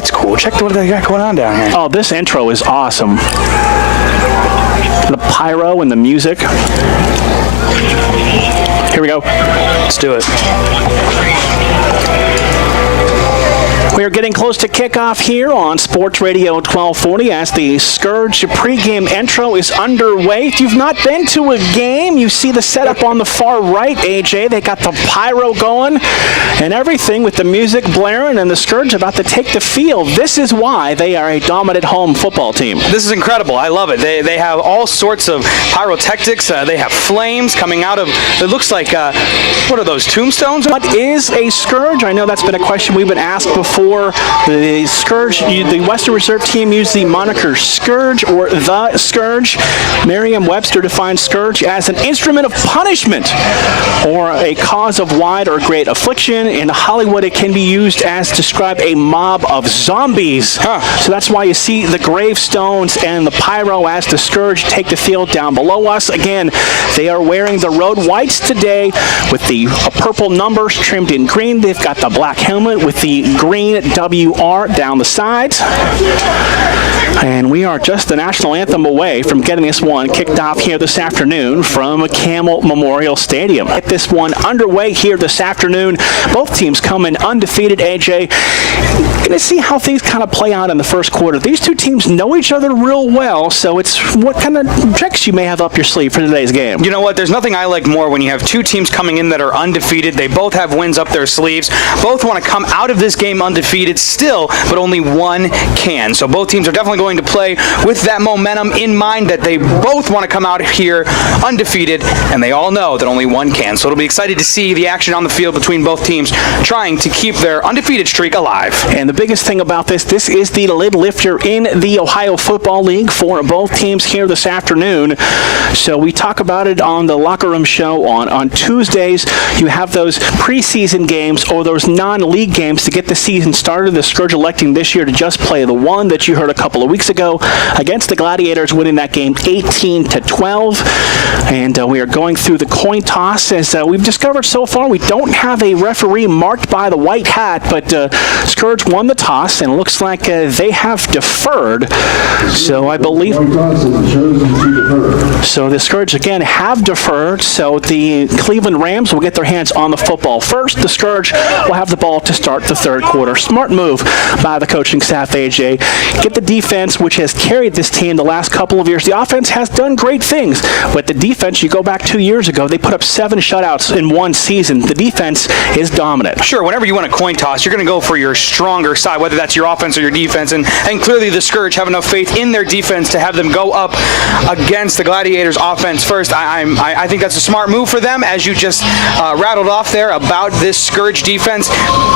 that's cool. Check what they got going on down here. Oh, this intro is awesome. The pyro and the music. Here we go. Let's do it. We are getting close to kickoff here on Sports Radio 1240 as the Scourge pregame intro is underway. If you've not been to a game, you see the setup on the far right, AJ. They got the pyro going and everything with the music blaring and the Scourge about to take the field. This is why they are a dominant home football team. This is incredible. I love it. They have all sorts of pyrotechnics. They have flames coming out of, it looks like, what are those, tombstones? What is a Scourge? I know that's been a question we've been asked before. The Scourge, the Western Reserve team used the moniker Scourge or the Scourge. Merriam-Webster defines Scourge as an instrument of punishment or a cause of wide or great affliction. In Hollywood, it can be used as describe a mob of zombies. So that's why you see the gravestones and the pyro as the Scourge take the field down below us. Again, they are wearing the road whites today with the purple numbers trimmed in green. They've got the black helmet with the green WR down the sides. And we are just the national anthem away from getting this one kicked off here this afternoon from Camel Memorial Stadium. Get this one underway here this afternoon. Both teams come in undefeated, AJ. Going to see how things kind of play out in the first quarter. These two teams know each other real well, so it's what kind of tricks you may have up your sleeve for today's game. You know what? There's nothing I like more when you have two teams coming in that are undefeated. They both have wins up their sleeves. Both want to come out of this game undefeated still, but only one can. So both teams are definitely going to play with that momentum in mind that they both want to come out here undefeated, and they all know that only one can. So it'll be excited to see the action on the field between both teams trying to keep their undefeated streak alive. And the biggest thing about this is the lid lifter in the Ohio Football League for both teams here this afternoon. So we talk about it on the Locker Room Show on Tuesdays. You have those preseason games or those non-league games to get the season started. The Scourge electing this year to just play the one that you heard a couple of weeks ago against the Gladiators, winning that game 18-12. And we are going through the coin toss. As we've discovered so far, we don't have a referee marked by the white hat, but Scourge won the toss, and it looks like they have deferred. So I believe... So the Scourge, again, have deferred. So the Cleveland Rams will get their hands on the football first. The Scourge will have the ball to start the third quarter. Smart move by the coaching staff, AJ. Get the defense, which has carried this team the last couple of years. The offense has done great things, but the defense, you go back 2 years ago, they put up 7 shutouts in one season. The defense is dominant. Sure, whenever you want a coin toss, you're going to go for your stronger side, whether that's your offense or your defense, and clearly the Scourge have enough faith in their defense to have them go up against the Gladiators' offense first. I think that's a smart move for them, as you just rattled off there about this Scourge defense.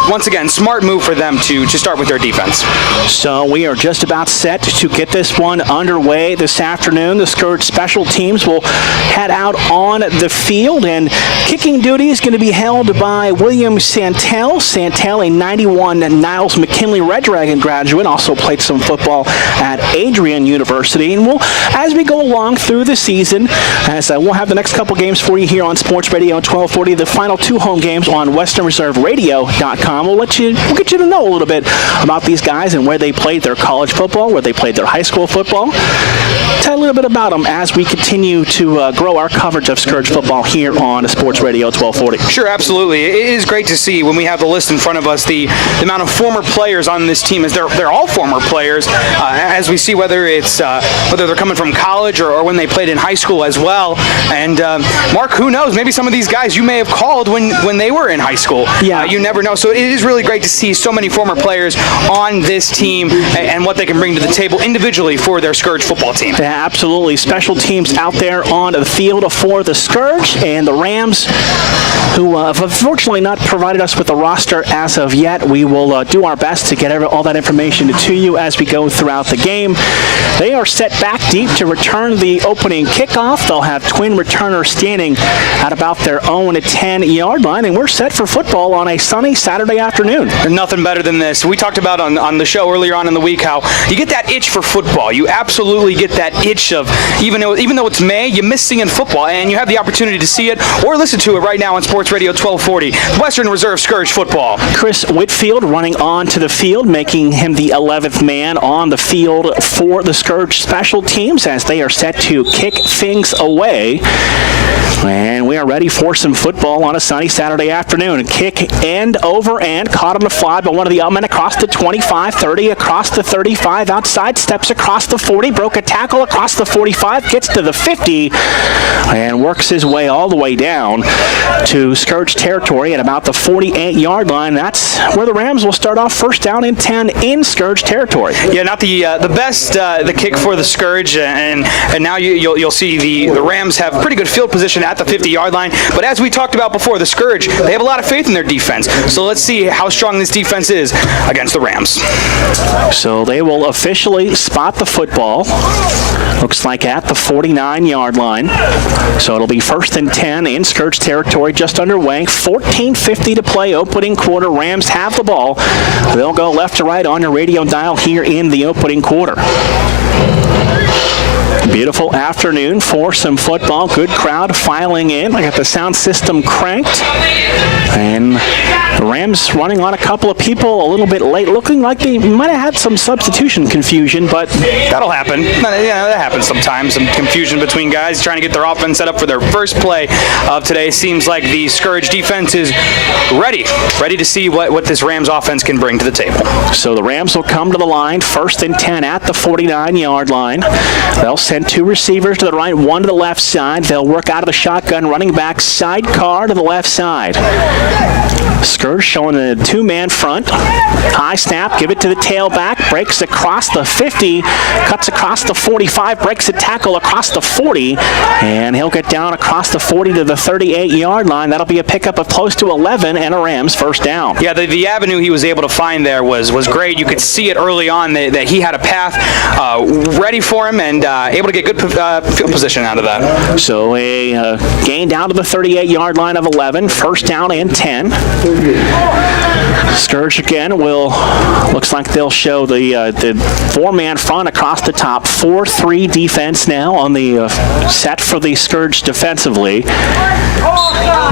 Once again, smart move for them to start with their defense. So we are just about set to get this one underway this afternoon. The Scourge special teams will head out on the field, and kicking duty is going to be held by William Santel. Santel, a 91 Niles McKinley Red Dragon graduate, also played some football at Adrian University. And we'll, as we go along through the season, as we'll have the next couple games for you here on Sports Radio 1240, the final 2 home games on westernreserveradio.com. We'll get you to know a little bit about these guys and where they played their college football, where they played their high school football. Tell a little bit about them as we continue to grow our coverage of Scourge football here on Sports Radio 1240. Sure, absolutely. It is great to see when we have the list in front of us the amount of former players on this team, as they're all former players, as we see whether they're coming from college or when they played in high school as well. And Mark, who knows? Maybe some of these guys you may have called when they were in high school. Yeah. You never know. So it is really great to see so many former players on this team and what they can bring to the table individually for their Scourge football team. Yeah, absolutely. Special teams out there on the field for the Scourge, and the Rams, who have unfortunately not provided us with a roster as of yet. We will do our best to get all that information to you as we go throughout the game. They are set back deep to return the opening kickoff. They'll have twin returners standing at about their own 10-yard line, and we're set for football on a sunny Saturday afternoon. Nothing better than this. We talked about on the show earlier on in the week how you get that itch for football. You absolutely get that itch of, even though it's May, you miss seeing football, and you have the opportunity to see it or listen to it right now on Sports Radio 1240, Western Reserve Scourge football. Chris Whitfield running on onto the field, making him the 11th man on the field for the Scourge special teams as they are set to kick things away. And we are ready for some football on a sunny Saturday afternoon. Kick end over end, caught on the fly by one of the men across the 25, 30, across the 35, outside, steps across the 40, broke a tackle across the 45, gets to the 50, and works his way all the way down to Scourge territory at about the 48-yard line. That's where the Rams will start off first down and 10 in Scourge territory. Yeah, not the best the kick for the Scourge, and now you'll see the Rams have pretty good field position at the 50-yard line. But as we talked about before, the Scourge, they have a lot of faith in their defense. So let's see how strong this defense is against the Rams. So they will officially spot the football. Looks like at the 49-yard line. So it'll be first and 10 in Scourge territory, just underway. 14:50 to play, opening quarter. Rams have the ball. They'll go left to right on your radio dial here in the opening quarter. Beautiful afternoon for some football. Good crowd filing in. I got the sound system cranked. And the Rams running on a couple of people a little bit late, looking like they might have had some substitution confusion, but that'll happen. Yeah, that happens sometimes. Some confusion between guys trying to get their offense set up for their first play of today. Seems like the Scourge defense is ready to see what this Rams offense can bring to the table. So the Rams will come to the line, first and 10 at the 49-yard line. They'll send two receivers to the right, one to the left side. They'll work out of the shotgun, running back sidecar to the left side. Scourge showing a two-man front. High snap, give it to the tailback, breaks across the 50, cuts across the 45, breaks a tackle across the 40, and he'll get down across the 40 to the 38-yard line. That'll be a pickup of close to 11 and a Rams first down. Yeah, the avenue he was able to find there was great. You could see it early on that he had a path ready for him and able to get good field position out of that. So a gain down to the 38-yard line of 11, first down and 10. Scourge again looks like they'll show the four-man front across the top. 4-3 defense now on the set for the Scourge defensively.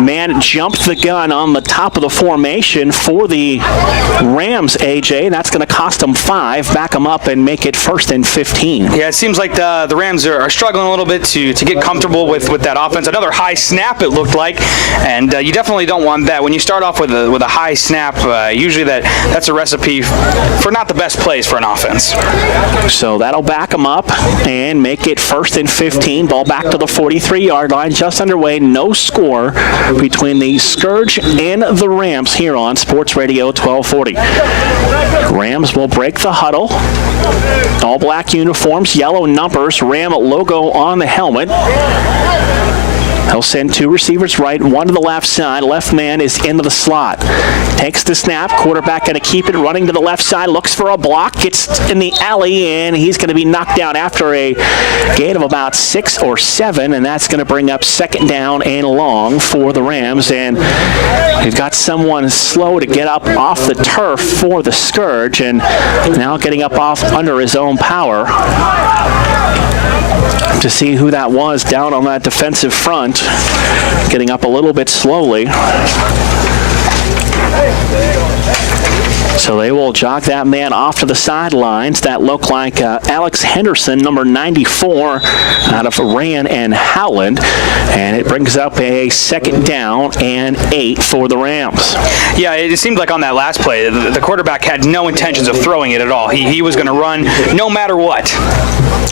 Man jumped the gun on the top of the formation for the Rams, AJ. That's going to cost them 5. Back them up and make it first and 15. Yeah, it seems like the Rams are struggling a little bit to get comfortable with that offense. Another high snap, it looked like, and you definitely don't want that. When you start off with a high snap, usually that's a recipe for not the best plays for an offense. So that'll back them up and make it first and 15. Ball back to the 43-yard line, just underway. No score between the Scourge and the Rams here on Sports Radio 1240. Rams will break the huddle. All black uniforms, yellow numbers, Ram logo on the helmet. He'll send two receivers right, one to the left side. Left man is into the slot. Takes the snap. Quarterback going to keep it, running to the left side. Looks for a block. Gets in the alley, and he's going to be knocked down after a gain of about 6 or 7, and that's going to bring up second down and long for the Rams. And we've got someone slow to get up off the turf for the Scourge, and now getting up off under his own power. To see who that was down on that defensive front, getting up a little bit slowly. So they will jog that man off to the sidelines. That looked like Alex Henderson, number 94, out of Ran and Howland. And it brings up a second down and 8 for the Rams. Yeah, it seemed like on that last play, the quarterback had no intentions of throwing it at all. He was going to run no matter what.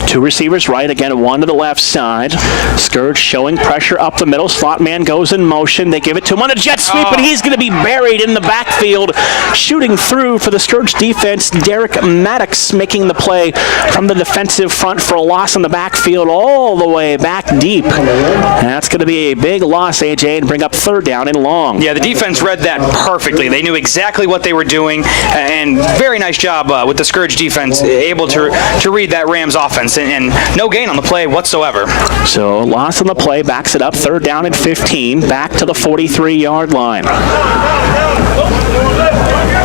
Two receivers right, again, one to the left side. Scourge showing pressure up the middle. Slot man goes in motion. They give it to him on a jet sweep, and he's going to be buried in the backfield. Shooting through for the Scourge defense, Derek Maddox making the play from the defensive front for a loss in the backfield all the way back deep. And that's going to be a big loss, AJ, and bring up third down and long. Yeah, the defense read that perfectly. They knew exactly what they were doing, and very nice job with the Scourge defense, able to read that Rams offense, and no gain on the play whatsoever. So loss on the play, backs it up, third down and 15, back to the 43-yard line.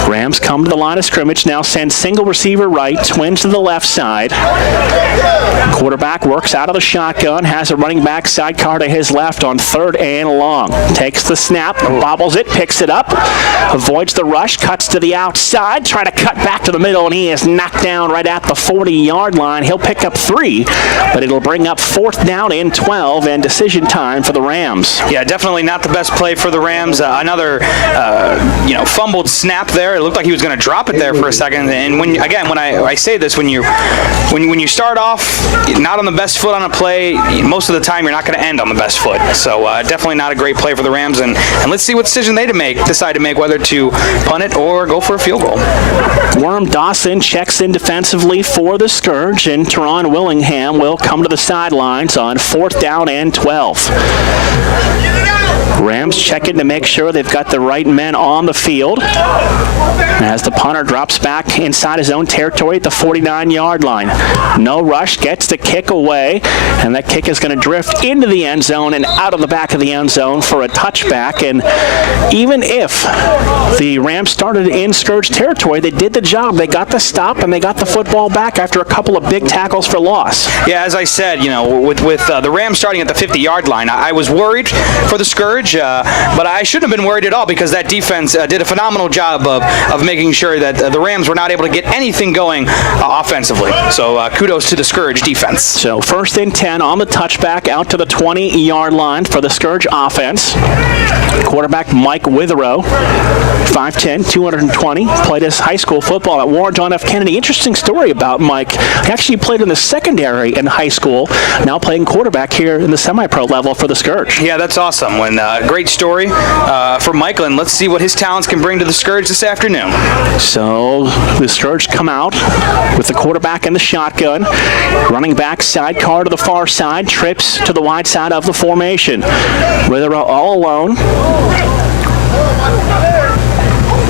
Rams Rams come to the line of scrimmage now, send single receiver right, twins to the left side. Quarterback works out of the shotgun, has a running back sidecar to his left on 3rd and long. Takes the snap, bobbles it, picks it up, avoids the rush, cuts to the outside, trying to cut back to the middle, and he is knocked down right at the 40-yard line. He'll pick up 3, but it'll bring up 4th down and 12, and decision time for the Rams. Yeah, definitely not the best play for the Rams. Another, fumbled snap there. It looked like he was going to drop it there for a second. And when I say this, when you start off not on the best foot on a play, most of the time you're not going to end on the best foot. So definitely not a great play for the Rams. And let's see what decision they decide to make, whether to punt it or go for a field goal. Worm Dawson checks in defensively for the Scourge, and Teron Willingham will come to the sidelines on 4th down and 12. Rams checking to make sure they've got the right men on the field as the punter drops back inside his own territory at the 49-yard line. No rush, gets the kick away, and that kick is going to drift into the end zone and out of the back of the end zone for a touchback. And even if the Rams started in Scourge territory, they did the job. They got the stop, and they got the football back after a couple of big tackles for loss. Yeah, as I said, with the Rams starting at the 50-yard line, I was worried for the Scourge, but I shouldn't have been worried at all, because that defense did a phenomenal job of making sure that the Rams were not able to get anything going offensively. So kudos to the Scourge defense. So 1st and 10 on the touchback out to the 20-yard line for the Scourge offense. Quarterback Mike Witherow, 5'10", 220, played his high school football at Warren John F. Kennedy. Interesting story about Mike. He actually played in the secondary in high school, now playing quarterback here in the semi-pro level for the Scourge. Yeah, that's awesome. Great story for Michael, and let's see what his talents can bring to the Scourge this afternoon. So the Scourge come out with the quarterback in the shotgun, running back sidecar to the far side, trips to the wide side of the formation. Witherow all alone.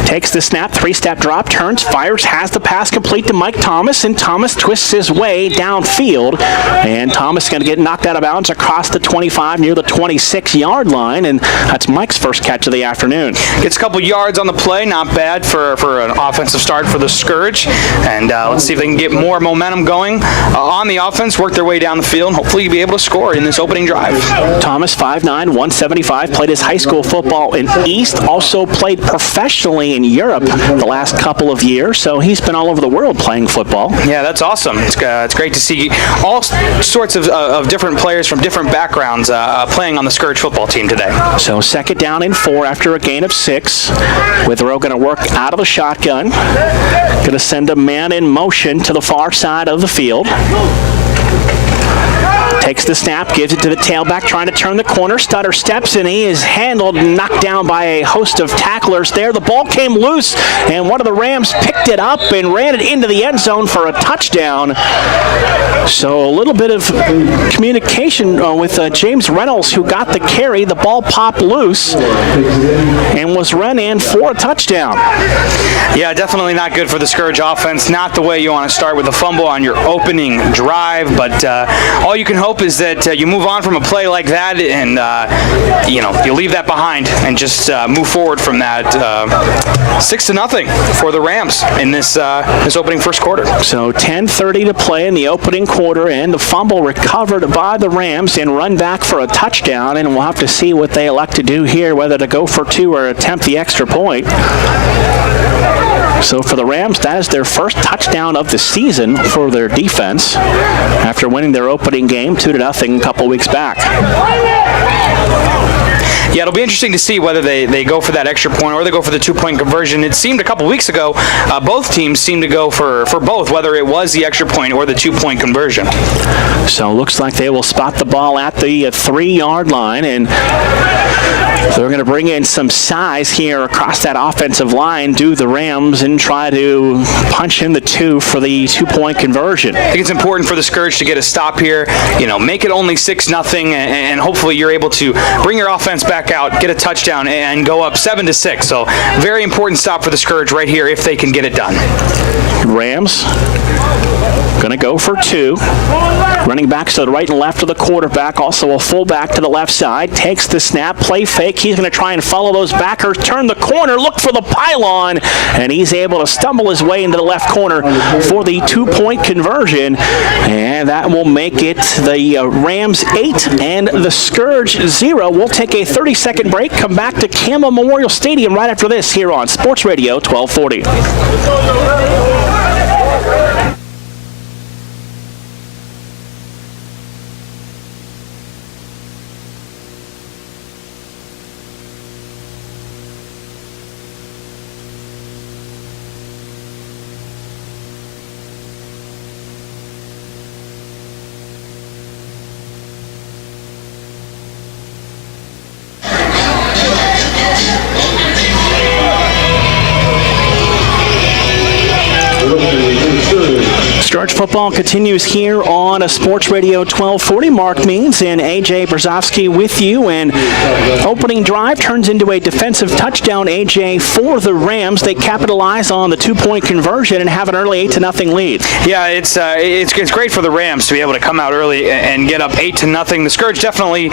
Takes the snap, 3-step drop, turns, fires, has the pass complete to Mike Thomas, and Thomas twists his way downfield, and Thomas is going to get knocked out of bounds across the 25 near the 26-yard line, and that's Mike's first catch of the afternoon. Gets a couple yards on the play, not bad for an offensive start for the Scourge, and let's see if they can get more momentum going on the offense, work their way down the field, and hopefully be able to score in this opening drive. Thomas, 5'9", 175, played his high school football in East, also played professionally in Europe the last couple of years, so he's been all over the world playing football. Yeah, that's awesome. It's great to see all sorts of different players from different backgrounds playing on the Scourge football team today. So 2nd down and 4 after a gain of 6. Witherow going to work out of the shotgun. Going to send a man in motion to the far side of the field. Takes the snap, gives it to the tailback, trying to turn the corner. Stutter steps, and he is handled, knocked down by a host of tacklers there. The ball came loose, and one of the Rams picked it up and ran it into the end zone for a touchdown. So a little bit of communication with James Reynolds, who got the carry. The ball popped loose and was run in for a touchdown. Yeah, definitely not good for the Scourge offense. Not the way you want to start with a fumble on your opening drive, but all you can hope is that you move on from a play like that, and you leave that behind and just move forward from that. 6-0 for the Rams in this opening first quarter. So 10:30 to play in the opening quarter, and the fumble recovered by the Rams and run back for a touchdown, and we'll have to see what they elect to do here, whether to go for 2 or attempt the extra point. So for the Rams, that is their first touchdown of the season for their defense after winning their opening game 2-0 a couple weeks back. Yeah, it'll be interesting to see whether they go for that extra point or they go for the 2-point conversion. It seemed a couple weeks ago both teams seemed to go for both, whether it was the extra point or the 2-point conversion. So it looks like they will spot the ball at the 3-yard line, and they're going to bring in some size here across that offensive line, do the Rams, and try to punch in the 2 for the 2-point conversion. I think it's important for the Scourge to get a stop here, make it only 6-0, and hopefully you're able to bring your offense back out, get a touchdown, and go up 7-6. So very important stop for the Scourge right here if they can get it done. Rams Going to go for 2. Running backs to the right and left of the quarterback. Also a fullback to the left side. Takes the snap. Play fake. He's going to try and follow those backers. Turn the corner. Look for the pylon. And he's able to stumble his way into the left corner for the 2-point conversion. And that will make it the Rams 8 and the Scourge 0. We'll take a 30-second break. Come back to Campbell Memorial Stadium right after this here on Sports Radio 1240. Scourge football continues here on a Sports Radio 1240. Mark Means and AJ Brzezowski with you. And opening drive turns into a defensive touchdown, AJ, for the Rams. They capitalize on the 2-point conversion and have an early 8-0 lead. Yeah, it's great for the Rams to be able to come out early and get up 8-0. The Scourge definitely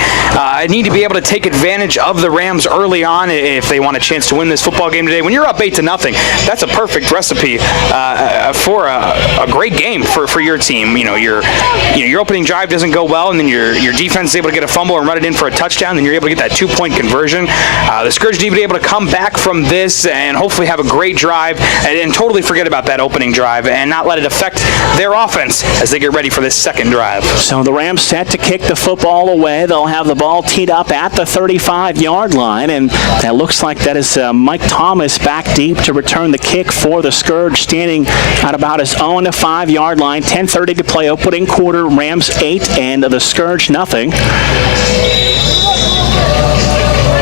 need to be able to take advantage of the Rams early on if they want a chance to win this football game today. When you're up 8-0, that's a perfect recipe for a great game for your team. Your opening drive doesn't go well, and then your defense is able to get a fumble and run it in for a touchdown. Then you're able to get that 2-point conversion. The Scourge need to be able to come back from this and hopefully have a great drive and totally forget about that opening drive and not let it affect their offense as they get ready for this second drive. So the Rams set to kick the football away. They'll have the ball teed up at the 35-yard line, and that looks like that is Mike Thomas back deep to return the kick for the Scourge, standing at about his own 5-yard line. 10:30 to play, opening quarter. Rams 8 and the Scourge 0.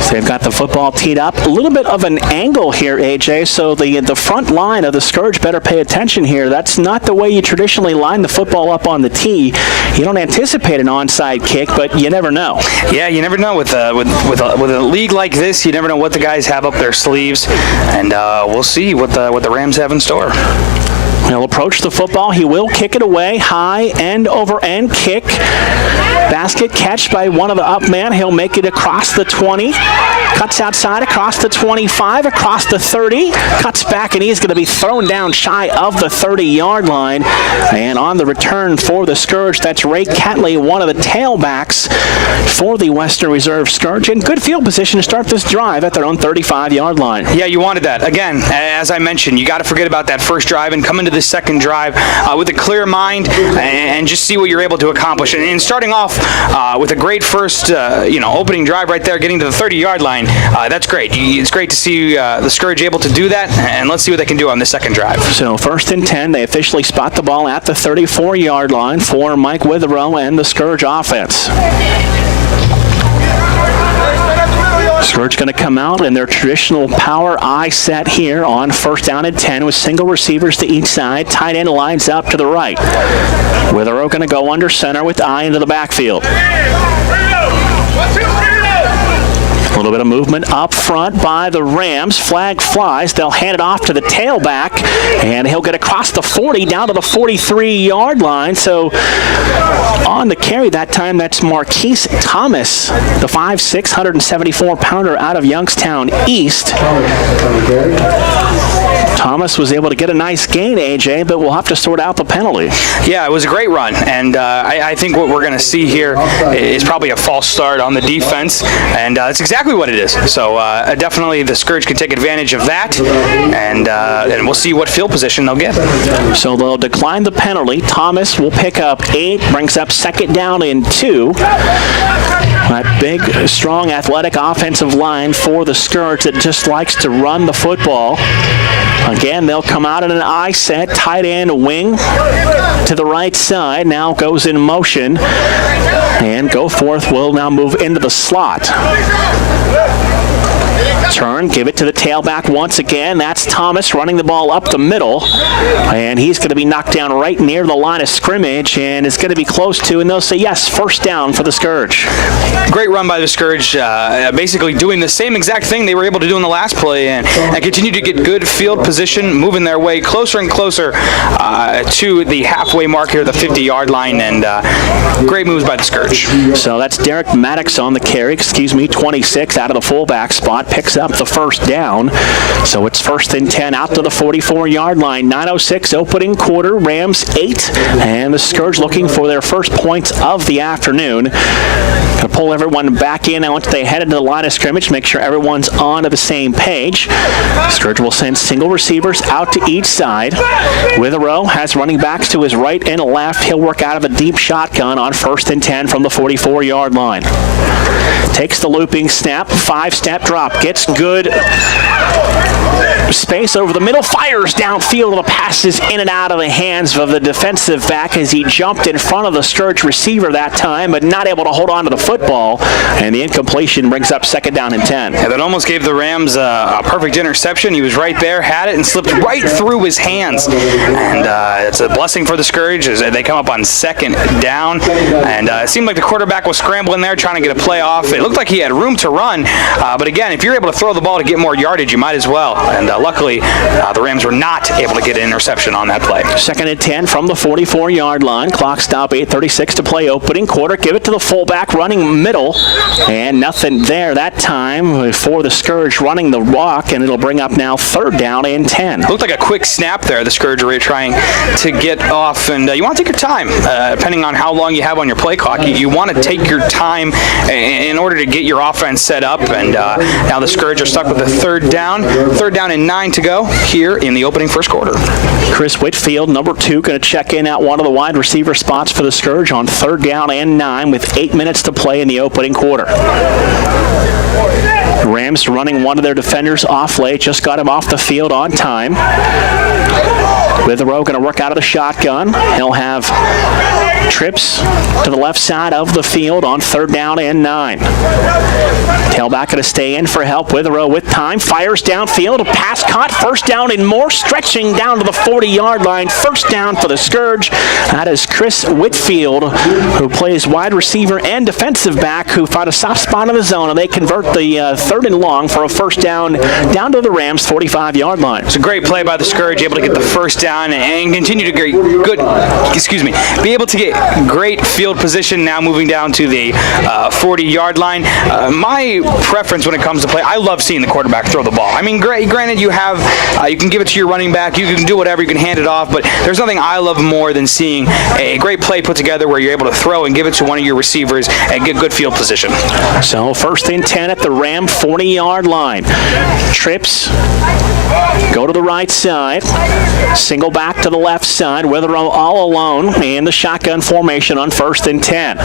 So they've got the football teed up. A little bit of an angle here, AJ, so the front line of the Scourge better pay attention here. That's not the way you traditionally line the football up on the tee. You don't anticipate an onside kick, but you never know. Yeah, you never know with a league like this. You never know what the guys have up their sleeves, and we'll see what the Rams have in store. He'll approach the football. He will kick it away. High end over end kick. Basket catch by one of the up men. He'll make it across the 20. Cuts outside across the 25, across the 30. Cuts back, and he's going to be thrown down shy of the 30-yard line. And on the return for the Scourge, that's Ray Catley, one of the tailbacks for the Western Reserve Scourge. In good field position to start this drive at their own 35-yard line. Yeah, you wanted that. Again, as I mentioned, you got to forget about that first drive and come into the second drive with a clear mind and just see what you're able to accomplish. And starting off with a great first, opening drive right there, getting to the 30-yard line, that's great. It's great to see the Scourge able to do that, and let's see what they can do on the second drive. So 1st and 10, they officially spot the ball at the 34-yard line for Mike Witherow and the Scourge offense. Scourge going to come out in their traditional power I set here on 1st down and 10 with single receivers to each side. Tight end lines up to the right. Witherow going to go under center with I into the backfield. A little bit of movement up front by the Rams. Flag flies. They'll hand it off to the tailback, and he'll get across the 40 down to the 43-yard line. So on the carry that time, that's Marquise Thomas, the 5'6", 174-pounder out of Youngstown East. Thomas was able to get a nice gain, AJ, but we'll have to sort out the penalty. Yeah, it was a great run, and I think what we're going to see here is probably a false start on the defense, and that's exactly what it is. So definitely the Scourge can take advantage of that, and we'll see what field position they'll get. So they'll decline the penalty. Thomas will pick up 8, brings up 2nd down and 2. That big, strong, athletic offensive line for the Scourge that just likes to run the football. Again, they'll come out in an I set, tight end wing to the right side. Now goes in motion, and Goforth will now move into the slot. Turn, give it to the tailback once again. That's Thomas running the ball up the middle. And he's going to be knocked down right near the line of scrimmage and is going to be close to, and they'll say yes, first down for the Scourge. Great run by the Scourge, basically doing the same exact thing they were able to do in the last play and continue to get good field position, moving their way closer and closer to the halfway mark here, the 50-yard line, and great moves by the Scourge. So that's Derek Maddox on the carry, 26 out of the fullback spot, picks up the first down. So it's 1st and 10 out to the 44-yard line. 9:06 opening quarter, Rams 8, and the Scourge looking for their first points of the afternoon. Going to pull everyone back in now once they head into the line of scrimmage, make sure everyone's on the same page. Scourge will send single receivers out to each side. Witherow has running backs to his right and left. He'll work out of a deep shotgun on 1st and 10 from the 44-yard line. Takes the looping snap, 5-step drop, gets good space over the middle, fires downfield. The pass is in and out of the hands of the defensive back as he jumped in front of the Scourge receiver that time, but not able to hold on to the football, and the incompletion brings up 2nd down and 10. Yeah, that almost gave the Rams a perfect interception. He was right there, had it, and slipped right through his hands. And it's a blessing for the Scourge as they come up on 2nd down. And it seemed like the quarterback was scrambling there, trying to get a play off. It looked like he had room to run, but again, if you're able to throw the ball to get more yardage, you might as well. And luckily, the Rams were not able to get an interception on that play. 2nd and 10 from the 44-yard line. Clock stop, 8:36 to play opening quarter. Give it to the fullback running middle, and nothing there that time for the Scourge running the walk, and it'll bring up now 3rd down and 10. Looked like a quick snap there. The Scourge were trying to get off, and you want to take your time, depending on how long you have on your play clock. You want to take your time in order to get your offense set up, and now the Scourge are stuck with a 3rd down. 3rd down and 9 to go here in the opening first quarter. Chris Whitfield, number 2, going to check in at one of the wide receiver spots for the Scourge on 3rd down and 9 with 8 minutes to play in the opening quarter. Rams running one of their defenders off late, just got him off the field on time. Witherow going to work out of the shotgun. He'll have trips to the left side of the field on 3rd down and 9. Tailback going to stay in for help. Witherow with time, fires downfield, a pass caught, 1st down and more, stretching down to the 40-yard line. 1st down for the Scourge. That is Chris Whitfield, who plays wide receiver and defensive back, who found a soft spot in the zone, and they convert the 3rd and long for a 1st down to the Rams' 45-yard line. It's a great play by the Scourge, able to get the 1st down and continue to be able to get great field position now moving down to the 40-yard line. My preference when it comes to play, I love seeing the quarterback throw the ball. I mean, granted, you can give it to your running back, you can do whatever, you can hand it off, but there's nothing I love more than seeing a great play put together where you're able to throw and give it to one of your receivers and get good field position. So 1st and 10 at the Ram 40-yard line. Trips, go to the right side, single back to the left side. Witherow all alone in the shotgun formation on 1st and 10.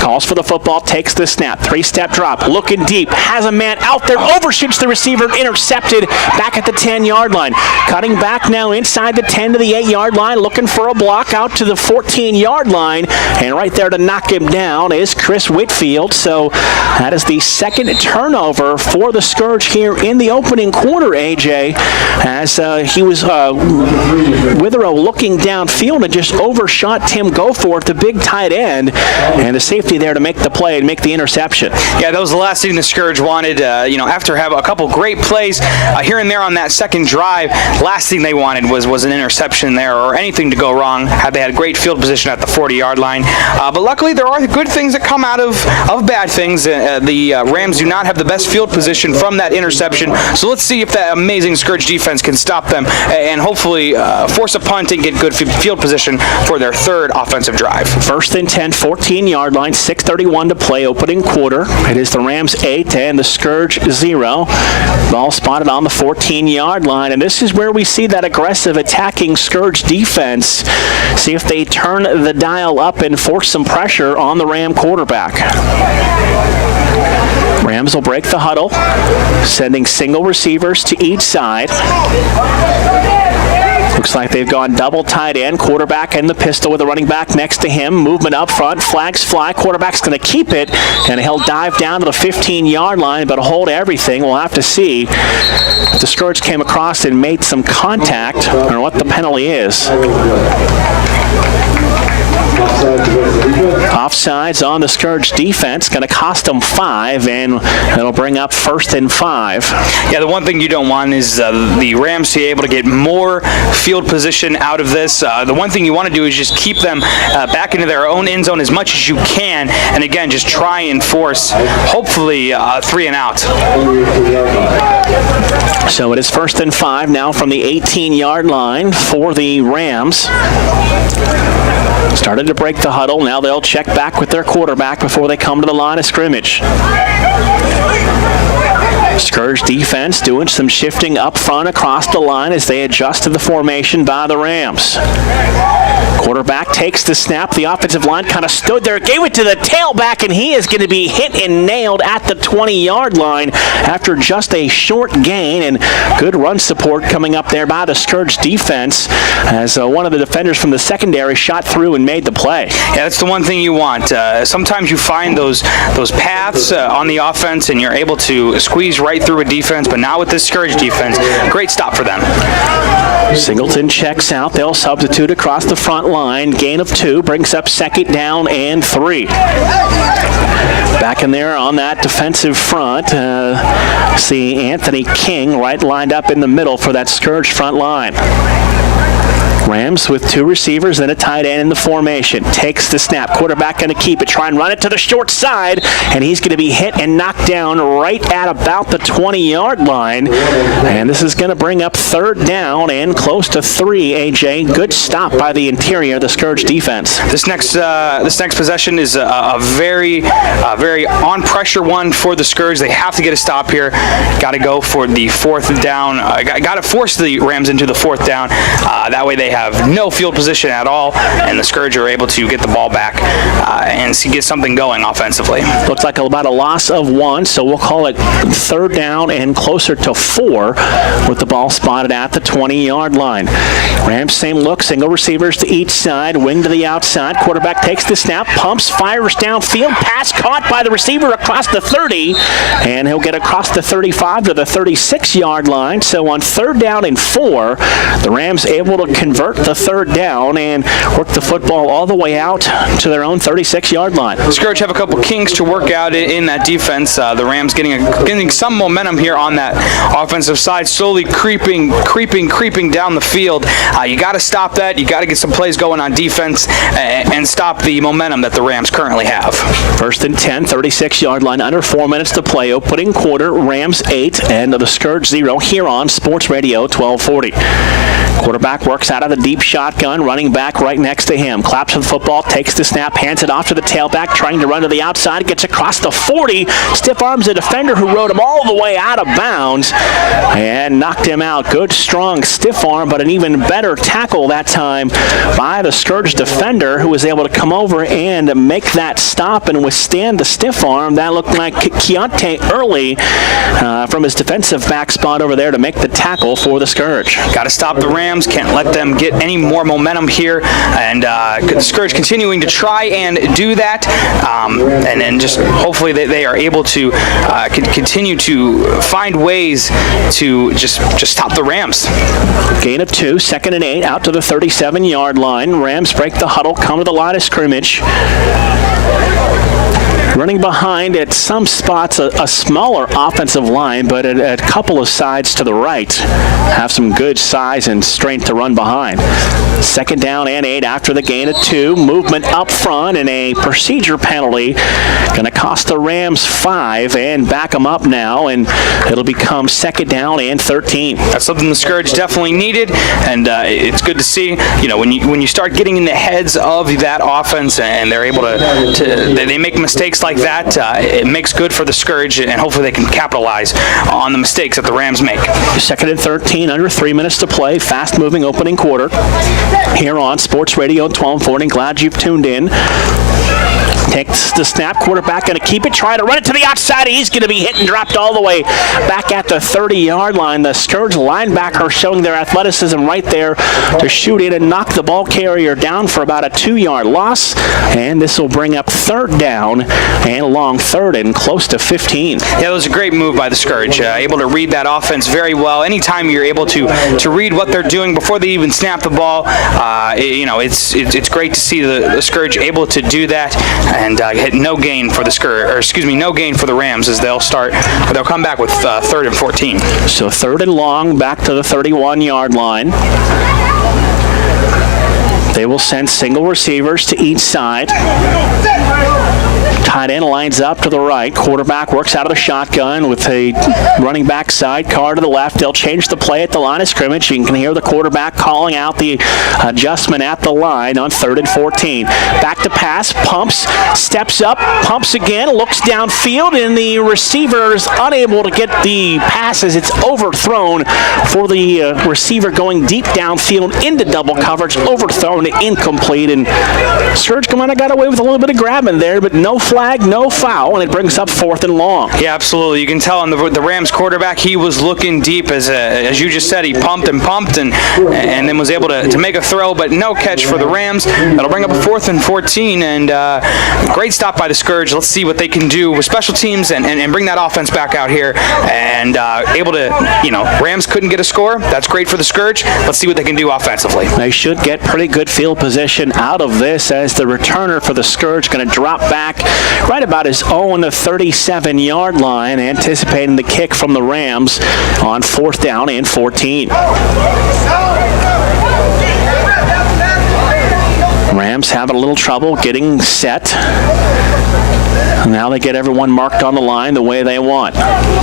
Calls for the football, takes the snap, 3-step drop, looking deep, has a man out there, overshoots the receiver, intercepted back at the 10-yard line. Cutting back now inside the 10 to the 8-yard line, looking for a block out to the 14-yard line, and right there to knock him down is Chris Whitfield. So that is the 2nd turnover for the Scourge here in the opening quarter, AJ, as he was Witherow looking downfield and just overshot Tim Goforth, the big tight end, and the safety there to make the play and make the interception. Yeah, that was the last thing the Scourge wanted. After having a couple great plays here and there on that 2nd drive, last thing they wanted was an interception there or anything to go wrong. They had great field position at the 40-yard line. But luckily, there are good things that come out of bad things. The Rams do not have the best field position from that interception. So let's see if that amazing Scourge defense can stop them and hopefully force a punt and get good field position for their 3rd offensive drive. 1st and 10, 14-yard line, 6:31 to play, opening quarter. It is the Rams 8 and the Scourge 0. Ball spotted on the 14-yard line, and this is where we see that aggressive attacking Scourge defense. See if they turn the dial up and force some pressure on the Ram quarterback. Rams will break the huddle, sending single receivers to each side. Looks like they've gone double tight end. Quarterback in the pistol with a running back next to him. Movement up front. Flags fly. Quarterback's going to keep it, and he'll dive down to the 15-yard line, but hold everything. We'll have to see if the Scourge came across and made some contact or what the penalty is. Offsides on the Scourge defense, going to cost them 5, and it'll bring up 1st and 5. Yeah, the one thing you don't want is the Rams to be able to get more field position out of this. The one thing you want to do is just keep them back into their own end zone as much as you can, and again, just try and force, hopefully, 3 and out. So it is 1st and 5 now from the 18-yard line for the Rams. Started to break the huddle. Now they'll check back with their quarterback before they come to the line of scrimmage. Scourge defense doing some shifting up front across the line as they adjust to the formation by the Rams. Quarterback takes the snap. The offensive line kind of stood there, gave it to the tailback, and he is going to be hit and nailed at the 20-yard line after just a short gain, and good run support coming up there by the Scourge defense as one of the defenders from the secondary shot through and made the play. Yeah, that's the one thing you want. Sometimes you find those paths on the offense, and you're able to squeeze right through a defense, but now with this Scourge defense, great stop for them. Singleton checks out. They'll substitute across the front line. Gain of 2 brings up 2nd down and 3. Back in there on that defensive front, see Anthony King right lined up in the middle for that Scourge front line. Rams with 2 receivers and a tight end in the formation. Takes the snap. Quarterback going to keep it. Try and run it to the short side, and he's going to be hit and knocked down right at about the 20-yard line. And this is going to bring up 3rd down and close to 3, AJ. Good stop by the interior of the Scourge defense. This next possession is a very on-pressure one for the Scourge. They have to get a stop here. Got to go for the 4th down. Got to force the Rams into the 4th down. That way they have no field position at all, and the Scourge are able to get the ball back and get something going offensively. Looks like about a loss of 1, so we'll call it 3rd down and closer to 4 with the ball spotted at the 20-yard line. Rams, same look, single receivers to each side, wing to the outside. Quarterback takes the snap, pumps, fires downfield, pass caught by the receiver across the 30, and he'll get across the 35 to the 36-yard line. So on 3rd down and 4, the Rams able to convert the 3rd down and work the football all the way out to their own 36-yard line. Scourge have a couple kinks to work out in that defense. The Rams getting some momentum here on that offensive side, slowly creeping down the field. You got to stop that. You got to get some plays going on defense and stop the momentum that the Rams currently have. 1st and 10, 36-yard line, under 4 minutes to play. Opening quarter, Rams 8 and the Scourge 0 here on Sports Radio 1240. Quarterback works out of the deep shotgun, running back right next to him. Claps for the football, takes the snap, hands it off to the tailback, trying to run to the outside, gets across the 40, stiff arms a defender who rode him all the way out of bounds and knocked him out. Good, strong stiff arm, but an even better tackle that time by the Scourge defender who was able to come over and make that stop and withstand the stiff arm. That looked like Keontae Early from his defensive back spot over there to make the tackle for the Scourge. Got to stop the Rams. Can't let them get any more momentum here, and the Scourge continuing to try and do that, and then just hopefully they are able to continue to find ways to just stop the Rams. Gain of 2, 2nd and 8, out to the 37-yard line. Rams break the huddle, come to the line of scrimmage. Running behind at some spots a smaller offensive line, but at a couple of sides to the right have some good size and strength to run behind. 2nd down and 8 after the gain of 2. Movement up front and a procedure penalty. Going to cost the Rams 5 and back them up now, and it'll become 2nd down and 13. That's something the Scourge definitely needed, and it's good to see. You know, when you start getting in the heads of that offense and they're able to they make mistakes like that, it makes good for the Scourge, and hopefully they can capitalize on the mistakes that the Rams make. 2nd and 13, under 3 minutes to play. Fast-moving opening quarter here on Sports Radio 1240. Glad you've tuned in. Takes the snap, quarterback going to keep it, try to run it to the outside. He's going to be hit and dropped all the way back at the 30-yard line. The Scourge linebacker showing their athleticism right there to shoot in and knock the ball carrier down for about a 2-yard loss. And this will bring up third down and long, third and close to 15. Yeah, it was a great move by the Scourge. Able to read that offense very well. Anytime you're able to read what they're doing before they even snap the ball, it's great to see the Scourge able to do that and hit no gain for the no gain for the Rams as they'll come back with third and 14. So third and long, back to the 31-yard line. They will send single receivers to each side. Tight end lines up to the right. Quarterback works out of the shotgun with a running back sidecar to the left. They'll change the play at the line of scrimmage. You can hear the quarterback calling out the adjustment at the line on third and 14. Back to pass, pumps, steps up, pumps again, looks downfield, and the receiver is unable to get the pass as it's overthrown for the receiver going deep downfield into double coverage, overthrown, incomplete, and Scourge kind of got away with a little bit of grabbing there, but no flag, no foul, and it brings up fourth and long. Yeah, absolutely. You can tell on the Rams quarterback, he was looking deep as you just said. He pumped and then was able to make a throw, but no catch for the Rams. That'll bring up a fourth and 14, and great stop by the Scourge. Let's see what they can do with special teams and bring that offense back out here and able to, Rams couldn't get a score. That's great for the Scourge. Let's see what they can do offensively. They should get pretty good field position out of this as the returner for the Scourge going to drop back right about his own 37-yard line, anticipating the kick from the Rams on fourth down and 14. Rams having a little trouble getting set. Now they get everyone marked on the line the way they want.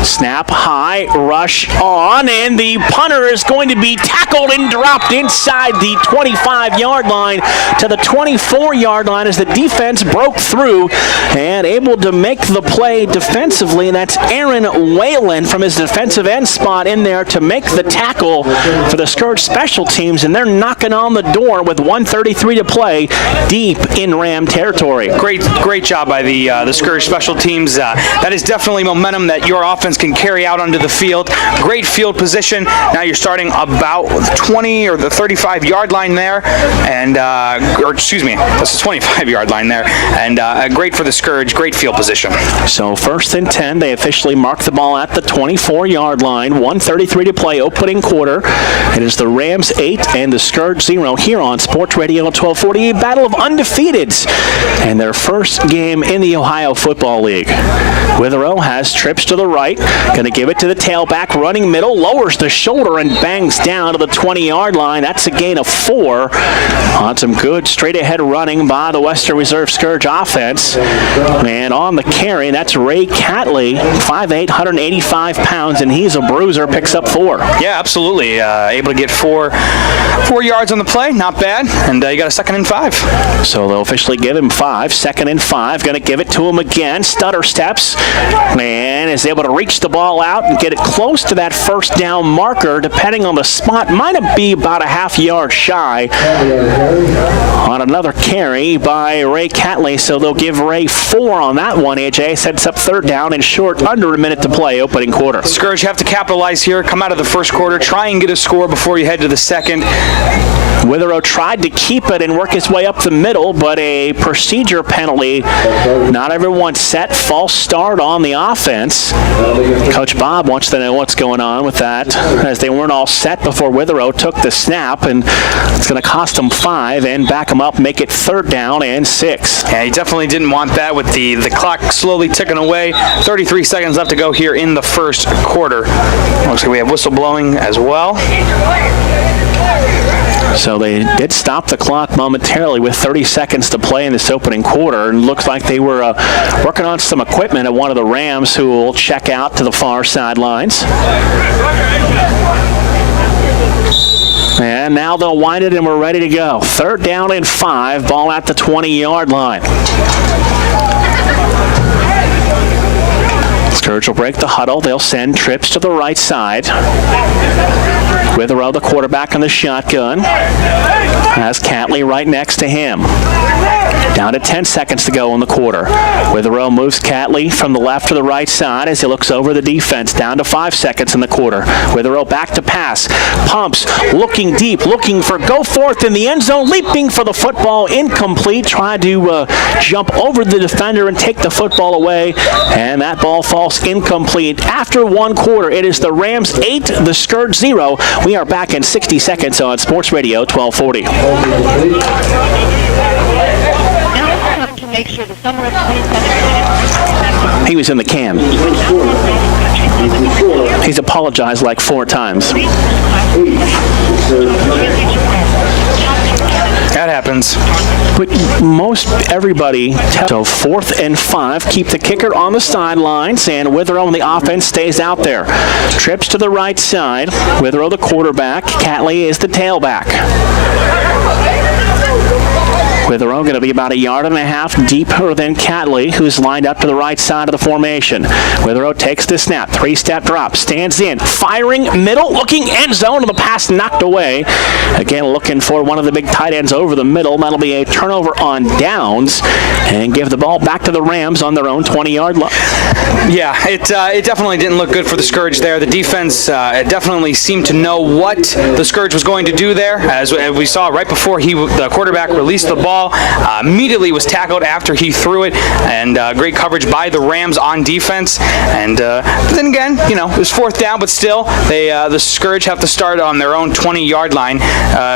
Snap, high, rush on, and the punter is going to be tackled and dropped inside the 25-yard line to the 24-yard line as the defense broke through and able to make the play defensively. And that's Aaron Whalen from his defensive end spot in there to make the tackle for the Scourge special teams, and they're knocking on the door with 1:33 to play deep in Ram territory. Great job by the Scourge special teams. That is definitely momentum that your offense can carry out onto the field. Great field position. Now you're starting about 20 or the 35-yard line there, and that's the 25-yard line there, and great for the Scourge. Great field position. So first and 10, they officially mark the ball at the 24-yard line. 1:33 to play, opening quarter. It is the Rams 8 and the Scourge 0 here on Sports Radio 1240. Battle of undefeateds and their first game in the Ohio Football League. Witherow has trips to the right, going to give it to the tailback, running middle, lowers the shoulder and bangs down to the 20-yard line. That's a gain of 4 on some good straight-ahead running by the Western Reserve Scourge offense. And on the carry, that's Ray Catley, 5'8", 185 pounds, and he's a bruiser, picks up 4. Yeah, absolutely. Able to get 4 yards on the play, not bad, and you got a 2nd and 5. So they'll officially give him 5, 2nd and 5, going to give it to him again, stutter steps, and is able to reach the ball out and get it close to that first down marker, depending on the spot, might be about a half yard shy on another carry by Ray Catley, so they'll give Ray 4 on that one. AJ sets up third down and short, under a minute to play, opening quarter. Scourge have to capitalize here, come out of the first quarter, try and get a score before you head to the second. Witherow tried to keep it and work his way up the middle, but a procedure penalty. Not everyone set. False start on the offense. Coach Bob wants to know what's going on with that, as they weren't all set before Witherow took the snap, and it's going to cost them 5 and back them up, make it third down and 6. Yeah, he definitely didn't want that with the clock slowly ticking away. 33 seconds left to go here in the first quarter. Looks like we have whistle blowing as well. So they did stop the clock momentarily with 30 seconds to play in this opening quarter. And looks like they were working on some equipment at one of the Rams, who will check out to the far sidelines. And now they'll wind it and we're ready to go. Third down and 5, ball at the 20-yard line. Scourge will break the huddle. They'll send trips to the right side. Witherow, the quarterback, on the shotgun. Has Catley right next to him. Down to 10 seconds to go in the quarter. Witherell moves Catley from the left to the right side as he looks over the defense. Down to 5 seconds in the quarter. Witherell back to pass. Pumps, looking deep, looking for go forth in the end zone, leaping for the football, incomplete. Tried to jump over the defender and take the football away, and that ball falls incomplete. After one quarter, it is the Rams 8, the Scourge 0. We are back in 60 seconds on Sports Radio 1240. Make sure the summer of 27 He was in the can. He's apologized like 4 times. That happens. But most everybody so 4th and 5, keep the kicker on the sidelines, and Witherell on the offense stays out there. Trips to the right side. Witherell the quarterback. Catley is the tailback. Witherell going to be about 1.5 yards deeper than Catley, who's lined up to the right side of the formation. Witherell takes the snap, 3-step drop, stands in, firing, middle, looking end zone, and the pass knocked away. Again, looking for one of the big tight ends over the middle. That'll be a turnover on downs, and give the ball back to the Rams on their own 20-yard line. Yeah, it definitely didn't look good for the Scourge there. The defense definitely seemed to know what the Scourge was going to do there. As we saw right before the quarterback released the ball, immediately was tackled after he threw it, and great coverage by the Rams on defense. And then again, it was 4th down, but still, the Scourge have to start on their own 20-yard line.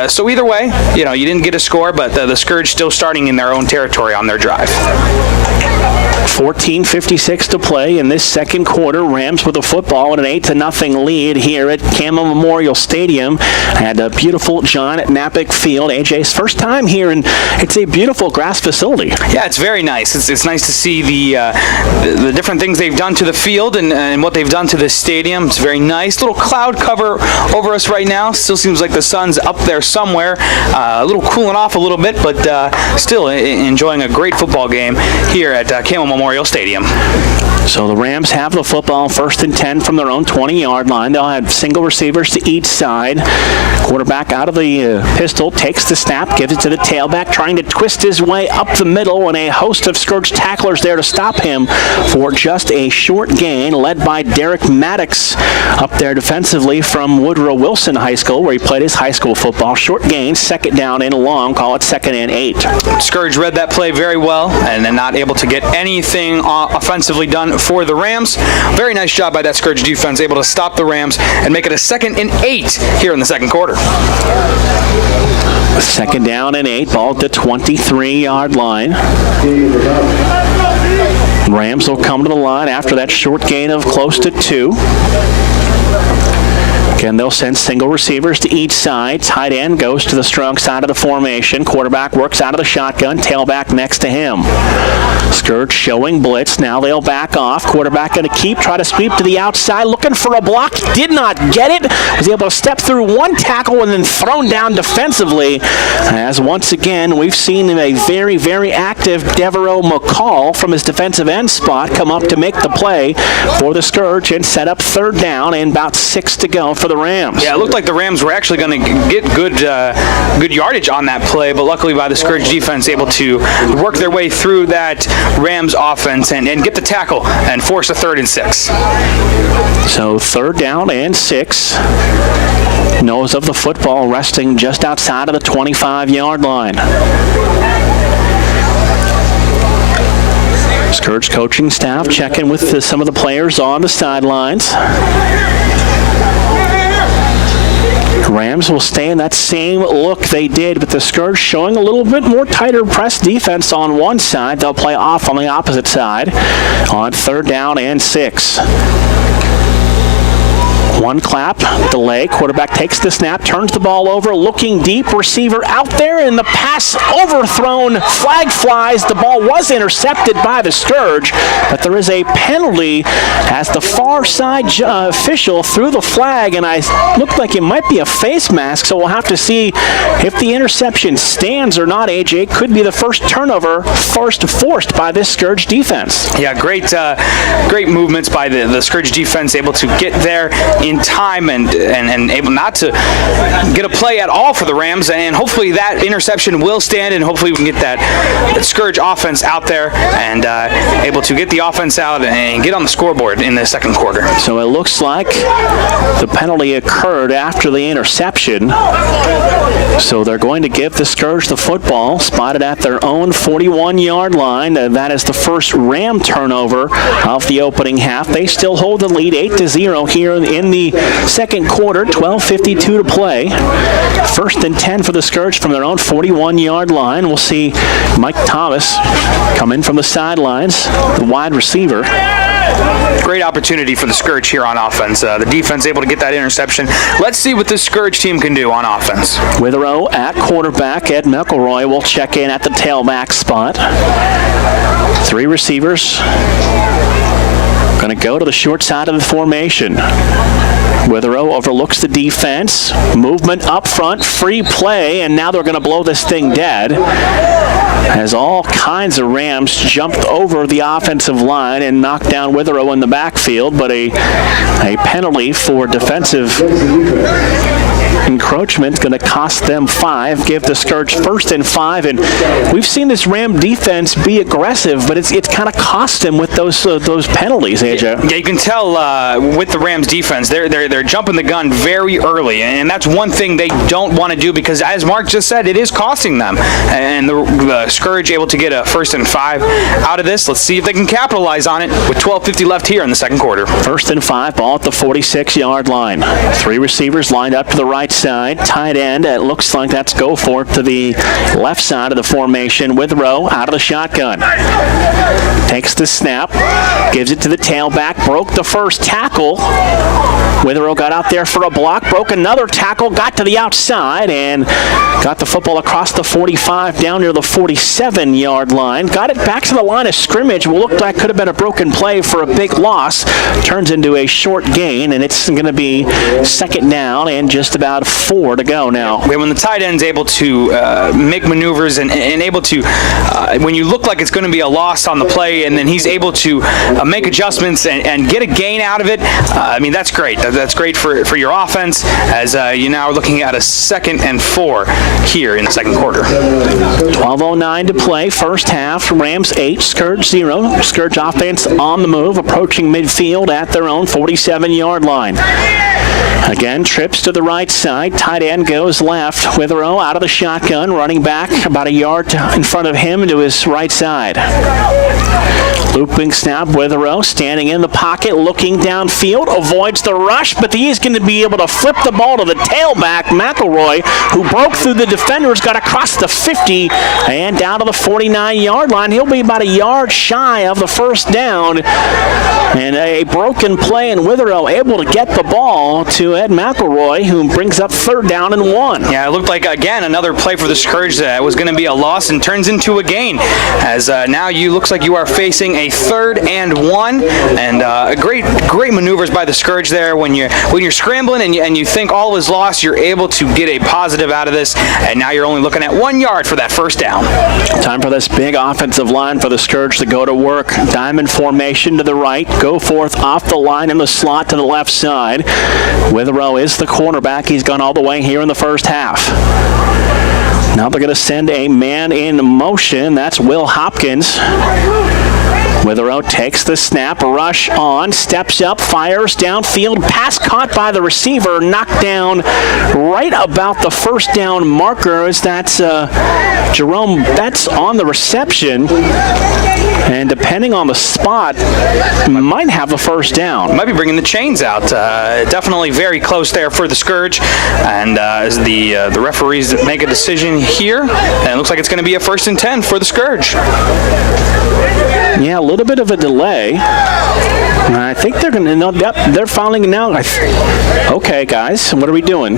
So either way, you didn't get a score, but the Scourge still starting in their own territory on their drive. 14:56 to play in this second quarter. Rams with the football and an 8-0 lead here at Campbell Memorial Stadium at a beautiful John Knappich Field. AJ's first time here, and it's a beautiful grass facility. Yeah, it's very nice. It's nice to see the different things they've done to the field and what they've done to this stadium. It's very nice. Little cloud cover over us right now. Still seems like the sun's up there somewhere. A little cooling off a little bit, but still enjoying a great football game here at Campbell Memorial Stadium. So the Rams have the football, 1st and 10 from their own 20-yard line. They'll have single receivers to each side. Quarterback out of the pistol, takes the snap, gives it to the tailback, trying to twist his way up the middle, and a host of Scourge tacklers there to stop him for just a short gain, led by Derek Maddox up there defensively from Woodrow Wilson High School, where he played his high school football. Short gain, 2nd down and long, call it 2nd and 8. Scourge read that play very well, and then not able to get anything offensively done for the Rams. Very nice job by that Scourge defense, able to stop the Rams and make it a 2nd and 8 here in the second quarter. 2nd down and 8, ball at the 23-yard line. Rams will come to the line after that short gain of close to 2. Again, they'll send single receivers to each side. Tight end goes to the strong side of the formation. Quarterback works out of the shotgun. Tailback next to him. Scourge showing blitz. Now they'll back off. Quarterback going to try to sweep to the outside, looking for a block. Did not get it. Was able to step through one tackle and then thrown down defensively. As once again, we've seen a very, very active Devereaux McCall from his defensive end spot come up to make the play for the Scourge and set up 3rd down and about 6 to go for the Rams. Yeah, it looked like the Rams were actually going to get good yardage on that play, but luckily by the Scourge defense able to work their way through that Rams offense and get the tackle and force a 3rd and 6. So 3rd down and 6. Nose of the football resting just outside of the 25-yard line. Scourge coaching staff checking with some of the players on the sidelines. Rams will stay in that same look they did, but the Scourge showing a little bit more tighter press defense on one side. They'll play off on the opposite side on 3rd down and 6. One clap, delay, quarterback takes the snap, turns the ball over, looking deep, receiver out there, and the pass overthrown, flag flies. The ball was intercepted by the Scourge, but there is a penalty as the far side official threw the flag, and I looked like it might be a face mask, so we'll have to see if the interception stands or not. AJ, could be the first turnover forced by this Scourge defense. Yeah, great movements by the Scourge defense, able to get there in time and able not to get a play at all for the Rams, and hopefully that interception will stand, and hopefully we can get that Scourge offense out there and able to get the offense out and get on the scoreboard in the second quarter. So it looks like the penalty occurred after the interception. So they're going to give the Scourge the football, spotted at their own 41-yard line. That is the first Ram turnover of the opening half. They still hold the lead 8-0 here in the second quarter, 12:52 to play. First and 10 for the Scourge from their own 41-yard line. We'll see Mike Thomas come in from the sidelines, the wide receiver. Great opportunity for the Scourge here on offense. The defense able to get that interception. Let's see what this Scourge team can do on offense. Withrow at quarterback. Ed McElroy will check in at the tailback spot. Three receivers going to go to the short side of the formation. Withrow overlooks the defense. Movement up front, free play, and now they're going to blow this thing dead. As all kinds of Rams jumped over the offensive line and knocked down Withrow in the backfield, but a penalty for defensive encroachment is going to cost them 5, give the Scourge first and 5, and we've seen this Ram defense be aggressive, but it's kind of cost them with those penalties, AJ. Yeah, you can tell with the Rams defense, they're jumping the gun very early, and that's one thing they don't want to do because, as Mark just said, it is costing them. And the Scourge able to get a first and 5 out of this. Let's see if they can capitalize on it with 12:50 left here in the second quarter. First and 5, ball at the 46-yard line. Three receivers lined up to the right side. Tight end, it looks like that's Goforth to the left side of the formation. Withrow out of the shotgun. Takes the snap, gives it to the tailback, broke the first tackle. Withrow got out there for a block, broke another tackle, got to the outside, and got the football across the 45 down near the 47-yard line. Got it back to the line of scrimmage. What looked like could have been a broken play for a big loss. Turns into a short gain, and it's going to be second down and just about 4 to go now. When the tight end's able to make maneuvers and able to, when you look like it's going to be a loss on the play, and then he's able to make adjustments and get a gain out of it, I mean, that's great. That's great for your offense as you now are looking at a second and 4 here in the second quarter. 12:09 to play, first half. Rams 8, Scourge 0. Scourge offense on the move, approaching midfield at their own 47-yard line. Again, trips to the right side. Tight end goes left. Withrow out of the shotgun, running back about a yard in front of him to his right side. Looping snap, Withrow standing in the pocket, looking downfield, avoids the rush, but he's going to be able to flip the ball to the tailback, McElroy, who broke through the defenders, got across the 50 and down to the 49-yard line. He'll be about a yard shy of the first down. And a broken play, and Withrow able to get the ball to Ed McElroy, who brings up third down and 1. Yeah, it looked like, again, another play for the Scourge that was going to be a loss and turns into a gain, as now looks like you are facing a third and 1, and great maneuvers by the Scourge there. When you're scrambling and you think all is lost, you're able to get a positive out of this, and now you're only looking at 1 yard for that first down. Time for this big offensive line for the Scourge to go to work. Diamond formation to the right. Goforth off the line in the slot to the left side. Withrow is the cornerback. He's gone all the way here in the first half. Now they're going to send a man in motion. That's Will Hopkins. Withrow takes the snap, rush on, steps up, fires downfield, pass caught by the receiver, knocked down right about the first down marker. As that's Jerome Betts on the reception, and depending on the spot, might have the first down. Might be bringing the chains out. Definitely very close there for the Scourge, and as the referees make a decision here, and it looks like it's going to be a first and 10 for the Scourge. Yeah, a little bit of a delay. I think they're going to know. Yep, they're filing now. Okay, guys, what are we doing?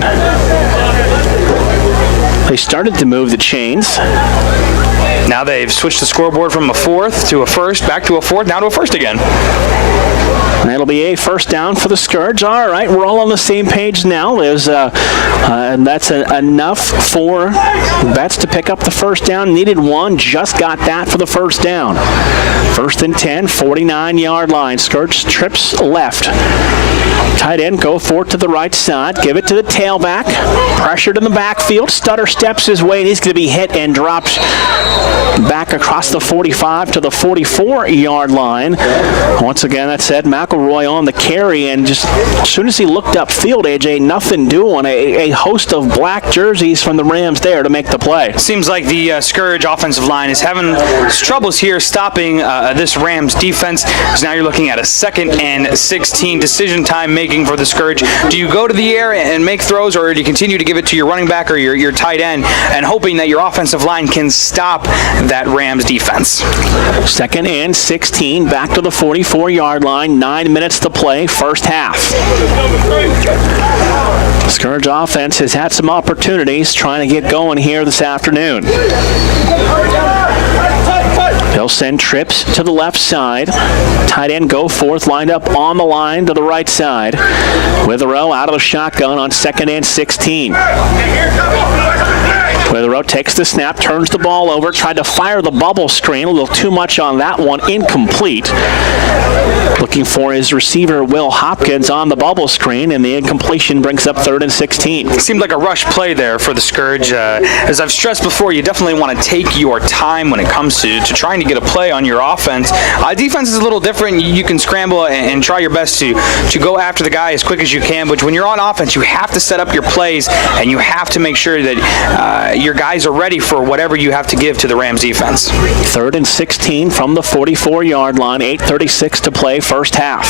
They started to move the chains. Now they've switched the scoreboard from a fourth to a first, back to a fourth, now to a first again. That'll be a first down for the Scourge. All right, we're all on the same page now. That's enough for Betts to pick up the first down. Needed one, just got that for the first down. First and 10, 49-yard line. Scourge trips left. Tight end go for it to the right side. Give it to the tailback. Pressured in the backfield. Stutter steps his way, and he's going to be hit and dropped back across the 45 to the 44-yard line. Once again, that said, McElroy on the carry, and just as soon as he looked upfield, AJ, nothing doing. A host of black jerseys from the Rams there to make the play. Seems like the Scourge offensive line is having troubles here stopping this Rams defense. So now you're looking at a 2nd and 16 decision time making for the Scourge. Do you go to the air and make throws, or do you continue to give it to your running back or your tight end and hoping that your offensive line can stop that Rams defense? 2nd and 16, back to the 44-yard line. 9 minutes to play, first half. Scourge offense has had some opportunities trying to get going here this afternoon. They'll send trips to the left side. Tight end go forth, lined up on the line to the right side. Witherow out of the shotgun on 2nd and 16. Witherow takes the snap, turns the ball over, tried to fire the bubble screen. A little too much on that one, incomplete. Looking for his receiver, Will Hopkins, on the bubble screen, and the incompletion brings up 3rd and 16. It seemed like a rush play there for the Scourge. As I've stressed before, you definitely want to take your time when it comes to trying to get a play on your offense. Defense is a little different. You can scramble and try your best to go after the guy as quick as you can, but when you're on offense, you have to set up your plays, and you have to make sure that your guys are ready for whatever you have to give to the Rams defense. 3rd and 16 from the 44-yard line, 8:36 to play, first half.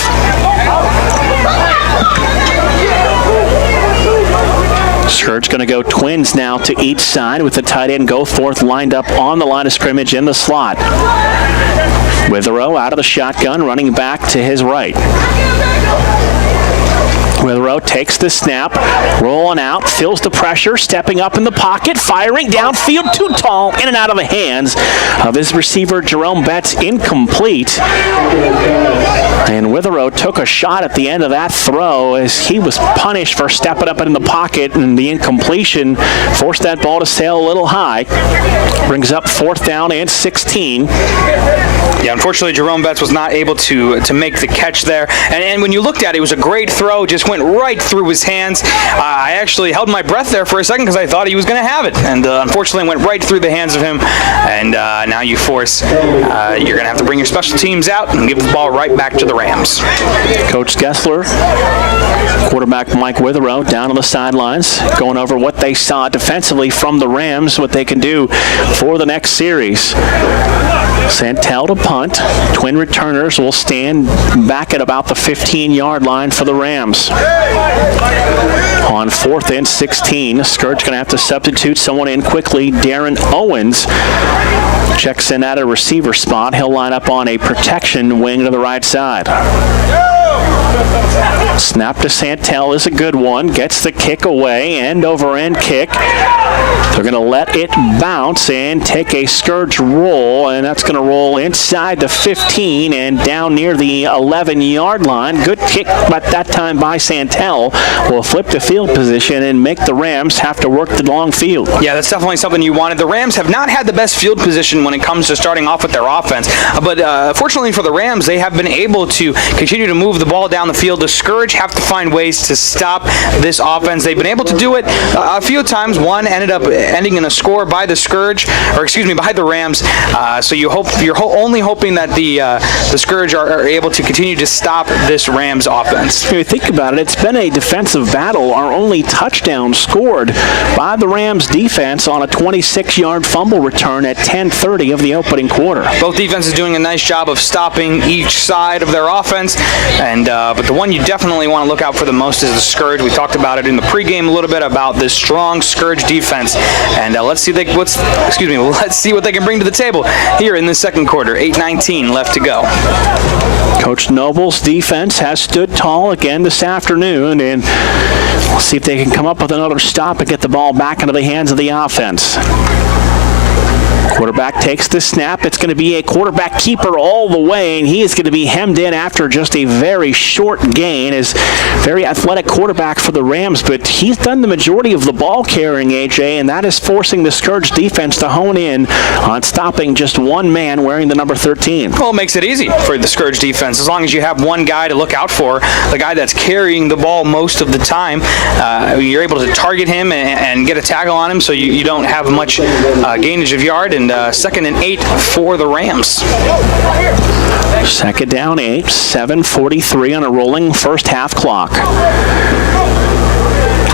Scourge going to go twins now to each side with the tight end go forth lined up on the line of scrimmage in the slot. Witherow out of the shotgun, running back to his right. Witherow takes the snap, rolling out, feels the pressure, stepping up in the pocket, firing downfield, too tall, in and out of the hands of his receiver, Jerome Betts, incomplete. And Witherow took a shot at the end of that throw as he was punished for stepping up in the pocket, and the incompletion forced that ball to sail a little high. Brings up 4th down and 16. Yeah, unfortunately, Jerome Betts was not able to make the catch there. And when you looked at it, it was a great throw, just went right through his hands. I actually held my breath there for a second because I thought he was going to have it. And unfortunately, went right through the hands of him. And now you force, you're going to have to bring your special teams out and give the ball right back to the Rams. Coach Gessler, quarterback Mike Witherow down on the sidelines, going over what they saw defensively from the Rams, what they can do for the next series. Santel to punt. Twin returners will stand back at about the 15-yard line for the Rams. On 4th and 16, Scourge going to have to substitute someone in quickly. Darren Owens checks in at a receiver spot. He'll line up on a protection wing to the right side. Snap to Santel is a good one. Gets the kick away. End over end kick. They're going to let it bounce and take a Scourge roll, and that's going to roll inside the 15 and down near the 11-yard line. Good kick, but that time by Santel will flip the field position and make the Rams have to work the long field. Yeah, that's definitely something you wanted. The Rams have not had the best field position when it comes to starting off with their offense, but fortunately for the Rams, they have been able to continue to move the ball down the field. The Scourge have to find ways to stop this offense. They've been able to do it a few times. One ended up ending in a score by the Scourge, or excuse me, by the Rams. So you're only hoping that the Scourge are able to continue to stop this Rams offense. If you think about it, it's been a defensive battle. Our only touchdown scored by the Rams defense on a 26-yard fumble return at 10:30 of the opening quarter. Both defenses doing a nice job of stopping each side of their offense, and but the one you definitely want to look out for the most is the Scourge. We talked about it in the pregame a little bit about this strong Scourge defense, and let's see what they can bring to the table here in the second quarter. 8:19 left to go. Coach Noble's defense has stood tall again this afternoon, and we'll see if they can come up with another stop and get the ball back into the hands of the offense. Quarterback takes the snap. It's going to be a quarterback keeper all the way, and he is going to be hemmed in after just a very short gain. Is very athletic quarterback for the Rams, but he's done the majority of the ball carrying, AJ, and that is forcing the Scourge defense to hone in on stopping just one man wearing the number 13. Well, it makes it easy for the Scourge defense. As long as you have one guy to look out for, the guy that's carrying the ball most of the time, you're able to target him and get a tackle on him, so you don't have much gainage of yard. And 2nd and 8 for the Rams. 2nd down 8, 7:43 on a rolling first half clock.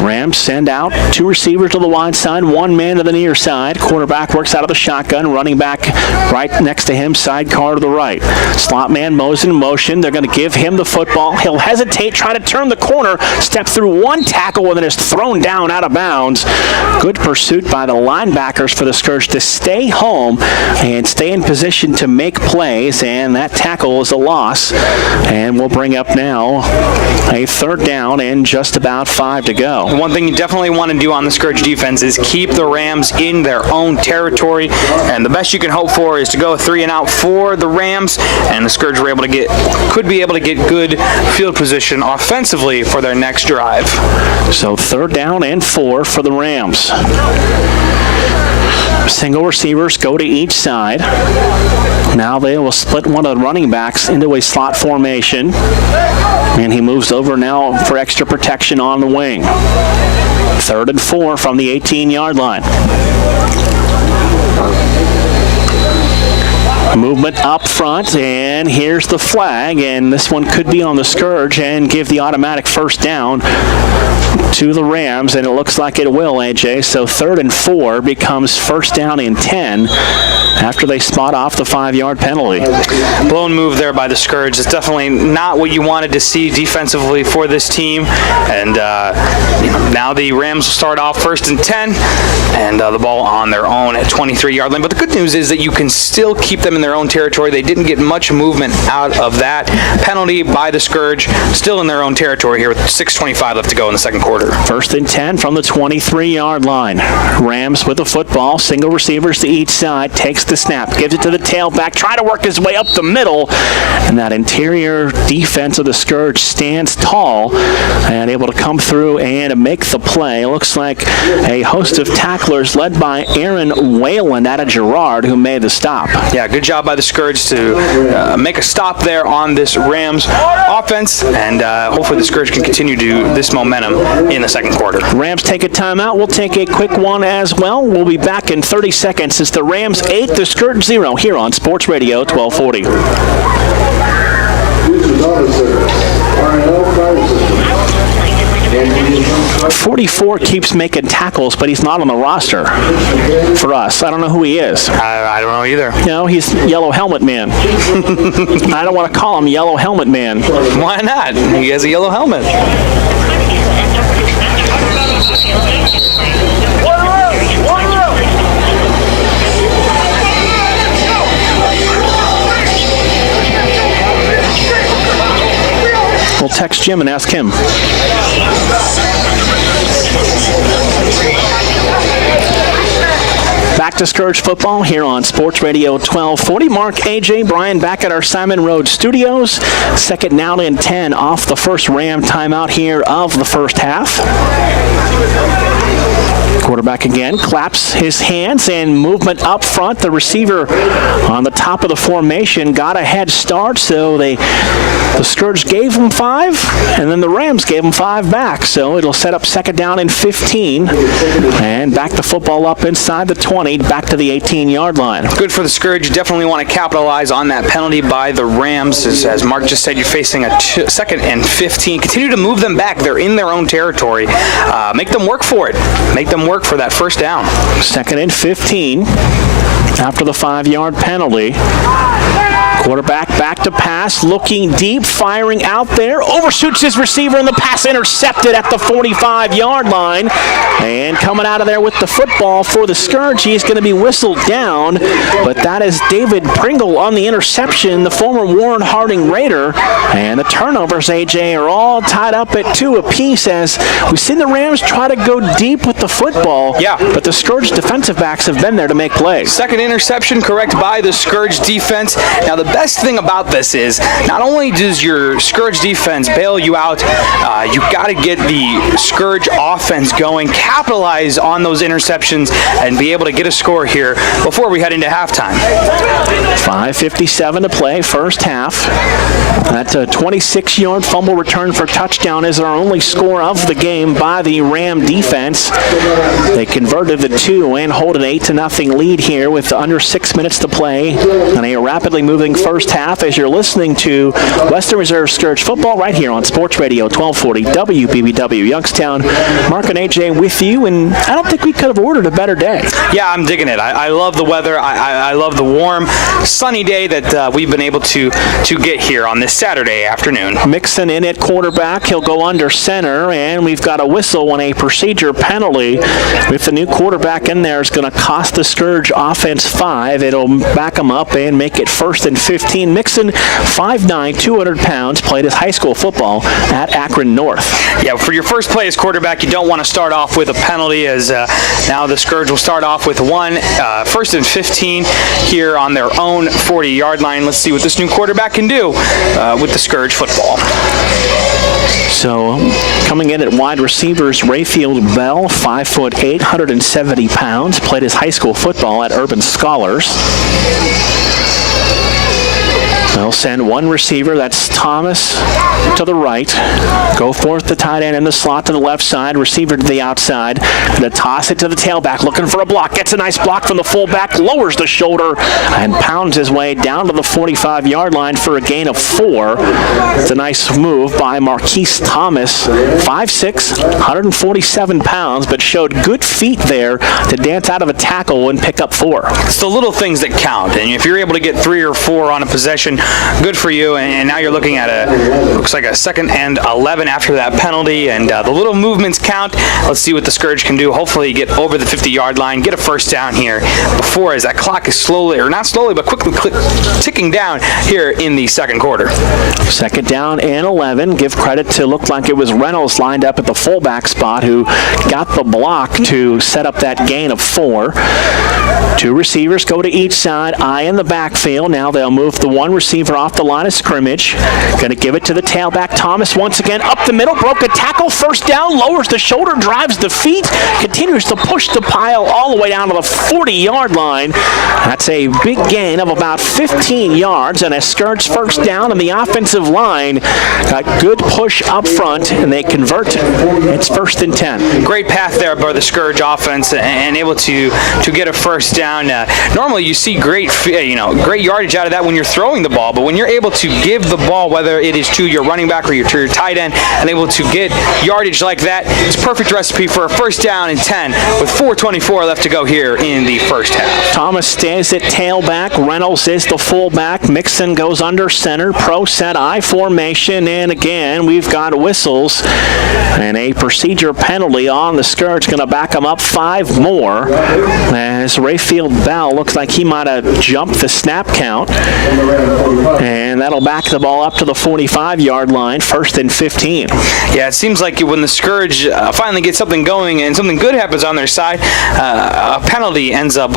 Rams send out 2 receivers to the wide side, 1 man to the near side. Quarterback works out of the shotgun, running back right next to him, sidecar to the right. Slot man mows in motion. They're going to give him the football. He'll hesitate, try to turn the corner, step through 1 tackle, and then is thrown down out of bounds. Good pursuit by the linebackers for the Scourge to stay home and stay in position to make plays, and that tackle is a loss. And we'll bring up now a 3rd down and just about 5 to go. One thing you definitely want to do on the Scourge defense is keep the Rams in their own territory, and the best you can hope for is to go 3 and out for the Rams, and the Scourge could be able to get good field position offensively for their next drive. So 3rd down and 4 for the Rams. Single receivers go to each side. Now they will split one of the running backs into a slot formation. And he moves over now for extra protection on the wing. 3rd and 4 from the 18-yard line. Movement up front, and here's the flag, and this one could be on the Scourge and give the automatic 1st down to the Rams, and it looks like it will, AJ. So 3rd and 4 becomes 1st down and 10 after they spot off the 5-yard penalty. Blown move there by the Scourge. It's definitely not what you wanted to see defensively for this team, and now the Rams will start off 1st and 10, and the ball on their own at 23-yard line. But the good news is that you can still keep them in their own territory. They didn't get much movement out of that penalty by the Scourge. Still in their own territory here with 6:25 left to go in the 2nd quarter. 1st and 10 from the 23-yard line. Rams with the football, single receivers to each side, takes the snap, gives it to the tailback, try to work his way up the middle, and that interior defense of the Scourge stands tall and able to come through and make the play. It looks like a host of tacklers led by Aaron Whalen out of Girard who made the stop. Yeah, good job by the Scourge to make a stop there on this Rams offense, and hopefully the Scourge can continue to this momentum in the 2nd quarter. Rams take a timeout. We'll take a quick one as well. We'll be back in 30 seconds. It's the Rams 8, the Scourge 0 here on Sports Radio 1240. 44 keeps making tackles, but he's not on the roster for us. I don't know who he is. I don't know either. You know, he's Yellow Helmet Man. I don't want to call him Yellow Helmet Man. Why not? He has a yellow helmet. We'll text Jim and ask him. Back to Scourge football here on Sports Radio 1240. Mark, AJ, Brian back at our Simon Road studios. 2nd down and 10 off the first Ram timeout here of the first half. Quarterback again claps his hands and movement up front. The receiver on the top of the formation got a head start, so the Scourge gave him 5, and then the Rams gave him 5 back. So it'll set up 2nd down and 15, and back the football up inside the 20, back to the 18-yard line. Good for the Scourge. You definitely want to capitalize on that penalty by the Rams. As Mark just said, you're facing a 2nd and 15. Continue to move them back. They're in their own territory. Make them work for it. Make them work for that 1st down. 2nd and 15 after the 5-yard penalty. Quarterback Back to pass, looking deep, firing out there. Overshoots his receiver, and the pass intercepted at the 45-yard line. And coming out of there with the football for the Scourge, he's going to be whistled down. But that is David Pringle on the interception, the former Warren Harding Raider. And the turnovers, AJ, are all tied up at 2 apiece as we've seen the Rams try to go deep with the football. Yeah. But the Scourge defensive backs have been there to make plays. Second interception, correct, by the Scourge defense. Now, the best thing about this is not only does your Scourge defense bail you out, you got to get the Scourge offense going, capitalize on those interceptions, and be able to get a score here before we head into halftime. 5:57 to play, first half. That's a 26-yard fumble return for touchdown is our only score of the game by the Ram defense. They converted the 2 and hold an 8-0 lead here with under 6 minutes to play in a rapidly moving first half as you're listening to Western Reserve Scourge football right here on Sports Radio 1240 WBBW Youngstown. Mark and AJ with you, and I don't think we could have ordered a better day. Yeah, I'm digging it. I love the weather. I love the warm, sunny day that we've been able to get here on this Saturday afternoon. Mixon in at quarterback. He'll go under center, and we've got a whistle on a procedure penalty. With the new quarterback in there, it's going to cost the Scourge offense 5. It'll back them up and make it 1st and 15. Mixon, 5'9", 200 pounds, played his high school football at Akron North. Yeah, for your first play as quarterback, you don't want to start off with a penalty as now the Scourge will start off with 1st and 15 here on their own 40-yard line. Let's see what this new quarterback can do with the Scourge football. So coming in at wide receivers, Rayfield Bell, 5'8", 170 pounds, played his high school football at Urban Scholars. They'll send one receiver, that's Thomas, to the right. Go forth the tight end in the slot to the left side, receiver to the outside. Going to toss it to the tailback, looking for a block. Gets a nice block from the fullback, lowers the shoulder, and pounds his way down to the 45-yard line for a gain of 4. It's a nice move by Marquise Thomas, 5'6", 147 pounds, but showed good feet there to dance out of a tackle and pick up 4. It's the little things that count, and if you're able to get 3 or 4 on a possession, good for you. And now you're looking at looks like a 2nd and 11 after that penalty, and the little movements count. Let's see what the Scourge can do. Hopefully get over the 50-yard line, get a first down here before, as that clock is slowly, or not slowly, but quickly ticking down here in the second quarter. 2nd down and 11. Give credit to, looked like it was Reynolds lined up at the fullback spot who got the block to set up that gain of 4. 2 receivers go to each side, eye in the backfield. Now they'll move the one receiver off the line of scrimmage. Going to give it to the tailback. Thomas once again up the middle, broke a tackle, first down, lowers the shoulder, drives the feet, continues to push the pile all the way down to the 40-yard line. That's a big gain of about 15 yards, and a Scourge first down, and the offensive line got good push up front, and they convert. It's 1st and 10. Great path there by the Scourge offense, and able to get a first down. Normally you see great yardage out of that when you're throwing the ball, but when you're able to give the ball, whether it is to your running back or to your tight end, and able to get yardage like that, it's a perfect recipe for a first down and 10 with 4:24 left to go here in the first half. Thomas stays at tailback. Reynolds is the fullback. Mixon goes under center. Pro set I formation, and again we've got whistles and a procedure penalty on the Scourge. Going to back them up 5 more as Rayfield Bell looks like he might have jumped the snap count, and that'll back the ball up to the 45-yard line, 1st and 15. Yeah, it seems like when the Scourge finally gets something going and something good happens on their side, a penalty ends up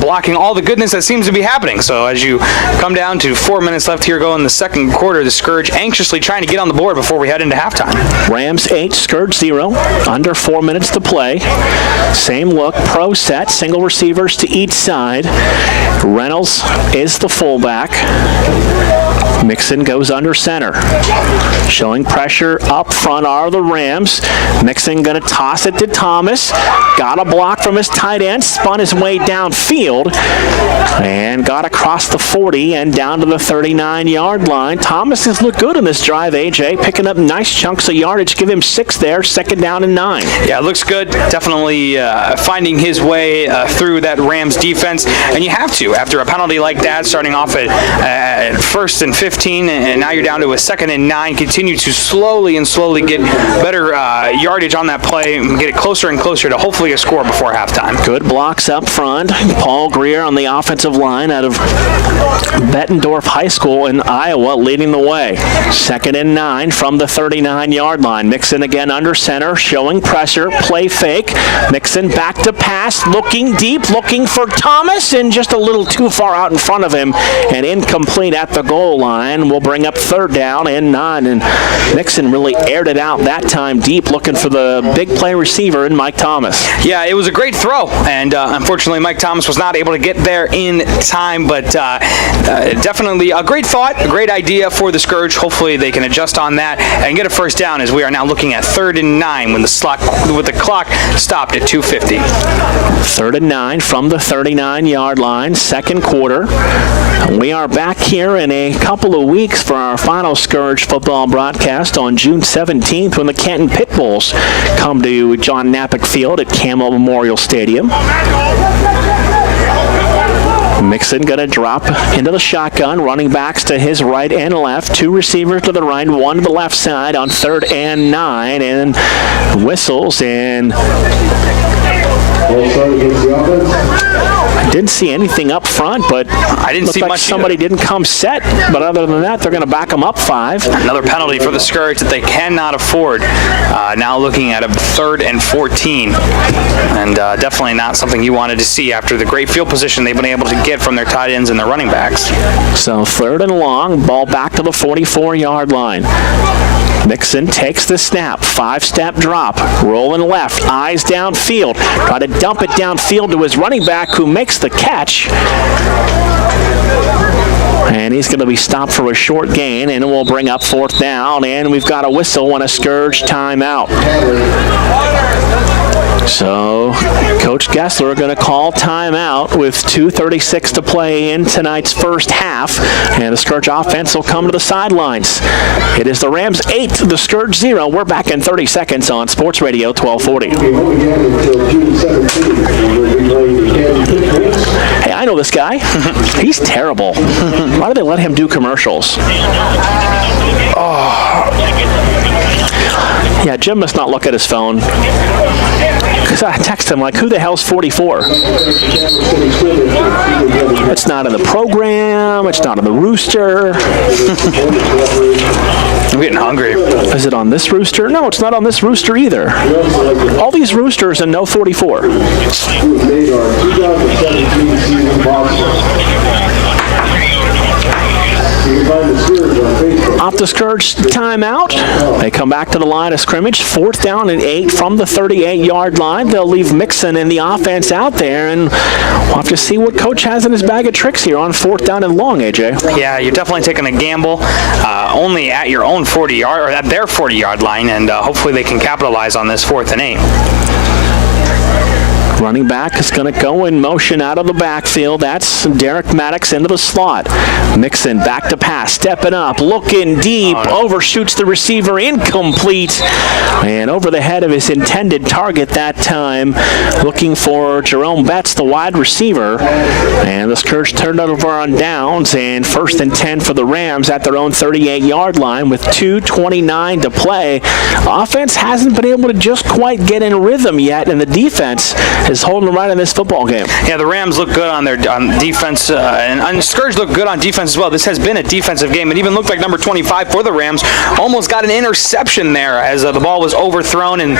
blocking all the goodness that seems to be happening. So as you come down to 4 minutes left here go in the second quarter, the Scourge anxiously trying to get on the board before we head into halftime. Rams 8, Scourge 0, under 4 minutes to play. Same look, pro set, single receivers to each side. Reynolds is the fullback. Mixon goes under center. Showing pressure up front are the Rams. Mixon going to toss it to Thomas. Got a block from his tight end. Spun his way downfield. And got across the 40 and down to the 39-yard line. Thomas has looked good in this drive, AJ. Picking up nice chunks of yardage. Give him 6 there. 2nd down and 9. Yeah, it looks good. Definitely finding his way through that Rams defense. And you have to, after a penalty like that, starting off at 1st and 15, and now you're down to a 2nd and 9. Continue to slowly get better yardage on that play and get it closer and closer to hopefully a score before halftime. Good blocks up front. Paul Greer on the offensive line out of Bettendorf High School in Iowa leading the way. 2nd and 9 from the 39-yard line. Mixon again under center, showing pressure, play fake. Mixon back to pass, looking deep, looking for Thomas, and just a little too far out in front of him, and incomplete at the goal line. Will bring up 3rd down and 9, and Mixon really aired it out that time deep, looking for the big play receiver in Mike Thomas. Yeah, it was a great throw, and unfortunately Mike Thomas was not able to get there in time, but definitely a great thought, a great idea for the Scourge. Hopefully they can adjust on that and get a 1st down, as we are now looking at 3rd and 9 when the clock stopped at 2:50. 3rd and 9 from the 39-yard line, 2nd quarter. We are back here in a couple of weeks for our final Scourge football broadcast on June 17th when the Canton Pitbulls come to John Nappick Field at Camel Memorial Stadium. Mixon going to drop into the shotgun. Running backs to his right and left. 2 receivers to the right, 1 to the left side on 3rd and 9. And whistles and... I didn't see anything up front, but I didn't see like much somebody either. didn't come set. But other than that, they're going to back them up 5. Another penalty for the Scourge that they cannot afford. Now looking at a 3rd and 14. And definitely not something you wanted to see after the great field position they've been able to get from their tight ends and their running backs. So 3rd and long, ball back to the 44-yard line. Mixon takes the snap, 5-step drop, rolling left, eyes downfield, try to dump it downfield to his running back who makes the catch. And he's going to be stopped for a short gain, and it will bring up 4th down, and we've got a whistle and a Scourge timeout. So Coach Gessler going to call timeout with 2:36 to play in tonight's first half, and the Scourge offense will come to the sidelines. It is the Rams 8, the Scourge 0. We're back in 30 seconds on Sports Radio 1240. Hey, I know this guy. He's terrible. Why do they let him do commercials? Yeah, Jim must not look at his phone. Because I text him like, who the hell's 44? It's not in the program. It's not in the rooster. I'm getting hungry. Is it on this rooster? No, it's not on this rooster either. All these roosters and no 44. Off the Scourge timeout. They come back to the line of scrimmage. 4th down and 8 from the 38-yard line. They'll leave Mixon and the offense out there, and we'll have to see what Coach has in his bag of tricks here on 4th down and long, AJ. Yeah, you're definitely taking a gamble only at your own 40-yard, or at their 40-yard line, and hopefully they can capitalize on this 4th and 8. Running back is going to go in motion out of the backfield. That's Derek Maddox into the slot. Mixon back to pass, stepping up, looking deep, overshoots the receiver, incomplete, and over the head of his intended target that time, looking for Jerome Betts, the wide receiver. And the Scourge turned it over on downs, and 1st and 10 for the Rams at their own 38-yard line with 2:29 to play. Offense hasn't been able to just quite get in rhythm yet, and the defense is holding them right in this football game. Yeah, the Rams look good on their defense, and Scourge look good on defense as well. This has been a defensive game. It even looked like number 25 for the Rams almost got an interception there as the ball was overthrown, and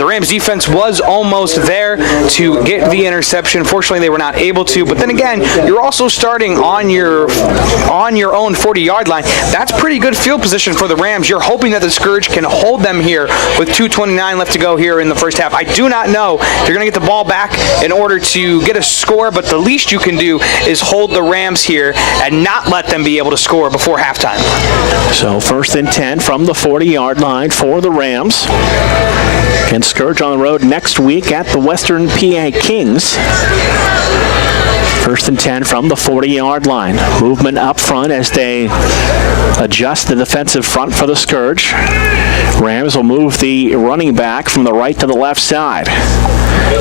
the Rams defense was almost there to get the interception. Fortunately, they were not able to. But then again, you're also starting on your own 40-yard line. That's pretty good field position for the Rams. You're hoping that the Scourge can hold them here with 2:29 left to go here in the first half. I do not know if you're going to get the ball ball back in order to get a score, but the least you can do is hold the Rams here and not let them be able to score before halftime. So 1st and 10 from the 40-yard line for the Rams. And Scourge on the road next week at the Western PA Kings. 1st and 10 from the 40-yard line. Movement up front as they adjust the defensive front for the Scourge. Rams will move the running back from the right to the left side.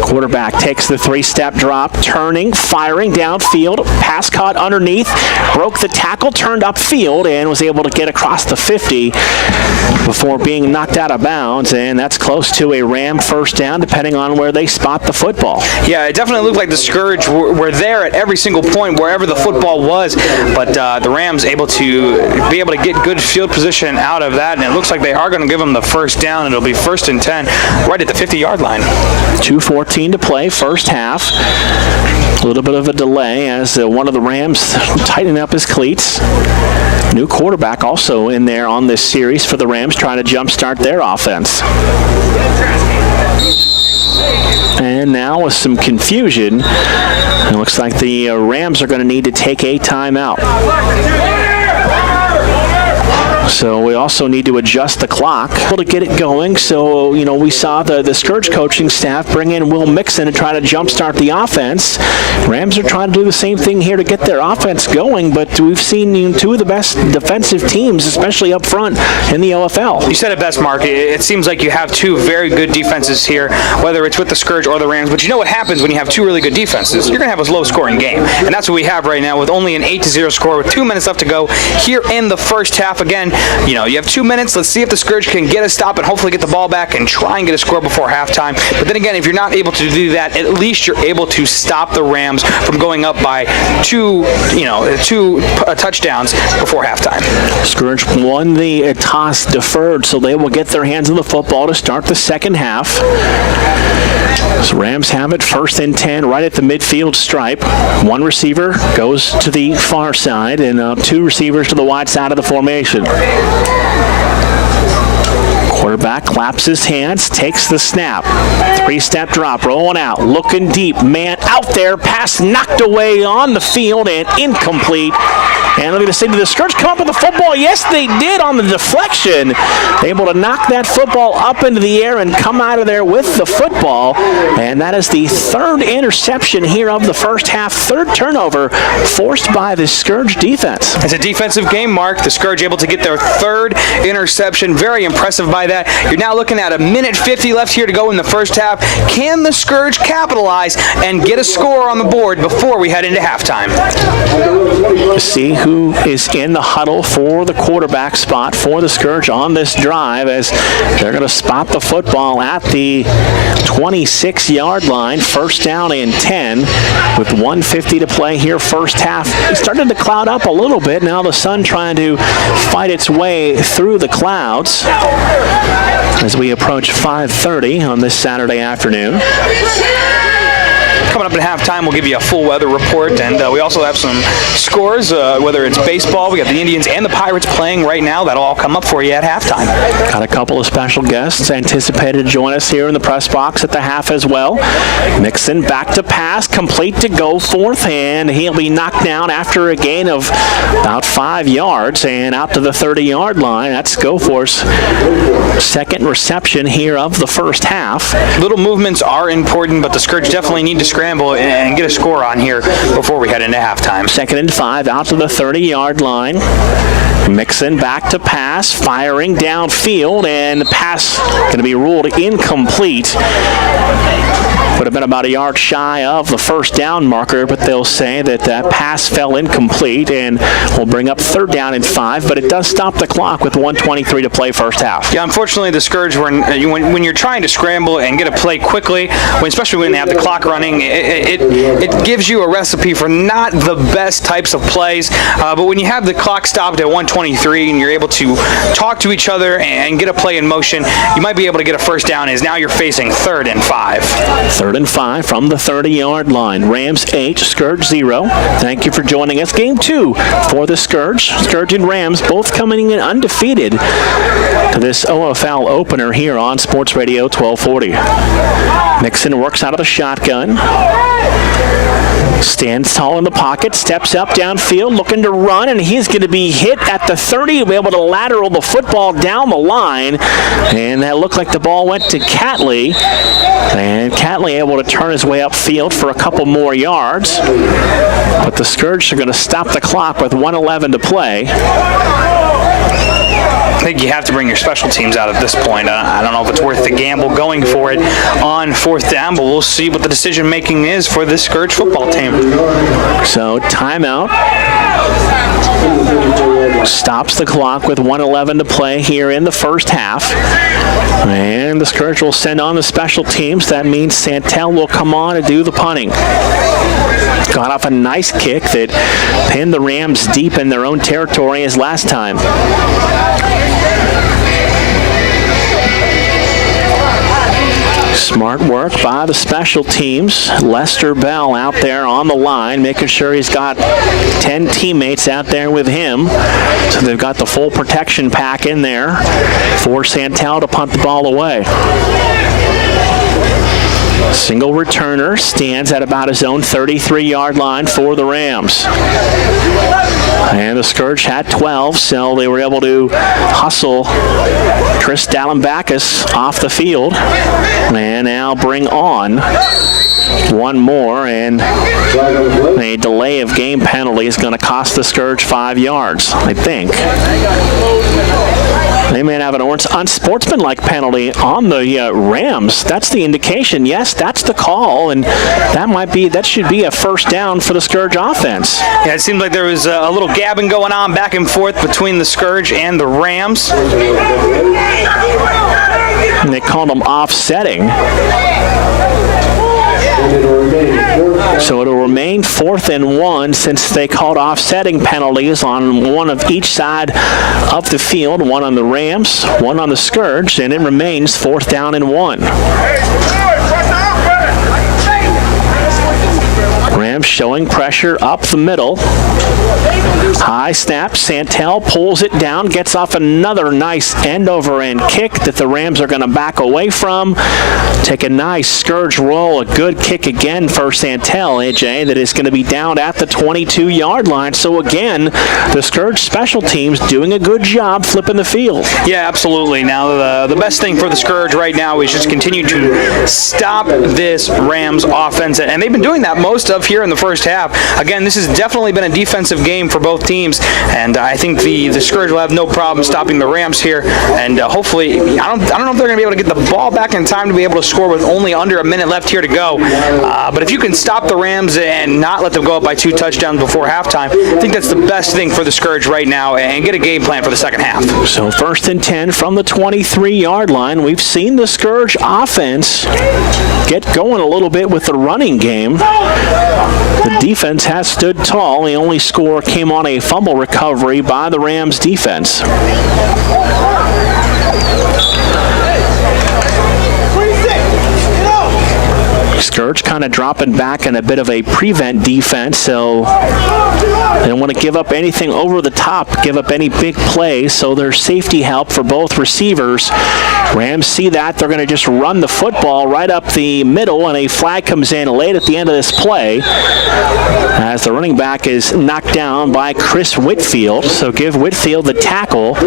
Quarterback takes the 3-step drop, turning, firing downfield. Pass caught underneath, broke the tackle, turned upfield, and was able to get across the 50 before being knocked out of bounds. And that's close to a Ram first down, depending on where they spot the football. Yeah, it definitely looked like the Scourge were there at every single point, wherever the football was. But the Rams able to get good field position out of that, and it looks like they are going to give them the first down. It'll be 1st and 10 right at the 50-yard line. 2:14 to play, first half. A little bit of a delay as one of the Rams tightening up his cleats. New quarterback also in there on this series for the Rams, trying to jumpstart their offense. And now with some confusion, it looks like the Rams are going to need to take a timeout. So we also need to adjust the clock to get it going. So, we saw the Scourge coaching staff bring in Will Mixon to try to jumpstart the offense. Rams are trying to do the same thing here to get their offense going, but we've seen two of the best defensive teams, especially up front in the OFL. You said it best, Mark. It seems like you have two very good defenses here, whether it's with the Scourge or the Rams. But you know what happens when you have two really good defenses? You're going to have a low-scoring game. And that's what we have right now with only an 8-0 score with 2 minutes left to go here in the first half. Again, you have 2 minutes. Let's see if the Scourge can get a stop and hopefully get the ball back and try and get a score before halftime. But then again, if you're not able to do that, at least you're able to stop the Rams from going up by two touchdowns before halftime. Scourge won the toss deferred, so they will get their hands on the football to start the second half. So Rams have it 1st and 10 right at the midfield stripe. One receiver goes to the far side and 2 receivers to the wide side of the formation. Quarterback claps his hands, takes the snap. 3-step drop, rolling out, looking deep. Man out there, pass knocked away on the field and incomplete. And let me just say, did the Scourge come up with the football? Yes, they did on the deflection. Able to knock that football up into the air and come out of there with the football. And that is the 3rd interception here of the first half. 3rd turnover forced by the Scourge defense. It's a defensive game, Mark. The Scourge able to get their 3rd interception. Very impressive by that. You're now looking at a minute 50 left here to go in the first half. Can the Scourge capitalize and get a score on the board before we head into halftime? See who is in the huddle for the quarterback spot for the Scourge on this drive, as they're going to spot the football at the 26-yard line. 1st down and 10 with 1:50 to play here first half. It started to cloud up a little bit. Now the sun trying to fight its way through the clouds as we approach 5:30 on this Saturday afternoon. Coming up at halftime, we'll give you a full weather report, and we also have some scores, whether it's baseball. We got the Indians and the Pirates playing right now. That'll all come up for you at halftime. Got a couple of special guests anticipated to join us here in the press box at the half as well. Mixon back to pass, complete to go forth, and he'll be knocked down after a gain of about 5 yards and out to the 30-yard line. That's Goforth's 2nd reception here of the first half. Little movements are important, but the Scourge definitely need to scramble and get a score on here before we head into halftime. 2nd and 5 out to the 30-yard line. Mixon back to pass, firing downfield, and the pass going to be ruled incomplete. Would have been about a yard shy of the first down marker, but they'll say that that pass fell incomplete and will bring up 3rd down and 5, but it does stop the clock with 1:23 to play first half. Yeah, unfortunately, the Scourge, when you're trying to scramble and get a play quickly, especially when they have the clock running, it gives you a recipe for not the best types of plays. But when you have the clock stopped at 1:23 and you're able to talk to each other and get a play in motion, you might be able to get a first down, as now you're facing 3rd and 5. 3rd and 5 from the 30-yard line. Rams 8, Scourge 0. Thank you for joining us. Game 2 for the Scourge. Scourge and Rams both coming in undefeated to this OFL opener here on Sports Radio 1240. Mixon works out of the shotgun. Stands tall in the pocket, steps up downfield, looking to run, and he's going to be hit at the 30. He'll be able to lateral the football down the line, and that looked like the ball went to Catley. And Catley able to turn his way upfield for a couple more yards. But the Scourge are going to stop the clock with 1:11 to play. I think you have to bring your special teams out at this point. I don't know if it's worth the gamble going for it on 4th down, but we'll see what the decision-making is for this Scourge football team. So, timeout. Stops the clock with 1:11 to play here in the first half. And the Scourge will send on the special teams. That means Santel will come on and do the punting. Got off a nice kick that pinned the Rams deep in their own territory as last time. Smart work by the special teams. Lester Bell out there on the line, making sure he's got 10 teammates out there with him. So they've got the full protection pack in there for Santel to punt the ball away. Single returner stands at about his own 33-yard line for the Rams. And the Scourge had 12, so they were able to hustle Chris Dallenbackus off the field. And now bring on one more, and a delay of game penalty is going to cost the Scourge 5 yards, I think. They may have an unsportsmanlike penalty on the Rams. That's the indication. Yes, that's the call, and that should be a first down for the Scourge offense. Yeah, it seemed like there was a little gabbing going on back and forth between the Scourge and the Rams. And they called them offsetting. So it'll remain 4th and 1 since they called offsetting penalties on one of each side of the field, one on the Rams, one on the Scourge, and it remains 4th down and 1. Rams showing pressure up the middle. High snap, Santel pulls it down, gets off another nice end-over-end kick that the Rams are going to back away from. Take a nice Scourge roll, a good kick again for Santel, AJ, that is going to be down at the 22-yard line. So again, the Scourge special teams doing a good job flipping the field. Yeah, absolutely. Now, the best thing for the Scourge right now is just continue to stop this Rams offense, and they've been doing that most of here in the first half. Again, this has definitely been a defensive game for both teams, and I think the Scourge will have no problem stopping the Rams here, and hopefully, I don't know if they're going to be able to get the ball back in time to be able to score with only under a minute left here to go, but if you can stop the Rams and not let them go up by 2 touchdowns before halftime, I think that's the best thing for the Scourge right now, and get a game plan for the second half. So 1st and 10 from the 23-yard line. We've seen the Scourge offense get going a little bit with the running game. The defense has stood tall. The only score came on a fumble recovery by the Rams defense. Scourge kind of dropping back in a bit of a prevent defense, so they don't want to give up anything over the top, give up any big plays, so there's safety help for both receivers. Rams see that. They're going to just run the football right up the middle, and a flag comes in late at the end of this play as the running back is knocked down by Chris Whitfield, so give Whitfield the tackle.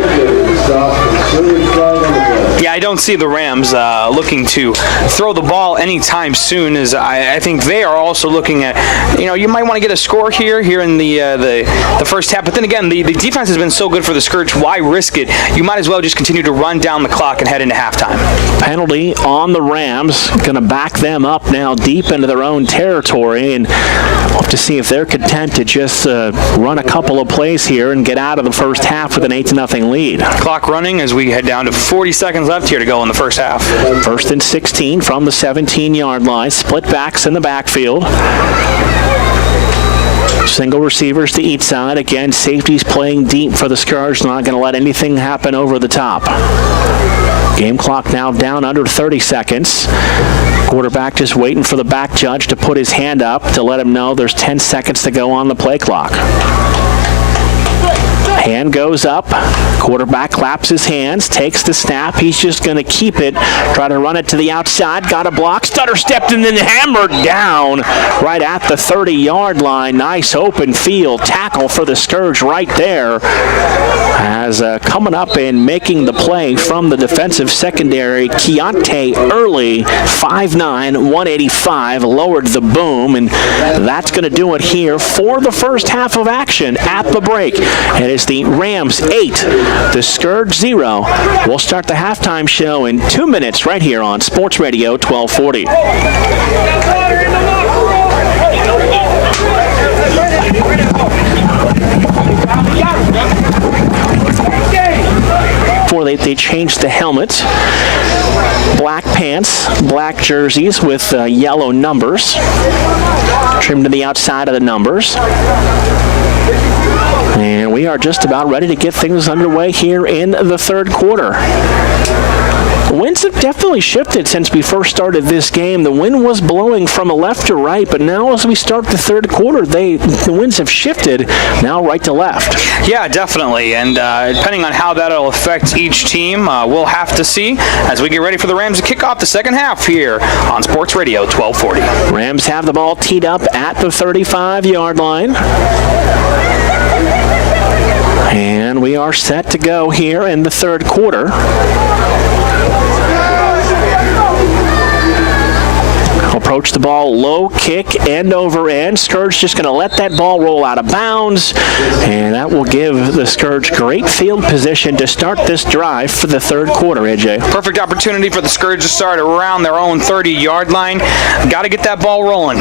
Yeah, I don't see the Rams looking to throw the ball anytime soon, as I think they are also looking at, you might want to get a score here in the first half, but then again, the defense has been so good for the Scourge. Why risk it? You might as well just continue to run down the clock and head into halftime. Penalty on the Rams, going to back them up now deep into their own territory, and we'll have to see if they're content to just run a couple of plays here and get out of the first half with an 8-0 lead. Clock running as we head down to 40 seconds left here to go in the first half. 1st and 16 from the 17-yard line. Split backs in the backfield. Single receivers to each side. Again, safeties playing deep for the Scourge. Not going to let anything happen over the top. Game clock now down under 30 seconds. Quarterback just waiting for the back judge to put his hand up to let him know there's 10 seconds to go on the play clock. Hand goes up. Quarterback claps his hands, takes the snap. He's just going to keep it, try to run it to the outside. Got a block, stutter stepped, and then hammered down right at the 30-yard line. Nice open field tackle for the Scourge right there. As coming up and making the play from the defensive secondary, Keontae Early, 5'9", 185, lowered the boom, and that's going to do it here for the first half of action at the break. It is the Rams 8, the Scourge 0. We'll start the halftime show in 2 minutes right here on Sports Radio 1240. Before they changed the helmet, black pants, black jerseys with yellow numbers, trimmed to the outside of the numbers. And we are just about ready to get things underway here in the third quarter. The winds have definitely shifted since we first started this game. The wind was blowing from a left to right, but now as we start the third quarter, the winds have shifted now right to left. Yeah, definitely. And depending on how that'll affect each team, we'll have to see as we get ready for the Rams to kick off the second half here on Sports Radio 1240. Rams have the ball teed up at the 35-yard line. And we are set to go here in the third quarter. Approach the ball, low kick, end over end. Scourge just going to let that ball roll out of bounds, and that will give the Scourge great field position to start this drive for the third quarter, AJ. Perfect opportunity for the Scourge to start around their own 30-yard line. Got to get that ball rolling.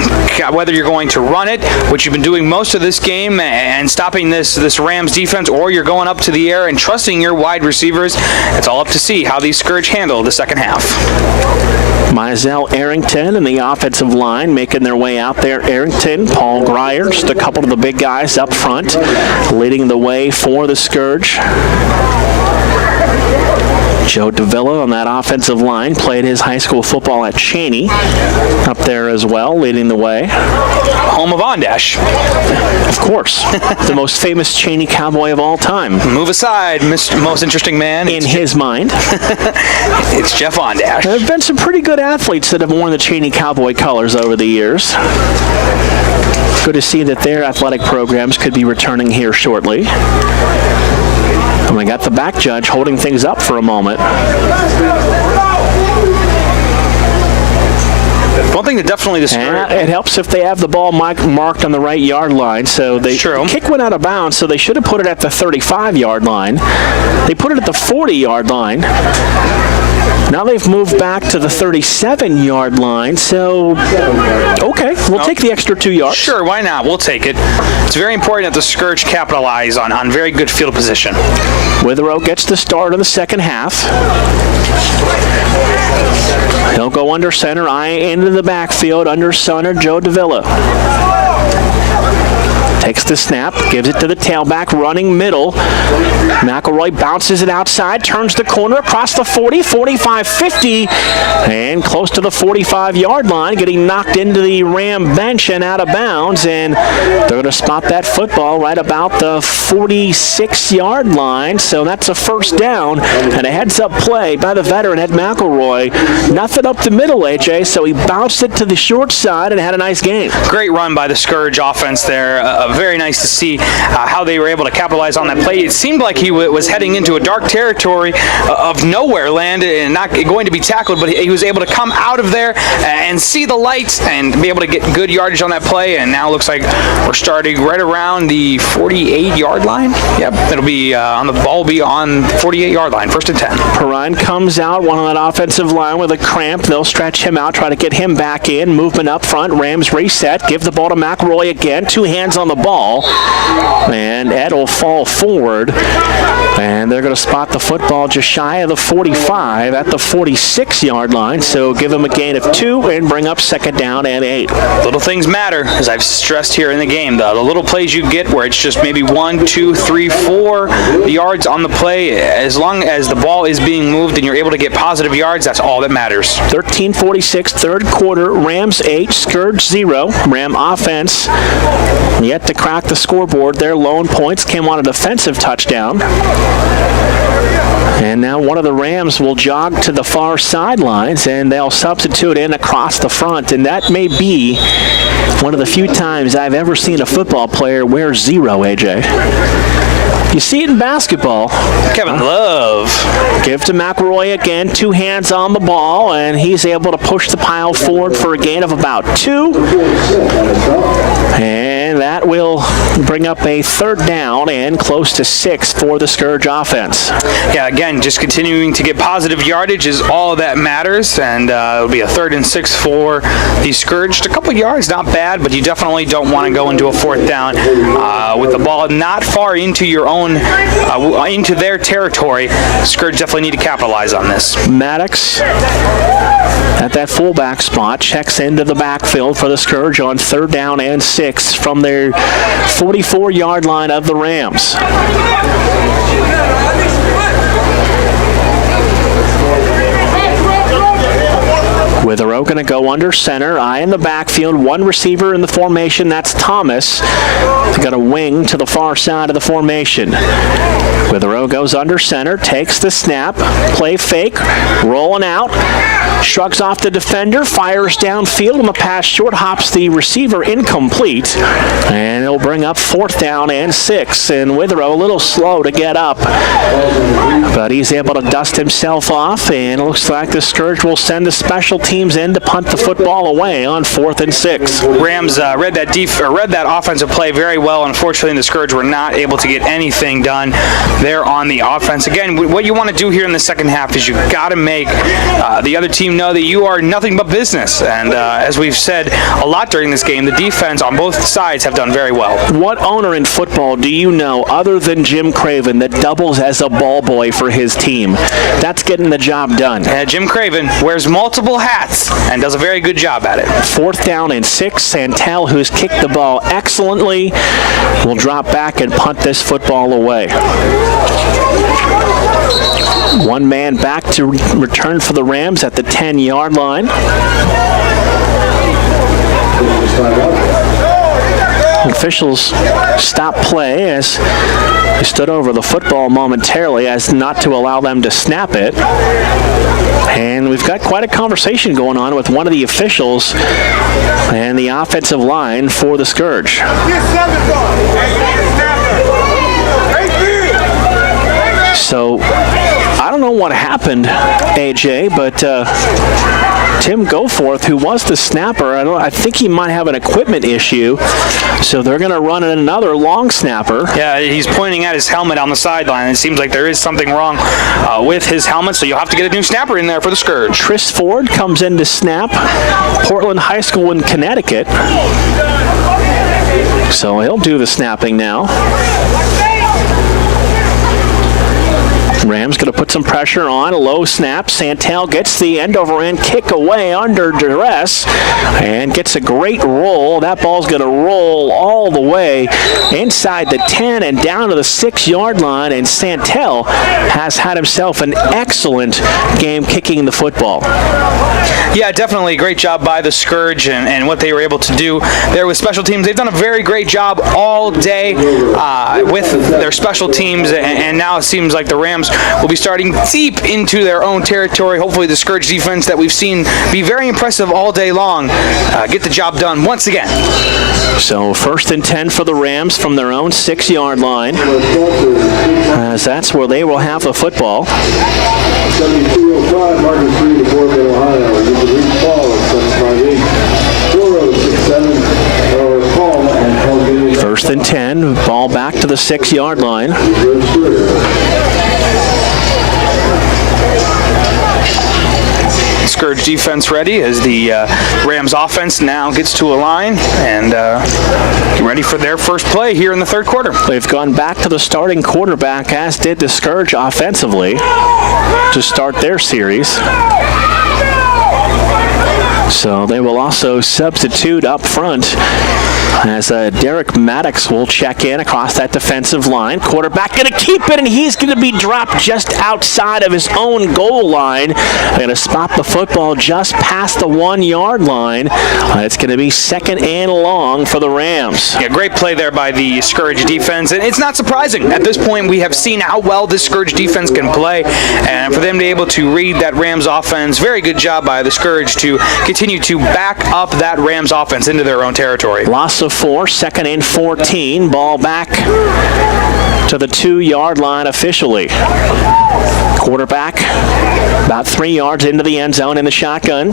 Whether you're going to run it, which you've been doing most of this game, and stopping this Rams defense, or you're going up to the air and trusting your wide receivers, it's all up to see how these Scourge handle the second half. Mizell Arrington and the offensive line making their way out there. Arrington, Paul Grier, just a couple of the big guys up front, leading the way for the Scourge. Joe Davila on that offensive line played his high school football at Cheney up there as well, leading the way. Home of Ondash. Of course. The most famous Cheney Cowboy of all time. Move aside, Mr. Most Interesting Man. In his mind. It's Jeff Ondash. There have been some pretty good athletes that have worn the Cheney Cowboy colors over the years. Good to see that their athletic programs could be returning here shortly. And we got the back judge holding things up for a moment. One thing that definitely discouraged. It helps if they have the ball marked on the right yard line. So the kick went out of bounds, so they should have put it at the 35-yard line. They put it at the 40-yard line. Now they've moved back to the 37-yard line, so okay, we'll take the extra 2 yards. Sure, why not? We'll take it. It's very important that the Scourge capitalize on very good field position. Witherow gets the start of the second half. He'll go under center, eye into the backfield, under center, Joe Davila. Takes the snap, gives it to the tailback, running middle. McElroy bounces it outside, turns the corner across the 40, 45, 50, and close to the 45-yard line, getting knocked into the Ram bench and out of bounds, and they're going to spot that football right about the 46-yard line, so that's a first down, and a heads-up play by the veteran Ed McElroy. Nothing up the middle, AJ, so he bounced it to the short side and had a nice game. Great run by the Scourge offense there. Very nice to see how they were able to capitalize on that play. It seemed like he was heading into a dark territory of nowhere land and not going to be tackled, but he was able to come out of there and see the lights and be able to get good yardage on that play. And now it looks like we're starting right around the 48-yard line. Yep, it'll be the ball will be on 48-yard line, 1st and 10. Perrine comes out, one on that offensive line with a cramp. They'll stretch him out, try to get him back in. Movement up front. Rams reset. Give the ball to McElroy again. 2 hands on the ball, and Ed will fall forward. And they're going to spot the football just shy of the 45 at the 46-yard line. So give them a gain of 2 and bring up second down and 8. Little things matter, as I've stressed here in the game. The little plays you get where it's just maybe 1, 2, 3, 4 yards on the play. As long as the ball is being moved and you're able to get positive yards, that's all that matters. 13:46, third quarter. Rams 8, Scourge 0. Ram offense yet to crack the scoreboard. Their lone points came on a defensive touchdown. And now one of the Rams will jog to the far sidelines, and they'll substitute in across the front. And that may be one of the few times I've ever seen a football player wear 0, AJ. You see it in basketball. Kevin Love. Give to McElroy again, 2 hands on the ball, and he's able to push the pile forward for a gain of about 2. And that will bring up a third down and close to 6 for the Scourge offense. Yeah, again, just continuing to get positive yardage is all that matters, and it'll be a 3rd and 6 for the Scourge. A couple yards, not bad, but you definitely don't want to go into a 4th down with the ball not far into your own, into their territory. Scourge definitely need to capitalize on this. Maddox at that fullback spot checks into the backfield for the Scourge on 3rd down and 6 from their 44-yard line of the Rams. Withrow going to go under center, eye in the backfield, 1 receiver in the formation, that's Thomas. They're going to wing to the far side of the formation. Withrow goes under center, takes the snap, play fake, rolling out, shrugs off the defender, fires downfield, and the pass short, hops the receiver incomplete, and it'll bring up 4th down and 6. And Withrow a little slow to get up, but he's able to dust himself off, and it looks like the Scourge will send the special teams in to punt the football away on 4th and 6. Rams read that offensive play very well. Unfortunately, the Scourge were not able to get anything done there on the offense. Again, what you want to do here in the second half is you've got to make the other team know that you are nothing but business. And as we've said a lot during this game, the defense on both sides have done very well. What owner in football do you know other than Jim Craven that doubles as a ball boy for his team? That's getting the job done. Jim Craven wears multiple hats and does a very good job at it. 4th down and 6. Santel, who's kicked the ball excellently, will drop back and punt this football away. 1 man back to return for the Rams at the 10-yard line. Officials stop play as he stood over the football momentarily as not to allow them to snap it. And we've got quite a conversation going on with one of the officials and the offensive line for the Scourge. So I don't know what happened, AJ, but Tim Goforth, who was the snapper, I think he might have an equipment issue, so they're going to run another long snapper. Yeah, he's pointing at his helmet on the sideline. It seems like there is something wrong with his helmet, so you'll have to get a new snapper in there for the Scourge. Tris Ford comes in to snap, Portland High School in Connecticut. So he'll do the snapping now. Rams going to put some pressure on, a low snap. Santel gets the end-over-end kick away under duress and gets a great roll. That ball's going to roll all the way inside the 10 and down to the 6-yard line, and Santel has had himself an excellent game kicking the football. Yeah, definitely. Great job by the Scourge and what they were able to do there with special teams. They've done a very great job all day with their special teams, and now it seems like the Rams will be starting deep into their own territory. Hopefully the Scourge defense that we've seen be very impressive all day long get the job done once again. So 1st and 10 for the Rams from their own 6-yard line, as that's where they will have the football. 7205, Marcus 3 to Fort Bend, Ohio. You can reach Paul at 758-4067 or call and call. 1st and 10, ball back to the 6-yard line. Scourge defense ready as the Rams offense now gets to a line and get ready for their first play here in the third quarter. They've gone back to the starting quarterback, as did the Scourge offensively, to start their series. So they will also substitute up front as Derek Maddox will check in across that defensive line. Quarterback going to keep it, and he's going to be dropped just outside of his own goal line. Going to spot the football just past the 1 yard line. It's going to be second and long for the Rams. Yeah, great play there by the Scourge defense, and it's not surprising. At this point, we have seen how well this Scourge defense can play, and for them to be able to read that Rams offense, very good job by the Scourge to continue to back up that Rams offense into their own territory. Loss of 4, second and 14. Ball back to the 2 yard line officially. Quarterback about 3 yards into the end zone in the shotgun.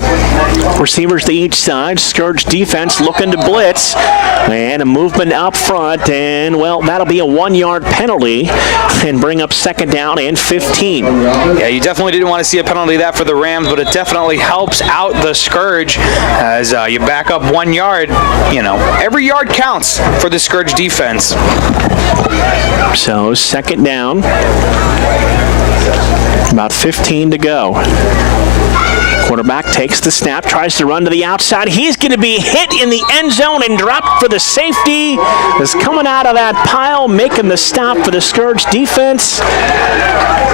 Receivers to each side. Scourge defense looking to blitz. And a movement up front. And, well, that'll be a 1 yard penalty and bring up second down and 15. Yeah, you definitely didn't want to see a penalty that for the Rams, but it definitely helps out the Scourge as you back up 1 yard. You know, every yard counts for the Scourge defense. So, second down. About 15 to go. Quarterback takes the snap, tries to run to the outside. He's going to be hit in the end zone and dropped for the safety. Is coming out of that pile, making the stop for the Scourge defense.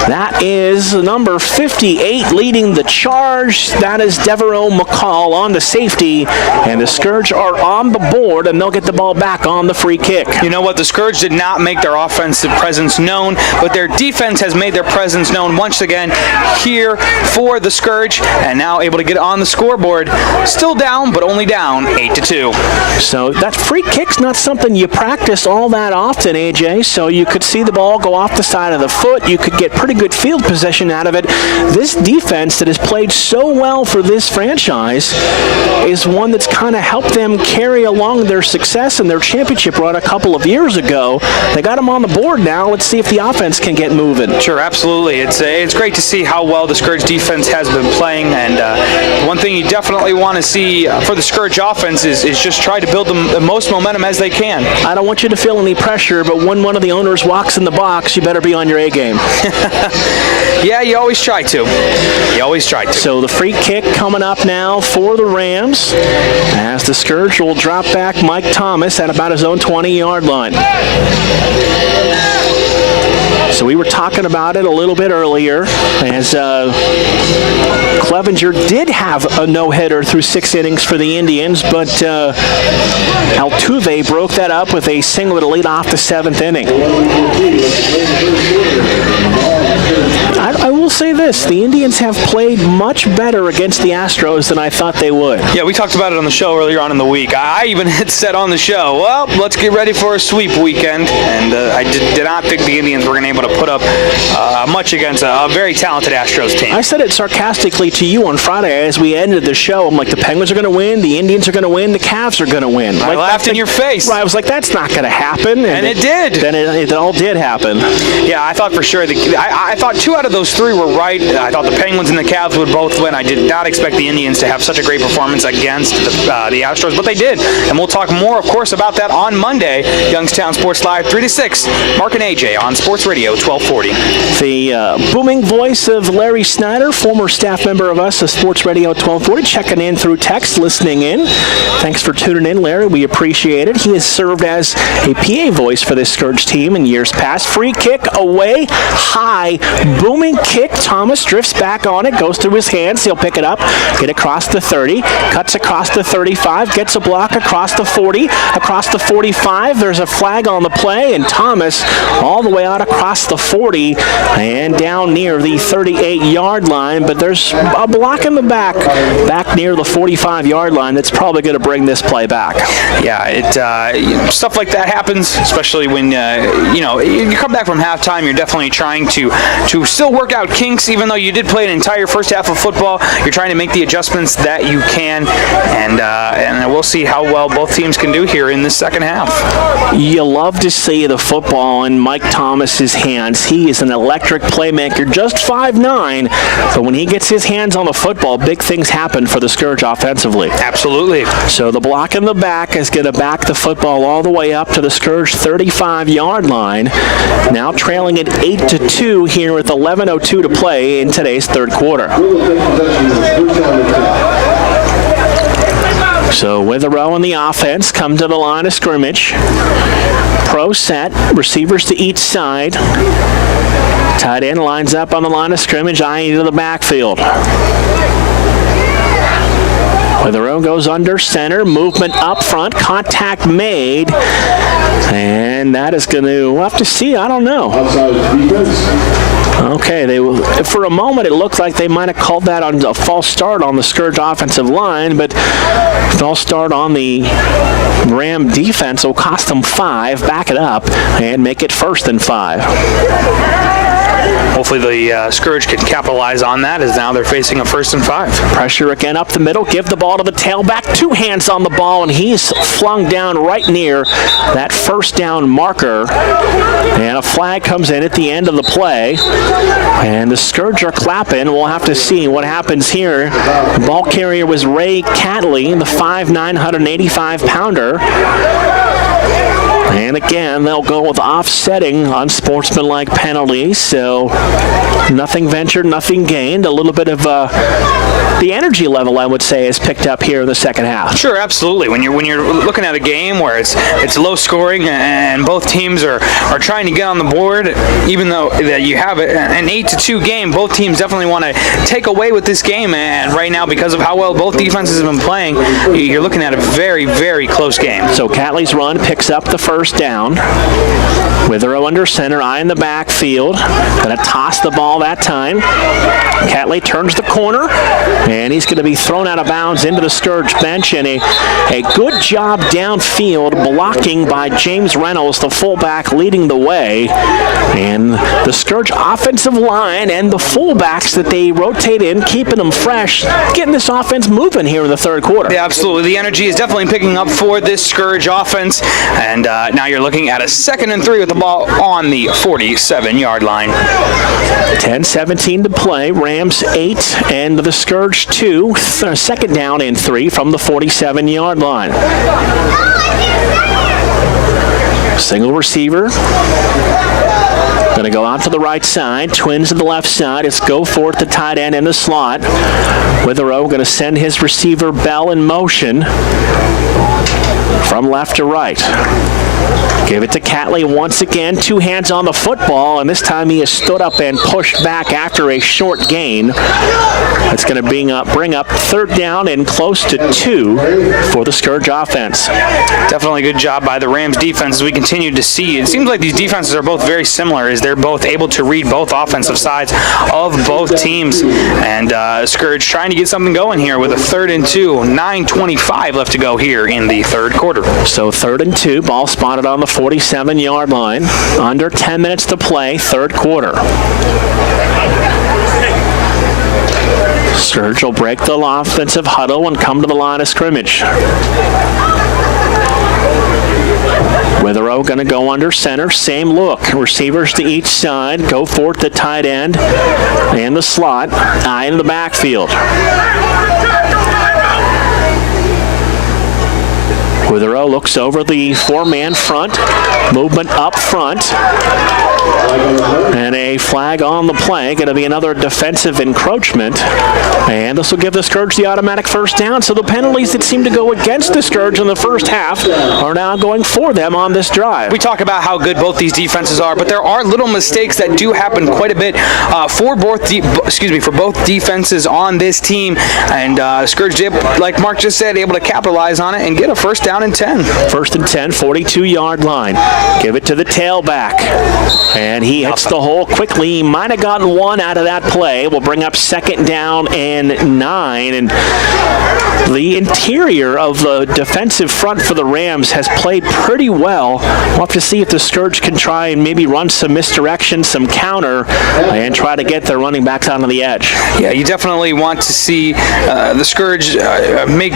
That is number 58 leading the charge. That is Devereaux McCall on the safety. And the Scourge are on the board, and they'll get the ball back on the free kick. You know what? The Scourge did not make their offensive presence known, but their defense has made their presence known once again here for the Scourge, and now able to get on the scoreboard. Still down, but only down 8-2. So that free kick's not something you practice all that often, AJ. So you could see the ball go off the side of the foot. You could get pretty good field possession out of it. This defense that has played so well for this franchise is one that's kind of helped them carry along their success in their championship run a couple of years ago. They got them on the board now. Let's see if the offense can get moving. Sure, absolutely. It's great to see how well the Scourge defense has been playing, and one thing you definitely want to see for the Scourge offense is just try to build the most momentum as they can. I don't want you to feel any pressure, but when one of the owners walks in the box, you better be on your A game. Yeah, you always try to. You always try to. So the free kick coming up now for the Rams as the Scourge will drop back Mike Thomas at about his own 20-yard line. So we were talking about it a little bit earlier as Clevenger did have a no-hitter through 6 innings for the Indians, but Altuve broke that up with a single to lead off the 7th inning. I will say this, the Indians have played much better against the Astros than I thought they would. Yeah, we talked about it on the show earlier on in the week. I even had said on the show, well, let's get ready for a sweep weekend, and I did not think the Indians were going to be able to put up much against a very talented Astros team. I said it sarcastically to you on Friday as we ended the show. I'm like, the Penguins are going to win, the Indians are going to win, the Cavs are going to win. I laughed in your face. I was like, that's not going to happen. And it did. Then it all did happen. Yeah, I thought for sure. I thought 2 out of those 3 were right. I thought the Penguins and the Cavs would both win. I did not expect the Indians to have such a great performance against the Astros, but they did. And we'll talk more, of course, about that on Monday. Youngstown Sports Live, 3 to 6. Mark and AJ on Sports Radio 1240. The booming voice of Larry Snyder, former staff member of us at Sports Radio 1240, checking in through text, listening in. Thanks for tuning in, Larry. We appreciate it. He has served as a PA voice for this Scourge team in years past. Free kick away, high, booming kick. Thomas drifts back on it, goes through his hands. He'll pick it up, get across the 30, cuts across the 35, gets a block across the 40, across the 45. There's a flag on the play, and Thomas all the way out across the 40 and down near the 38-yard line. But there's a block in the back near the 45-yard line that's probably going to bring this play back. Yeah, stuff like that happens, especially when you come back from halftime. You're definitely trying to still work work out kinks, even though you did play an entire first half of football. You're trying to make the adjustments that you can, and we'll see how well both teams can do here in this second half. You love to see the football in Mike Thomas's hands. He is an electric playmaker, just 5'9", but when he gets his hands on the football, big things happen for the Scourge offensively. Absolutely. So the block in the back is going to back the football all the way up to the Scourge 35-yard line. Now trailing at 8-2 here with 11:02 to play in today's third quarter. So Witherow and the offense come to the line of scrimmage. Pro set, receivers to each side. Tight end lines up on the line of scrimmage, eyeing to the backfield. Witherow goes under center, movement up front, contact made, and that is going to, we'll have to see, I don't know. Okay, for a moment it looked like they might have called that on a false start on the Scourge offensive line, but false start on the Ram defense will cost them 5, back it up, and make it 1st and 5. Hopefully the Scourge can capitalize on that, as now they're facing a 1st and 5. Pressure again up the middle, give the ball to the tailback, 2 hands on the ball, and he's flung down right near that first down marker. And a flag comes in at the end of the play, and the Scourge are clapping. We'll have to see what happens here. The ball carrier was Ray Catley, the 5'9", 185-pounder. And again, they'll go with offsetting unsportsmanlike penalties. So nothing ventured, nothing gained. A little bit of the energy level, I would say, is picked up here in the second half. Sure, absolutely. When you're looking at a game where it's low scoring and both teams are trying to get on the board, even though that you have an 8-2 game, both teams definitely want to take away with this game. And right now, because of how well both defenses have been playing, you're looking at a very, very close game. So Catley's run picks up the first down. Witherow under center, eye in the backfield. Going to toss the ball that time. Catley turns the corner, and he's going to be thrown out of bounds into the Scourge bench. And a good job downfield, blocking by James Reynolds, the fullback, leading the way. And the Scourge offensive line and the fullbacks that they rotate in, keeping them fresh, getting this offense moving here in the third quarter. Yeah, absolutely. The energy is definitely picking up for this Scourge offense. And now you're looking at a 2nd and 3 with the ball on the 47-yard line. 10-17 to play. Rams 8 and the Scourge 2. Second down and 3 from the 47-yard line. Single receiver. Going to go out to the right side. Twins to the left side. It's Goforth, the tight end, in the slot. Witherow going to send his receiver Bell in motion from left to right. Give it to Catley once again. 2 hands on the football, and this time he has stood up and pushed back after a short gain. That's going to bring up 3rd down and close to 2 for the Scourge offense. Definitely good job by the Rams defense as we continue to see. It seems like these defenses are both very similar, as they're both able to read both offensive sides of both teams. And Scourge trying to get something going here with a 3rd and 2. 9:25 left to go here in the third quarter. So 3rd and 2, ball spotted on the 47-yard line. Under 10 minutes to play, third quarter. Scourge will break the offensive huddle and come to the line of scrimmage. Witherow going to go under center. Same look. Receivers to each side. Goforth, the tight end, and the slot. Eye in the backfield. Witherow looks over the 4-man front. Movement up front. And a flag on the play. Going to be another defensive encroachment. And this will give the Scourge the automatic first down. So the penalties that seem to go against the Scourge in the first half are now going for them on this drive. We talk about how good both these defenses are, but there are little mistakes that do happen quite a bit for both defenses on this team. And Scourge did, like Mark just said, able to capitalize on it and get a first down 1 and 10. First and 10, 42-yard line. Give it to the tailback. And he hits the hole quickly. He might have gotten one out of that play. We'll bring up second down and 9. And the interior of the defensive front for the Rams has played pretty well. We'll have to see if the Scourge can try and maybe run some misdirection, some counter, and try to get their running backs onto the edge. Yeah, you definitely want to see the Scourge make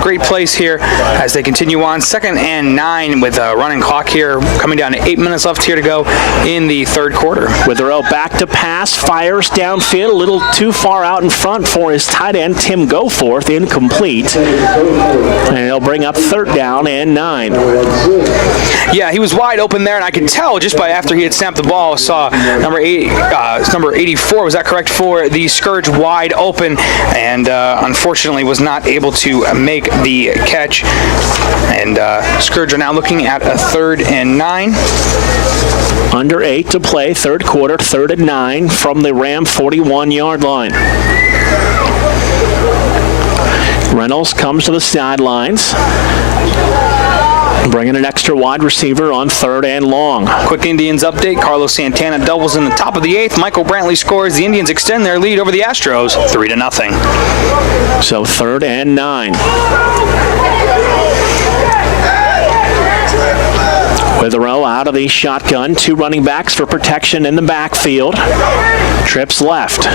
great plays here as they continue on. Second and 9 with a running clock here, coming down to 8 minutes left here to go in the third quarter. Withrow back to pass, fires downfield, a little too far out in front for his tight end, Tim Goforth, incomplete. And he'll bring up third down and 9. Yeah, he was wide open there, and I could tell just by after he had snapped the ball, saw number 84, was that correct, for the Scourge wide open, and unfortunately was not able to make the catch. And Scourge are now looking at a third and 9. Under 8 to play, third quarter, third and 9 from the Ram 41-yard line. Reynolds comes to the sidelines, bringing an extra wide receiver on third and long. Quick Indians update. Carlos Santana doubles in the top of the 8th. Michael Brantley scores. The Indians extend their lead over the Astros 3-0. So third and 9. Withrow out of the shotgun. 2 running backs for protection in the backfield. Trips left.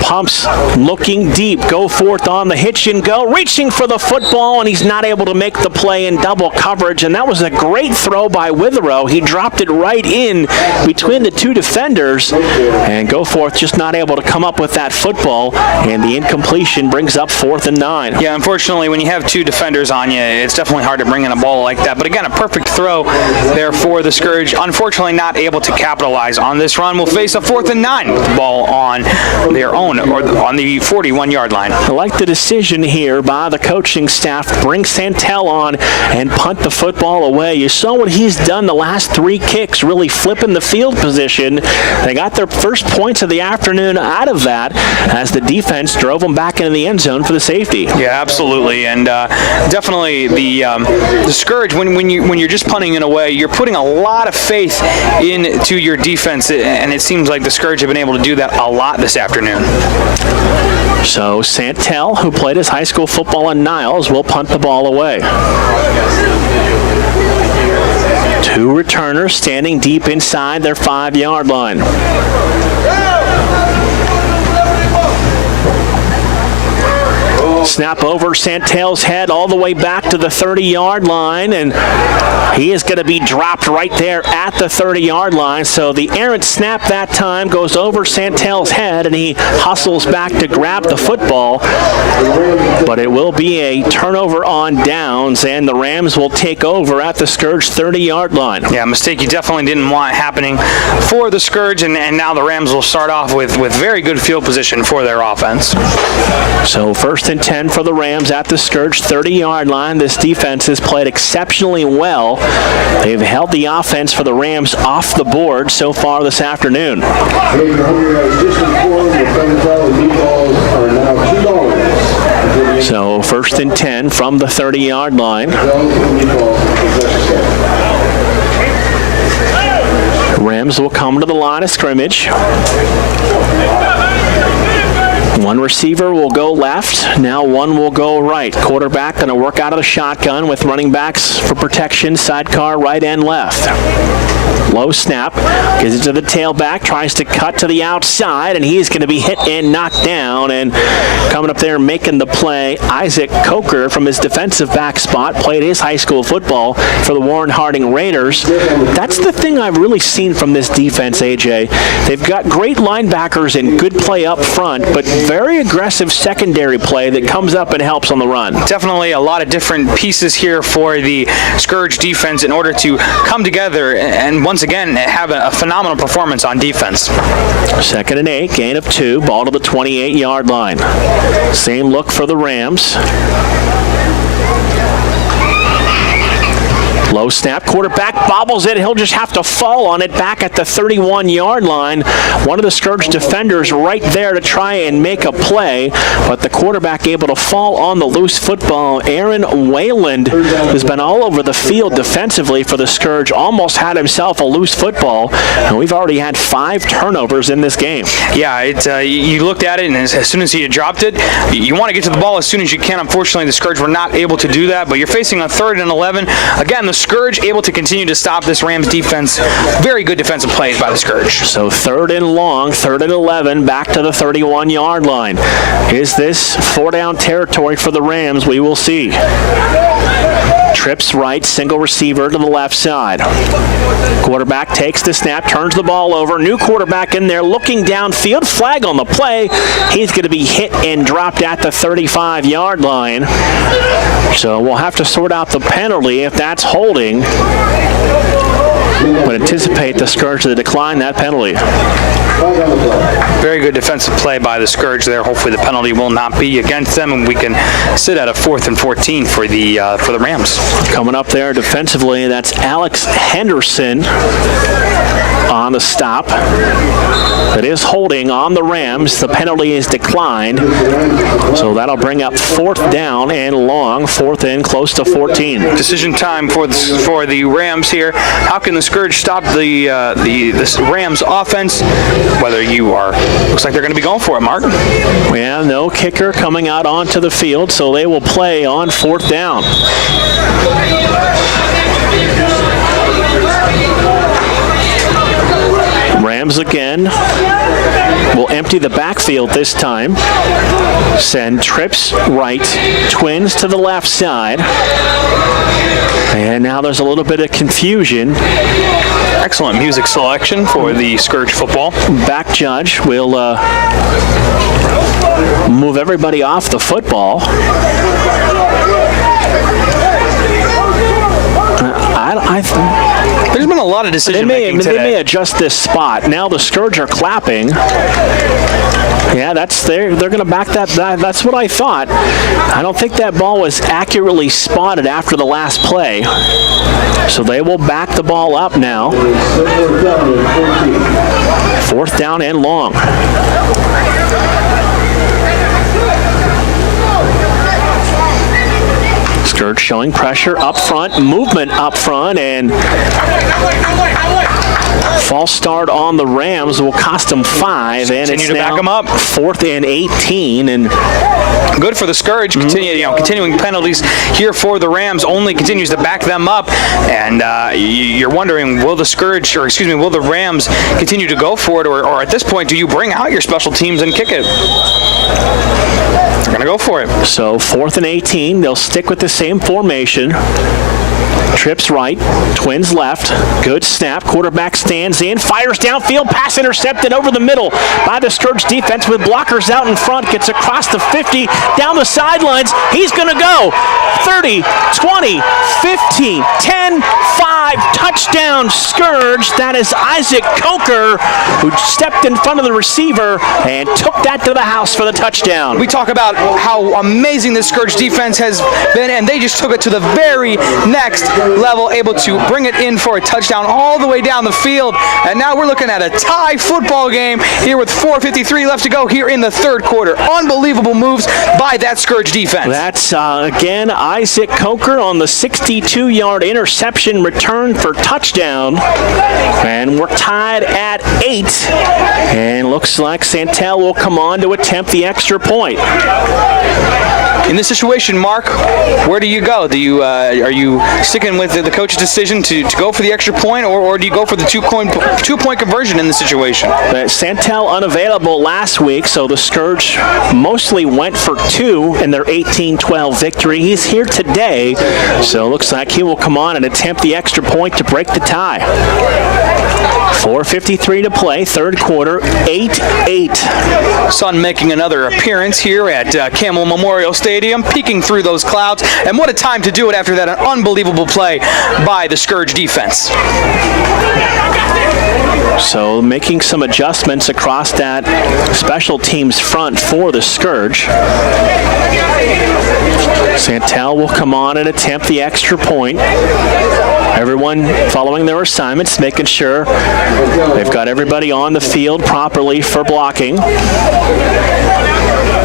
Pumps, looking deep, Goforth on the hitch and go, reaching for the football, and he's not able to make the play in double coverage, and that was a great throw by Withrow. He dropped it right in between the 2 defenders, and Goforth just not able to come up with that football, and the incompletion brings up 4th and 9. Yeah, unfortunately, when you have 2 defenders on you, it's definitely hard to bring in a ball like that, but again, a perfect throw there for the Scourge. Unfortunately, not able to capitalize on this run. We'll face a 4th and 9 with the ball on their own, or on the 41-yard line. I like the decision here by the coaching staff to bring Santel on and punt the football away. You saw what he's done the last 3 kicks, really flipping the field position. They got their first points of the afternoon out of that as the defense drove them back into the end zone for the safety. Yeah, absolutely, and definitely the Scourge, when you're just punting it away, you're putting a lot of faith into your defense, and it seems like the Scourge have been able to do that a lot this afternoon. So Santel, who played his high school football in Niles, will punt the ball away. 2 returners standing deep inside their 5-yard line. Snap over Santel's head all the way back to the 30-yard line, and he is going to be dropped right there at the 30-yard line. So the errant snap that time goes over Santel's head, and he hustles back to grab the football. But it will be a turnover on downs, and the Rams will take over at the Scourge 30-yard line. Yeah, a mistake you definitely didn't want happening for the Scourge, and now the Rams will start off with very good field position for their offense. So first and 10 for the Rams at the Scourge 30-yard line. This defense has played exceptionally well. They've held the offense for the Rams off the board so far this afternoon. So first and 10 from the 30-yard line. Rams will come to the line of scrimmage. One receiver will go left. Now one will go right. Quarterback going to work out of the shotgun with running backs for protection, sidecar, right and left. Low snap, gives it to the tailback, tries to cut to the outside, and he's going to be hit and knocked down. And coming up there making the play, Isaac Coker from his defensive back spot, played his high school football for the Warren Harding Raiders. That's the thing I've really seen from this defense, AJ. They've got great linebackers and good play up front, but very aggressive secondary play that comes up and helps on the run. Definitely a lot of different pieces here for the Scourge defense in order to come together and once again have a phenomenal performance on defense. Second and 8, gain of 2, ball to the 28-yard line. Same look for the Rams. Low snap, quarterback bobbles it. He'll just have to fall on it back at the 31-yard line. One of the Scourge defenders right there to try and make a play, but the quarterback able to fall on the loose football. Aaron Wayland has been all over the field defensively for the Scourge, almost had himself a loose football, and we've already had 5 turnovers in this game. Yeah, you looked at it, and as soon as he had dropped it, you want to get to the ball as soon as you can. Unfortunately, the Scourge were not able to do that, but you're facing a 3rd and 11. Again, the Scourge able to continue to stop this Rams defense. Very good defensive plays by the Scourge. So 3rd and long, 3rd and 11, back to the 31-yard line. Is this 4-down territory for the Rams? We will see. Trips right, single receiver to the left side. Quarterback takes the snap, turns the ball over. New quarterback in there looking downfield. Flag on the play. He's going to be hit and dropped at the 35-yard line. So we'll have to sort out the penalty if that's holding. But anticipate the Scourge to decline that penalty. Very good defensive play by the Scourge there. Hopefully the penalty will not be against them, and we can sit at a 4th and 14 for the Rams. Coming up there defensively, that's Alex Henderson on the stop. That is holding on the Rams. The penalty is declined. So that'll bring up 4th down and long, 4th and close to 14. Decision time for the Rams here. How can the Scourge stop the Rams offense? Whether you are, looks like they're going to be going for it, Mark. Yeah, no kicker coming out onto the field, so they will play on 4th down. Rams again will empty the backfield this time. Send trips right, twins to the left side. And now there's a little bit of confusion. Excellent music selection for the Scourge football. Back judge will move everybody off the football. There's been a lot of decision making today. They may adjust this spot. Now the Scourge are clapping. Yeah, they're going to back that. That's what I thought. I don't think that ball was accurately spotted after the last play. So they will back the ball up now. 4th down and long. Scourge showing pressure up front, movement up front, and false start on the Rams will cost them 5, and it's back now them up. 4th and 18, and good for the Scourge. Continuing penalties here for the Rams only continues to back them up, and you're wondering, will the Rams continue to go for it, or at this point, do you bring out your special teams and kick it? They're going to go for it. So 4th and 18, they'll stick with the same formation. Trips right, twins left. Good snap. Quarterback stands in, fires downfield, pass intercepted over the middle by the Scourge defense with blockers out in front. Gets across the 50, down the sidelines. He's going to go 30, 20, 15, 10, 5. Touchdown Scourge. That is Isaac Coker, who stepped in front of the receiver and took that to the house for the touchdown. We talk about how amazing this Scourge defense has been, and they just took it to the very next level, able to bring it in for a touchdown all the way down the field. And now we're looking at a tie football game here with 4:53 left to go here in the 3rd quarter. Unbelievable moves by that Scourge defense. That's, again, Isaac Coker on the 62-yard interception return for touchdown. And we're tied at 8. And looks like Santel will come on to attempt the extra point. In this situation, Mark, where do you go? Are you sticking with the coach's decision to go for the extra point, or do you go for the two-point conversion in the situation? Santel unavailable last week, so the Scourge mostly went for 2 in their 18-12 victory. He's here today, so looks like he will come on and attempt the extra point to break the tie. 4:53 to play, 3rd quarter, 8-8. Sun making another appearance here at Camel Memorial Stadium, peeking through those clouds, and what a time to do it after that unbelievable play by the Scourge defense. So making some adjustments across that special teams front for the Scourge. Santel will come on and attempt the extra point. Everyone following their assignments, making sure they've got everybody on the field properly for blocking.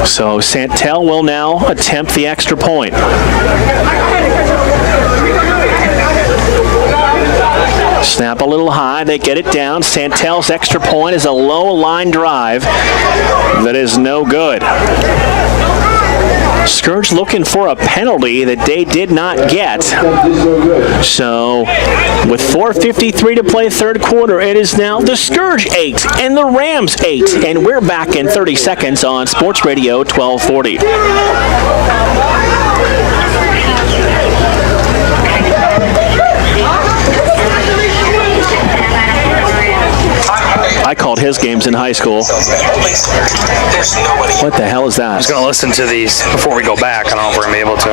So Santel will now attempt the extra point. Snap a little high, they get it down. Santel's extra point is a low line drive that is no good. Scourge looking for a penalty that they did not get. So with 4:53 to play third quarter, it is now the Scourge 8 and the Rams 8. And we're back in 30 seconds on Sports Radio 1240. I called his games in high school. What the hell is that? I was going to listen to these before we go back. I don't know if we're going to be able to.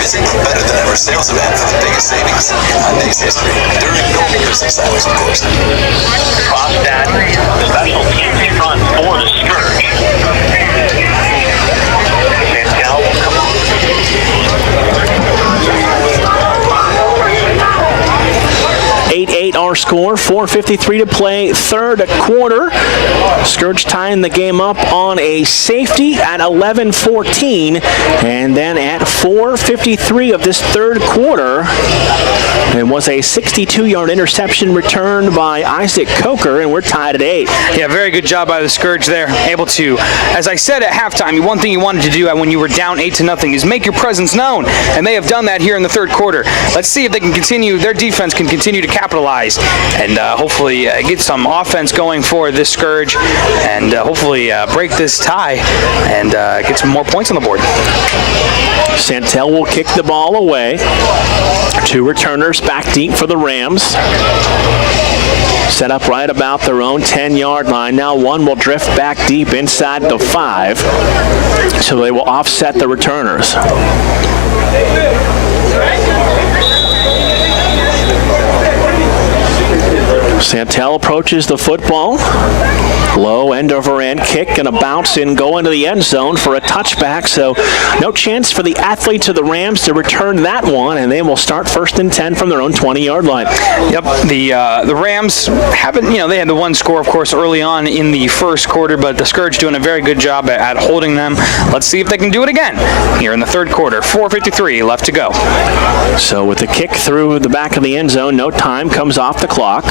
Visit Better Than Ever sales event for the biggest savings in Monday's history during normal business hours, of course. Cross that special team front for the Scourge. Santel will come on. 8-8 our score, 4:53 to play third quarter. Scourge tying the game up on a safety at 11-14, and then at 4:53 of this third quarter, it was a 62-yard interception returned by Isaac Coker, and we're tied at 8. Yeah, very good job by the Scourge there. Able to, as I said at halftime, one thing you wanted to do when you were down 8-0 is make your presence known, and they have done that here in the third quarter. Let's see if they can continue, their defense can continue to capitalize and hopefully get some offense going for this Scourge and hopefully break this tie and get some more points on the board. Santel will kick the ball away. Two returners back deep for the Rams. Set up right about their own 10-yard line. Now one will drift back deep inside the 5. So they will offset the returners. Santel approaches the football. Low end over end kick and a bounce in, go into the end zone for a touchback. So no chance for the athletes of the Rams to return that one, and they will start 1st and 10 from their own 20-yard line. Yep, the Rams haven't, they had the one score, of course, early on in the first quarter, but the Scourge doing a very good job at holding them. Let's see if they can do it again here in the third quarter. 4:53 left to go. So with the kick through the back of the end zone, no time comes off the clock.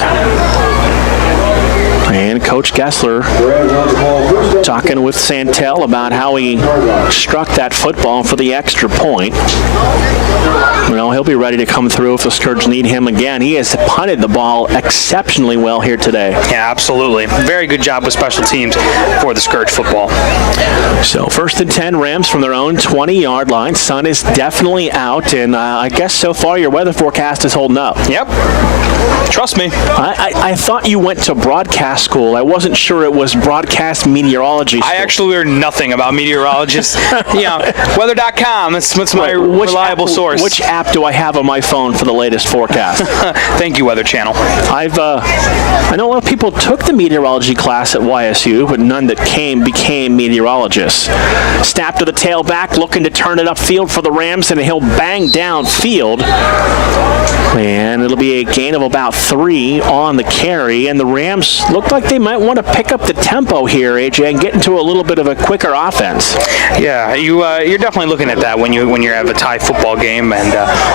And Coach Gessler talking with Santel about how he struck that football for the extra point. He'll be ready to come through if the Scourge need him again. He has punted the ball exceptionally well here today. Yeah, absolutely. Very good job with special teams for the Scourge football. So 1st and 10, Rams from their own 20-yard line. Sun is definitely out, and I guess so far your weather forecast is holding up. Yep. Trust me. I thought you went to broadcast school. I wasn't sure it was broadcast meteorology school. I actually learned nothing about meteorologists. Weather.com. That's my reliable source. Which app do I have on my phone for the latest forecast? Thank you, Weather Channel. I know a lot of people took the meteorology class at YSU, but none that became meteorologists. Snap to the tailback, looking to turn it upfield for the Rams, and he'll bang downfield. And it'll be a gain of about 3 on the carry, and the Rams look like they might want to pick up the tempo here, AJ, and get into a little bit of a quicker offense. Yeah, you're definitely looking at that when you have a tie football game, and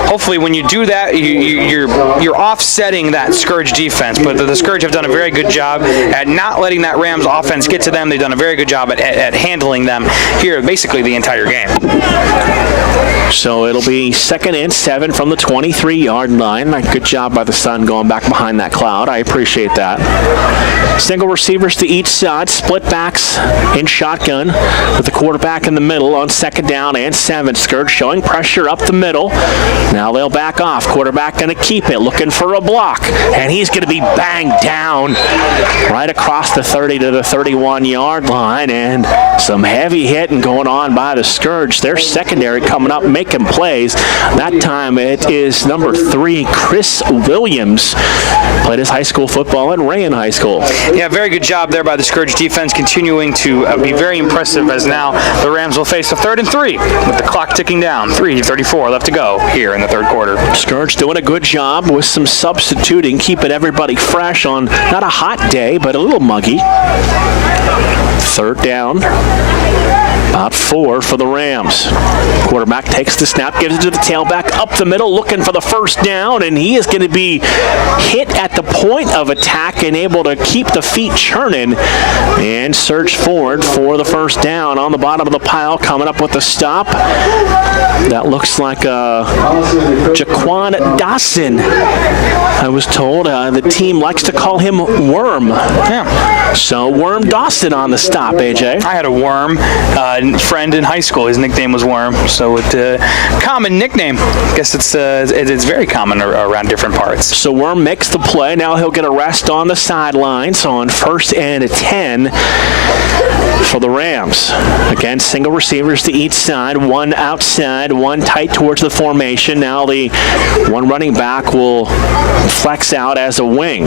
hopefully when you do that, you're offsetting that Scourge defense. But the Scourge have done a very good job at not letting that Rams offense get to them. They've done a very good job at handling them here basically the entire game. So it'll be 2nd and 7 from the 23-yard line. Good job by the Sun going back behind that cloud. I appreciate that. Single receivers to each side, split backs in shotgun with the quarterback in the middle on 2nd down and 7. Scourge showing pressure up the middle. Now they'll back off. Quarterback going to keep it, looking for a block, and he's going to be banged down right across the 30 to the 31-yard line, and some heavy hitting going on by the Scourge. Their secondary coming up, making plays. That time it is number 3, Chris Williams. Played his high school football at Rayen High School. Yeah, very good job there by the Scourge defense, continuing to be very impressive as now the Rams will face a 3rd and 3 with the clock ticking down. 3:34 left to go. here in the third quarter. Scourge doing a good job with some substituting, keeping everybody fresh on not a hot day, but a little muggy. Third down. About 4 for the Rams. Quarterback takes the snap, gives it to the tailback, up the middle, looking for the first down, and he is going to be hit at the point of attack and able to keep the feet churning and surge forward for the first down on the bottom of the pile, coming up with the stop. That looks like Jaquan Dawson. I was told the team likes to call him Worm. Yeah. So Worm Dawson on the stop, AJ. I had a Worm friend in high school. His nickname was Worm. So it's a common nickname. I guess it's very common around different parts. So Worm makes the play. Now he'll get a rest on the sidelines on 1st and 10 for the Rams. Again, single receivers to each side, one outside, one tight towards the formation. Now the one running back will flex out as a wing.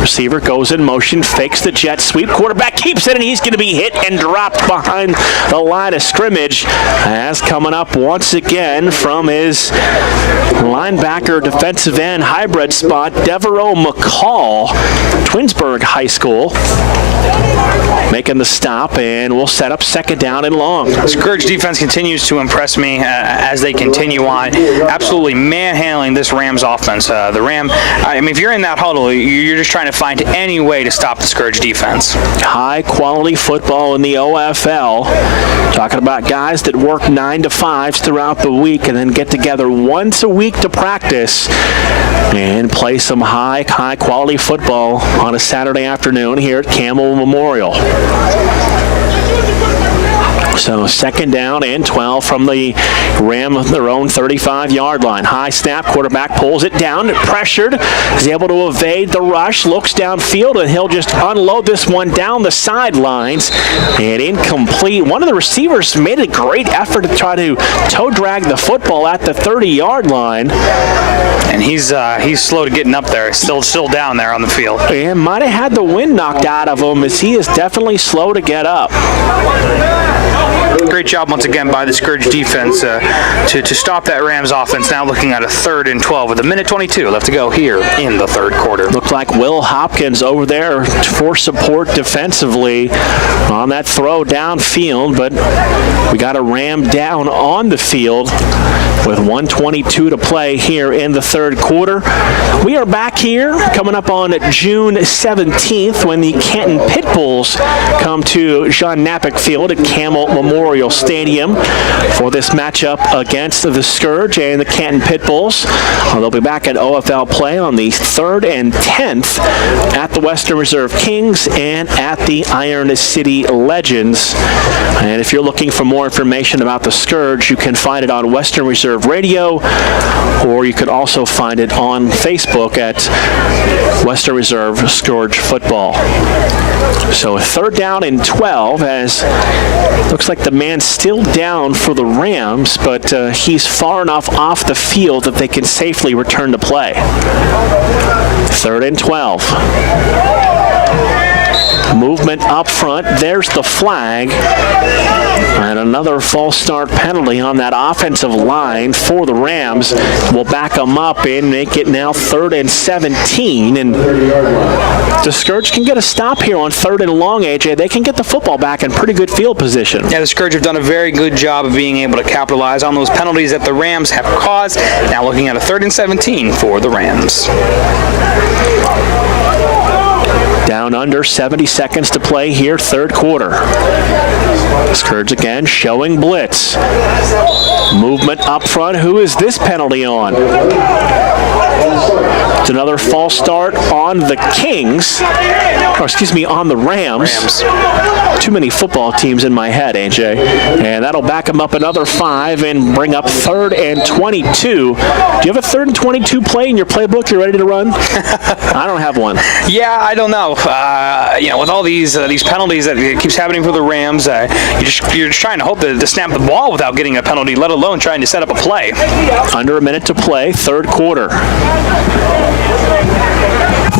Receiver goes in motion, fakes the jet sweep. Quarterback keeps it, and he's going to be hit and dropped behind the line of scrimmage. As coming up once again from his linebacker defensive end hybrid spot, Devereaux McCall, Twinsburg High School, making the stop, and we'll set up second down and long. Scourge defense continues to impress me as they continue on, absolutely manhandling this Rams offense. The Ram, I mean, if you're in that huddle, you're just trying to find any way to stop the Scourge defense. High quality football in the OFL. Talking about guys that work 9 to 5s throughout the week and then get together once a week to practice and play some high quality football on a Saturday afternoon here at Campbell Memorial. So second down and 12 from the Ram, their own 35-yard line. High snap, quarterback pulls it down, pressured, is able to evade the rush, looks downfield, and he'll just unload this one down the sidelines. And incomplete. One of the receivers made a great effort to try to toe drag the football at the 30-yard line. And he's slow to getting up there, still down there on the field. And might have had the wind knocked out of him, as he is definitely slow to get up. Great job once again by the Scourge defense to stop that Rams offense. Now looking at a 3rd and 12 with 1:22 left to go here in the third quarter. Looked like Will Hopkins over there for support defensively on that throw downfield, but we got a Ram down on the field with 1:22 to play here in the third quarter. We are back here coming up on June 17th when the Canton Pitbulls come to John Knappick Field at Campbell Memorial Stadium for this matchup against the Scourge and the Canton Pitbulls. They'll be back at OFL play on the 3rd and 10th at the Western Reserve Kings and at the Iron City Legends. And if you're looking for more information about the Scourge, you can find it on Western Reserve Radio, or you could also find it on Facebook at Western Reserve Scourge Football. So 3rd down and 12, as looks like the man's still down for the Rams, but he's far enough off the field that they can safely return to play. 3rd and 12. Movement up front. There's the flag. And another false start penalty on that offensive line for the Rams. Will back them up and make it now 3rd and 17. And the Scourge can get a stop here on 3rd and long, AJ. They can get the football back in pretty good field position. Yeah, the Scourge have done a very good job of being able to capitalize on those penalties that the Rams have caused. Now looking at a 3rd and 17 for the Rams. Down under 70 seconds to play here, third quarter. Scourge again showing blitz. Movement up front. Who is this penalty on? It's another false start on the Kings. Or excuse me, on the Rams. Too many football teams in my head, AJ. And that'll back them up another 5 and bring up 3rd and 22. Do you have a 3rd and 22 play in your playbook you're ready to run? I don't have one. Yeah, I don't know. With all these penalties that keeps happening for the Rams, you're just trying to hope to snap the ball without getting a penalty, let alone trying to set up a play. Under a minute to play, third quarter.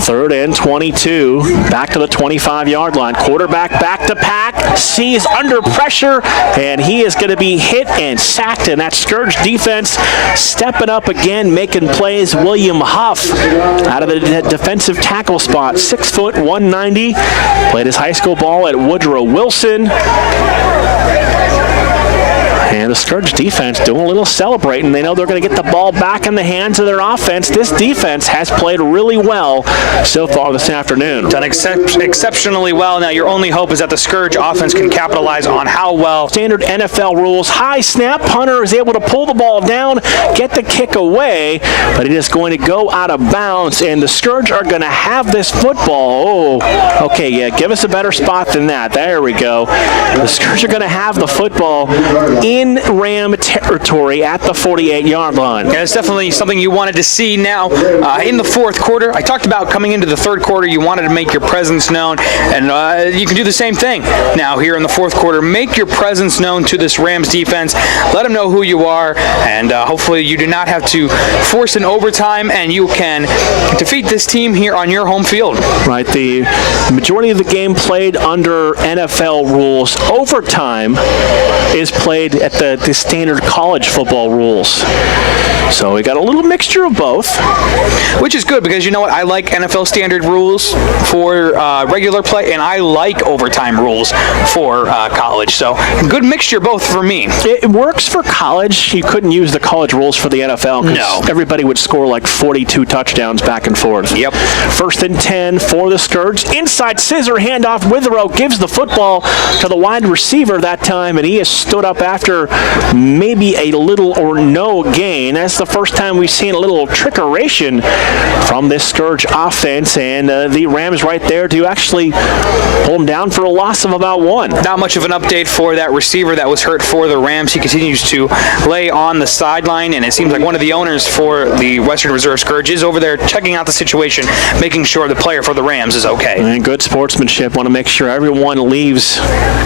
3rd and 22. Back to the 25-yard line. Quarterback back to pack. Sees under pressure, and he is going to be hit and sacked. And that Scourge defense stepping up again, making plays. William Huff out of the defensive tackle spot. 6 foot, 190. Played his high school ball at Woodrow Wilson. And the Scourge defense doing a little celebrating. They know they're going to get the ball back in the hands of their offense. This defense has played really well so far this afternoon. Done exceptionally well. Now your only hope is that the Scourge offense can capitalize on how well. Standard NFL rules. High snap. Punter is able to pull the ball down, get the kick away, but it is going to go out of bounds, and the Scourge are going to have this football. Oh, okay, yeah, give us a better spot than that. There we go. The Scourge are going to have the football in Ram territory at the 48-yard line. Yeah, it's definitely something you wanted to see now in the fourth quarter. I talked about coming into the third quarter, you wanted to make your presence known, and you can do the same thing now here in the fourth quarter. Make your presence known to this Rams defense. Let them know who you are, and hopefully you do not have to force an overtime, and you can defeat this team here on your home field. Right, the majority of the game played under NFL rules. Overtime is played at the standard college football rules. So we got a little mixture of both. Which is good, because you know what? I like NFL standard rules for regular play, and I like overtime rules for college. So good mixture both for me. It works for college. You couldn't use the college rules for the NFL because No. everybody would score like 42 touchdowns back and forth. Yep. 1st and 10 for the Scourge. Inside scissor handoff. Witherow gives the football to the wide receiver that time, and he has stood up after maybe a little or no gain. That's the first time we've seen a little trickeration from this Scourge offense, and the Rams right there to actually pull him down for a loss of about 1. Not much of an update for that receiver that was hurt for the Rams. He continues to lay on the sideline, and it seems like one of the owners for the Western Reserve Scourge is over there checking out the situation, making sure the player for the Rams is okay. And good sportsmanship. Want to make sure everyone leaves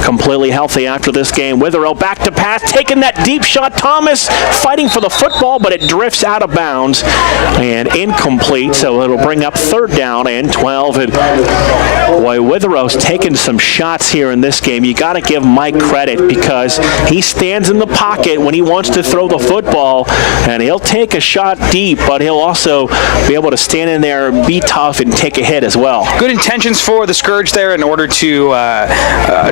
completely healthy after this game. Witherow back to pass, taking that deep shot. Thomas fighting for the football, but it drifts out of bounds and incomplete, so it'll bring up 3rd down and 12. And boy, Witherow's taken some shots here in this game. You got to give Mike credit, because he stands in the pocket when he wants to throw the football, and he'll take a shot deep, but he'll also be able to stand in there, be tough, and take a hit as well. Good intentions for the Scourge there in order to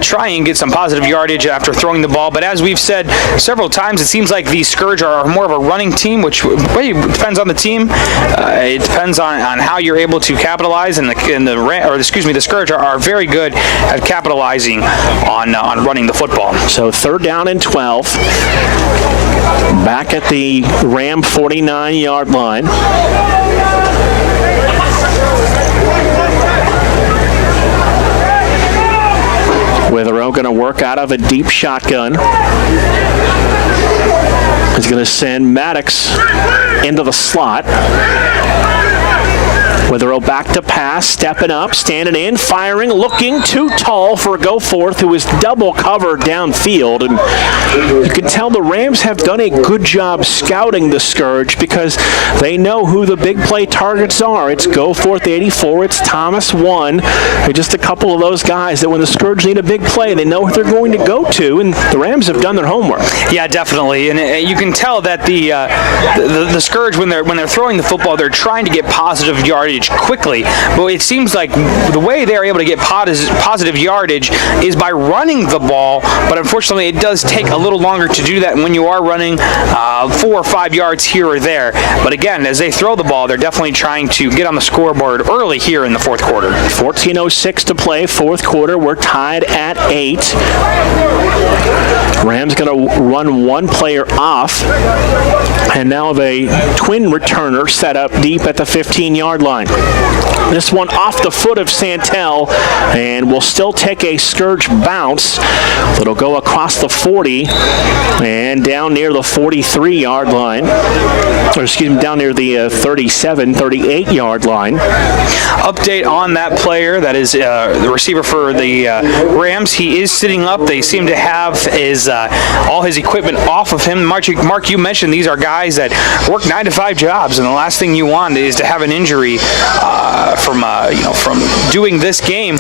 try and get some positive yardage after throwing the ball, but as we've said several times, it seems like the Scourge are more of a running team, which depends on the team. It depends on how you're able to capitalize, and the Scourge are very good at capitalizing on running the football. So 3rd down and 12. Back at the Ram 49-yard line. Witherow going to work out of a deep shotgun. He's going to send Maddox into the slot. Witherow back to pass, stepping up, standing in, firing, looking too tall for a go-forth, who is double covered downfield. And you can tell the Rams have done a good job scouting the Scourge, because they know who the big play targets are. It's go-forth 84, it's Thomas 1. They're just a couple of those guys that when the Scourge need a big play, they know what they're going to go to, and the Rams have done their homework. Yeah, definitely. And you can tell that the Scourge, when they're throwing the football, they're trying to get positive yardage quickly, but it seems like the way they're able to get positive yardage is by running the ball, but unfortunately it does take a little longer to do that when you are running 4 or 5 yards here or there. But again, as they throw the ball, they're definitely trying to get on the scoreboard early here in the fourth quarter. 14:06 to play, fourth quarter. We're tied at 8. Rams going to run one player off, and now the twin returner set up deep at the 15-yard line. This one off the foot of Santel, and will still take a Scourge bounce. It'll go across the 40 and down near the 43-yard line. Or excuse me, down near the 37, 38-yard line. Update on that player, that is the receiver for the Rams. He is sitting up. They seem to have all his equipment off of him. Mark, you mentioned these are guys that work 9-to-5 jobs, and the last thing you want is to have an injury from doing this game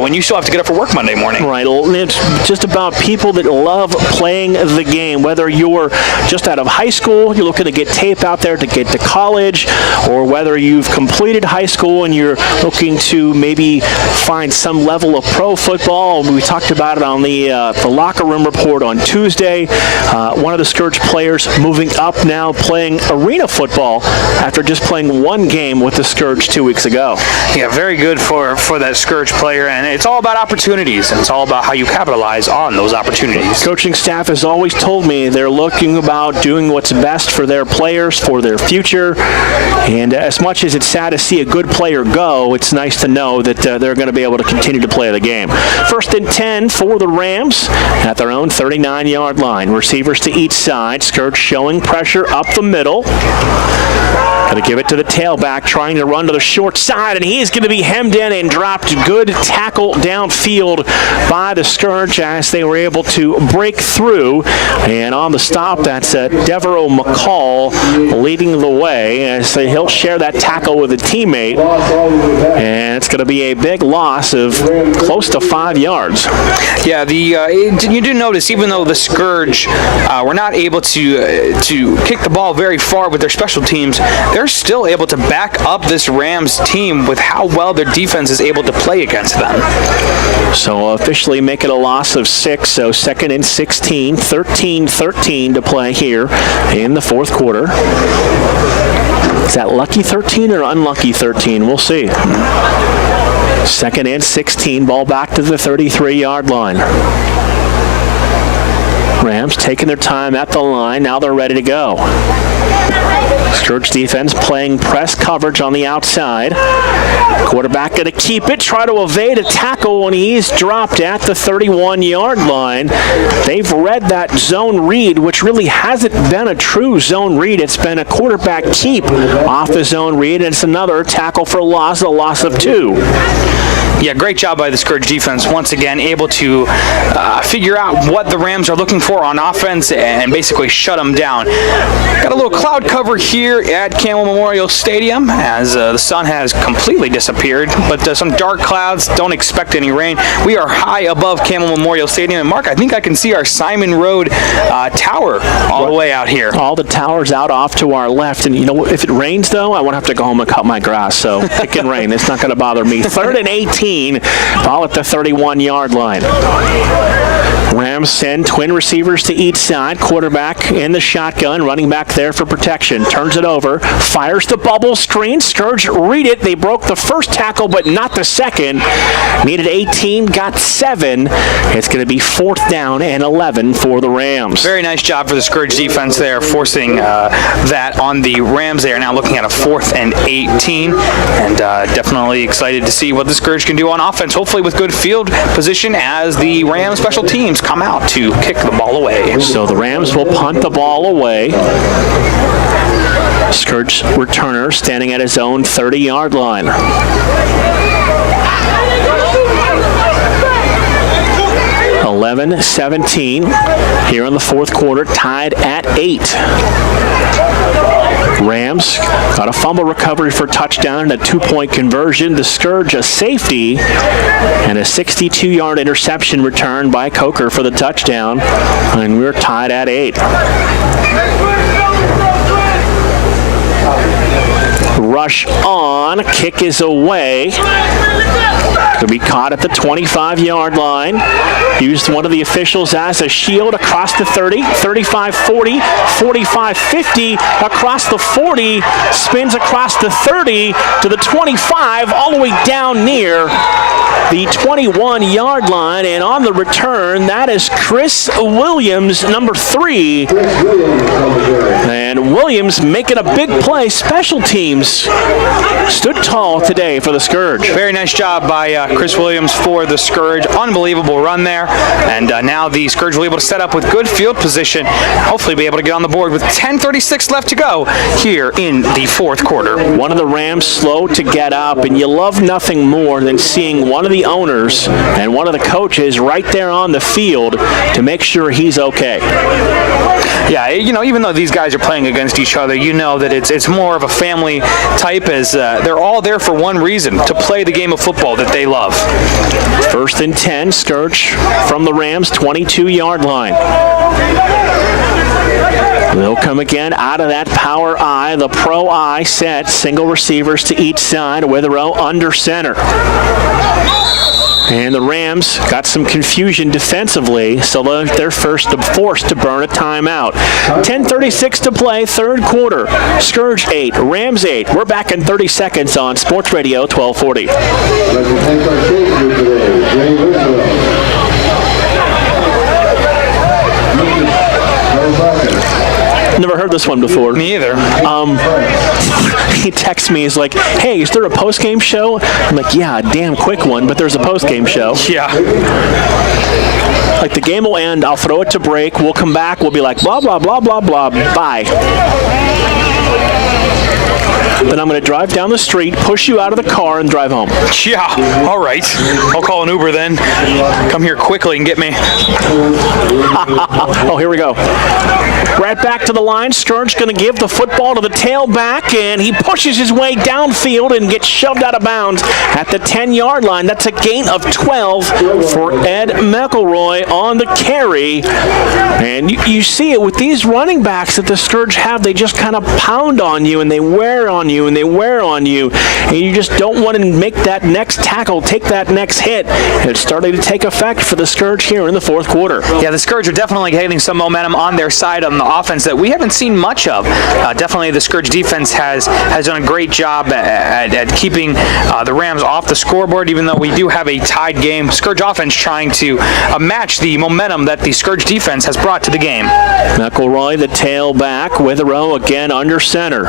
when you still have to get up for work Monday morning. Right. It's just about people that love playing the game, whether you're just out of high school, you're looking to get tape out there to get to college, or whether you've completed high school and you're looking to maybe find some level of pro football. We talked about it on the locker room report on Tuesday. One of the Scourge players moving up now, playing arena football after just playing one game with the Scourge 2 weeks ago. Yeah, very good for that Scourge player, and it's all about opportunities, and it's all about how you capitalize on those opportunities. Coaching staff has always told me they're looking about doing what's best for their players, for their future, and as much as it's sad to see a good player go, it's nice to know that they're going to be able to continue to play the game. 1st and 10 for the Rams at their own 39-yard line. Receivers to each side. Scourge showing pressure up the middle. Going to give it to the tailback, trying to run to the short side, and he's going to be hemmed in and dropped. Good tackle downfield by the Scourge as they were able to break through. And on the stop, that's Devereaux McCall leading the way as he'll share that tackle with a teammate. And it's going to be a big loss of close to 5 yards. Yeah, you do notice, even though the Scourge were not able to kick the ball very far with their special teams, they're still able to back up this Rams team with how well their defense is able to play against them. So officially make it a loss of 6, so 2nd and 16, 13-13 to play here in the 4th quarter. Is that lucky 13 or unlucky 13? We'll see. 2nd and 16, ball back to the 33-yard line. Rams taking their time at the line. Now they're ready to go. Scourge defense playing press coverage on the outside. Quarterback going to keep it, try to evade a tackle when he's dropped at the 31-yard line. They've read that zone read, which really hasn't been a true zone read. It's been a quarterback keep off the zone read, and it's another tackle for loss, a loss of 2. Yeah, great job by the Scourge defense. Once again, able to figure out what the Rams are looking for on offense and basically shut them down. Got a little cloud cover here at Campbell Memorial Stadium as the sun has completely disappeared, but some dark clouds. Don't expect any rain. We are high above Campbell Memorial Stadium. And Mark, I think I can see our Simon Road tower all the way out here. All the towers out off to our left. And, you know, if it rains, though, I won't have to go home and cut my grass. So it can rain. It's not going to bother me. 3rd and 18. Ball at the 31-yard line. Rams send twin receivers to each side. Quarterback in the shotgun, running back there for protection. Turns it over, fires the bubble screen. Scourge read it. They broke the first tackle, but not the second. Needed 18, got 7. It's going to be 4th down and 11 for the Rams. Very nice job for the Scourge defense there, forcing that on the Rams. They are now looking at a 4th and 18, and definitely excited to see what the Scourge can do on offense, hopefully with good field position as the Rams special teams come out to kick the ball away. So the Rams will punt the ball away. Scourge returner standing at his own 30-yard line. (11-17) here in the 4th quarter, tied at 8. Rams got a fumble recovery for touchdown and a 2-point conversion. The Scourge a safety and a 62-yard interception return by Coker for the touchdown. And we're tied at 8. Rush on. Kick is away. Could be caught at the 25-yard line. Used one of the officials as a shield across the 30, 35-40, 45-50, across the 40, spins across the 30 to the 25, all the way down near the 21-yard line. And on the return, that is Chris Williams, number 3. And Williams making a big play. Special teams stood tall today for the Scourge. Very nice job by Chris Williams for the Scourge. Unbelievable run there. And now the Scourge will be able to set up with good field position. Hopefully be able to get on the board with 10:36 left to go here in the 4th quarter. One of the Rams slow to get up, and you love nothing more than seeing one of the owners and one of the coaches right there on the field to make sure he's okay. Yeah, even though these guys are playing against each other, you know that it's more of a family type, as they're all there for one reason, to play the game of football that they love. 1st and 10, Scourge from the Rams' 22-yard line. They'll come again out of that power I, the pro I set, single receivers to each side, Witherow under center. And the Rams got some confusion defensively, so they're forced to burn a timeout. 10:36 to play, third quarter. Scourge 8, Rams 8. We're back in 30 seconds on Sports Radio 1240. Let's thank our safety today, Jay Witherow. Never heard this one before. Me either. He texts me, he's like, hey, is there a post-game show? I'm like, yeah, a damn quick one, but there's a post-game show. Yeah. Like, the game will end, I'll throw it to break, we'll come back, we'll be like, blah, blah, blah, blah, blah, bye. Then I'm going to drive down the street, push you out of the car, and drive home. Yeah, all right. I'll call an Uber then. Come here quickly and get me. Oh, here we go. Right back to the line. Scourge going to give the football to the tailback, and he pushes his way downfield and gets shoved out of bounds at the 10-yard line. That's a gain of 12 for Ed McElroy on the carry. And you see it with these running backs that the Scourge have. They just kind of pound on you, and they wear on you, and they wear on you. And you just don't want to make that next tackle, take that next hit. And it's starting to take effect for the Scourge here in the fourth quarter. Yeah, the Scourge are definitely getting some momentum on their side on the offense that we haven't seen much of. Definitely the Scourge defense has done a great job at keeping the Rams off the scoreboard, even though we do have a tied game. Scourge offense trying to match the momentum that the Scourge defense has brought to the game. McElroy, the tailback, Witherow again under center.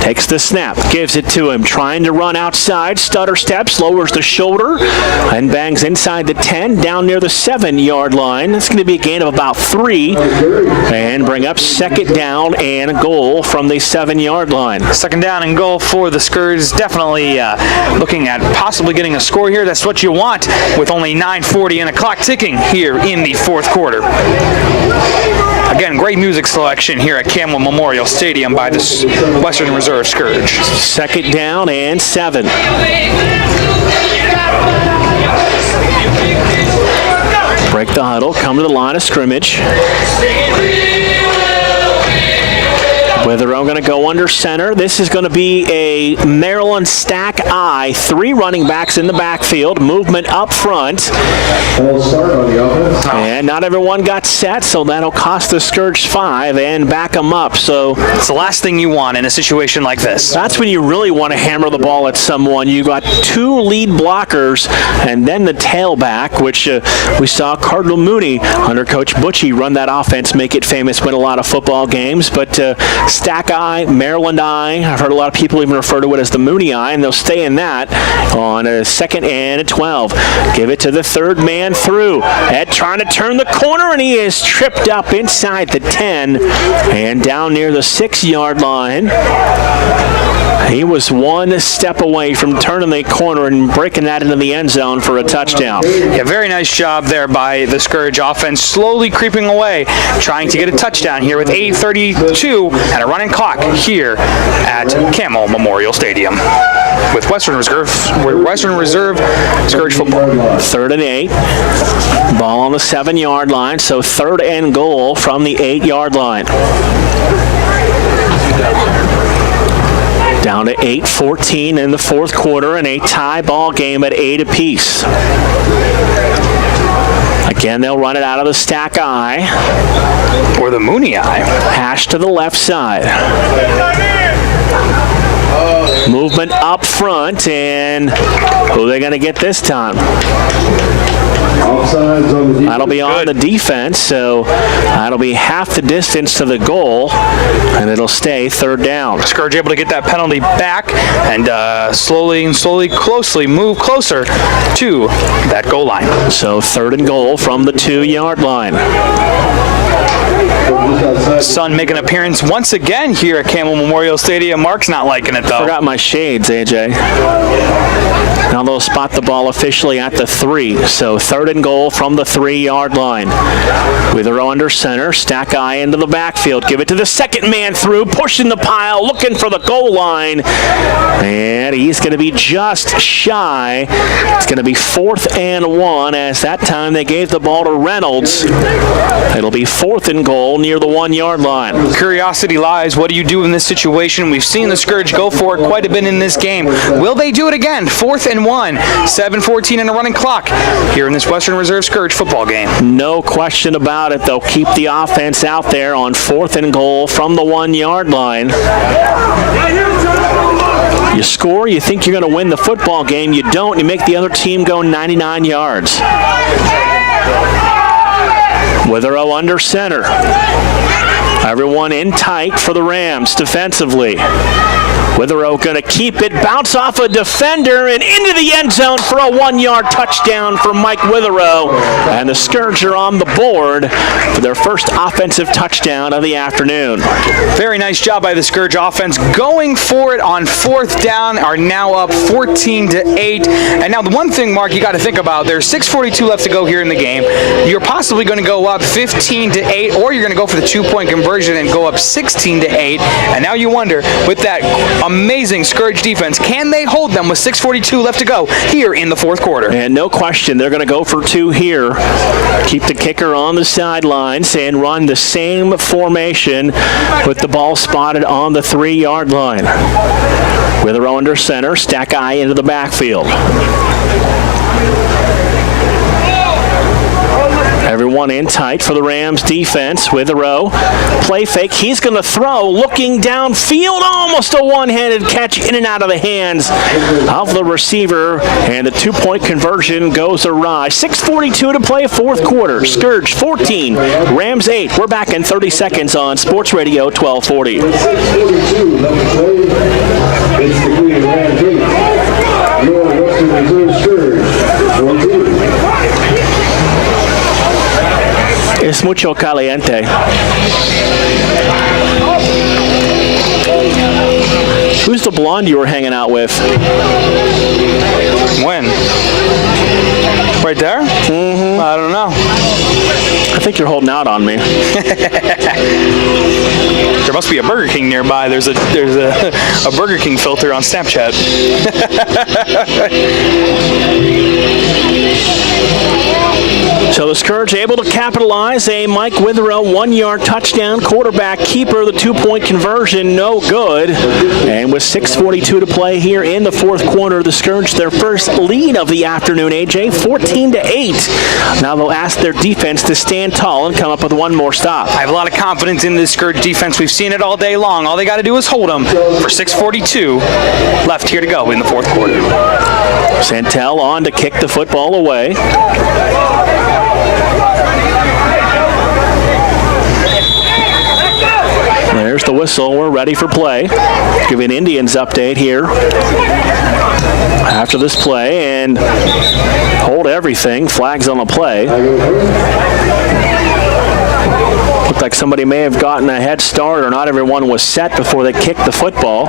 Takes the snap, gives it to him, trying to run outside, stutter steps, lowers the shoulder, and bangs inside the 10, down near the 7-yard line. That's going to be a gain of about 3, and bring up second down and goal from the 7-yard line. Second down and goal for the Scourge. Definitely looking at possibly getting a score here. That's what you want with only 9:40 and a clock ticking here in the fourth quarter. Again, great music selection here at Camel Memorial Stadium by the Western Reserve Scourge. Second down and 7. Break the huddle, come to the line of scrimmage. Witherow going to go under center. This is going to be a Maryland stack I. 3 running backs in the backfield. Movement up front. Full start on the offense. And not everyone got set, so that'll cost the Scourge 5 and back them up. So it's the last thing you want in a situation like this. That's when you really want to hammer the ball at someone. You got 2 lead blockers and then the tailback, which we saw Cardinal Mooney under Coach Butchie run that offense, make it famous, win a lot of football games. But Stack I, Maryland I. I've heard a lot of people even refer to it as the Mooney I, and they'll stay in that on a 2nd and 12. Give it to the third man through. Ed trying to turn the corner, and he is tripped up inside the 10 and down near the 6-yard line. He was one step away from turning the corner and breaking that into the end zone for a touchdown. Yeah, very nice job there by the Scourge offense, slowly creeping away, trying to get a touchdown here with 8:32 and a running clock here at Camel Memorial Stadium with Western Reserve Scourge football. 3rd and 8. Ball on the 7-yard line, so 3rd and goal from the 8-yard line. Down to 8:14 in the fourth quarter and a tie ball game at 8 apiece. Again, they'll run it out of the stack I. Or the Mooney I. Hash to the left side. Movement up front, and who are they going to get this time? That'll be on the defense, so that'll be half the distance to the goal, and it'll stay 3rd down. Scourge able to get that penalty back and closely move closer to that goal line. So 3rd and goal from the 2-yard line. Sun making an appearance once again here at Camel Memorial Stadium. Mark's not liking it, though. Forgot my shades, AJ. Now they'll spot the ball officially at the 3. So 3rd and goal from the 3-yard line. Withrow under center. Stack eye into the backfield. Give it to the second man through. Pushing the pile. Looking for the goal line. And he's going to be just shy. It's going to be 4th and 1, as that time they gave the ball to Reynolds. It'll be 4th and goal near the 1-yard line. Curiosity lies. What do you do in this situation? We've seen the Scourge go for it quite a bit in this game. Will they do it again? 4th and 1. 7:14 in a running clock here in this Western Reserve Scourge football game. No question about it. They'll keep the offense out there on 4th and goal from the 1-yard line. You score, you think you're going to win the football game. You don't. You make the other team go 99 yards. Withrow under center. Everyone in tight for the Rams defensively. Withrow going to keep it, bounce off a defender, and into the end zone for a 1-yard touchdown for Mike Withrow. And the Scourge are on the board for their first offensive touchdown of the afternoon. Very nice job by the Scourge offense. Going for it on 4th down, are now up 14-8. And now the one thing, Mark, you got to think about, there's 6:42 left to go here in the game. You're possibly going to go up 15-8, or you're going to go for the 2-point conversion and go up 16-8. And now you wonder, with that amazing Scourge defense, can they hold them with 6:42 left to go here in the 4th quarter? And no question, they're going to go for 2 here. Keep the kicker on the sidelines and run the same formation with the ball spotted on the 3-yard line. Withrow under center, stack eye into the backfield. Everyone in tight for the Rams defense. Withrow, play fake. He's going to throw, looking downfield. Almost a one-handed catch in and out of the hands of the receiver. And the 2-point conversion goes awry. 6:42 to play, 4th quarter. Scourge 14, Rams 8. We're back in 30 seconds on Sports Radio 1240. 6:42 left to play. It's the Queen Rams 8. Your Western Reserve Scourge 14. Es mucho caliente. Who's the blonde you were hanging out with? When? Right there? Mm-hmm. I don't know. I think you're holding out on me. There must be a Burger King nearby. There's a Burger King filter on Snapchat. So the Scourge able to capitalize a Mike Withrow 1-yard touchdown. Quarterback keeper, the 2-point conversion, no good. And with 6:42 to play here in the 4th quarter, the Scourge their first lead of the afternoon, AJ, 14-8. Now they'll ask their defense to stand tall and come up with one more stop. I have a lot of confidence in this Scourge defense. We've seen it all day long. All they got to do is hold them for 6:42 left here to go in the 4th quarter. Santel on to kick the football away. There's the whistle. We're ready for play. Give an Indians update here after this play and hold everything. Flags on the play. Looked like somebody may have gotten a head start, or not everyone was set before they kicked the football.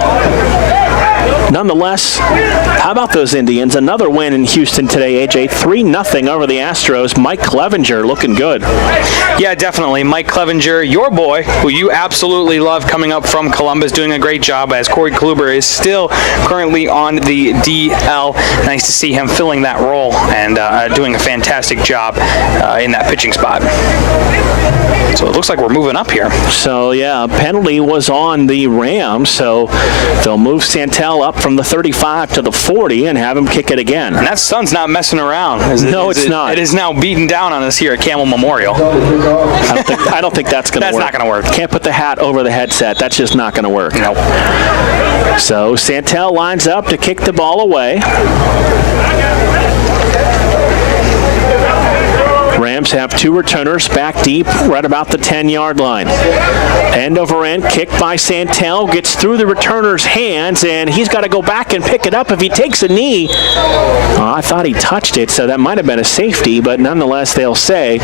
Nonetheless, how about those Indians? Another win in Houston today, AJ. 3-0 over the Astros. Mike Clevenger looking good. Yeah, definitely. Mike Clevenger, your boy, who you absolutely love, coming up from Columbus, doing a great job, as Corey Kluber is still currently on the DL. Nice to see him filling that role and doing a fantastic job in that pitching spot. So it looks like we're moving up here. So, yeah, a penalty was on the Rams, so they'll move Santel up from the 35 to the 40 and have him kick it again. And that sun's not messing around. No, it's not. It is now beating down on us here at Camel Memorial. I don't think that's going to work. That's not going to work. Can't put the hat over the headset. That's just not going to work. Nope. So Santel lines up to kick the ball away. Rams have 2 returners back deep right about the 10-yard line. End over end kick by Santel, gets through the returner's hands, and he's got to go back and pick it up if he takes a knee. I thought he touched it, so that might have been a safety, but nonetheless they'll say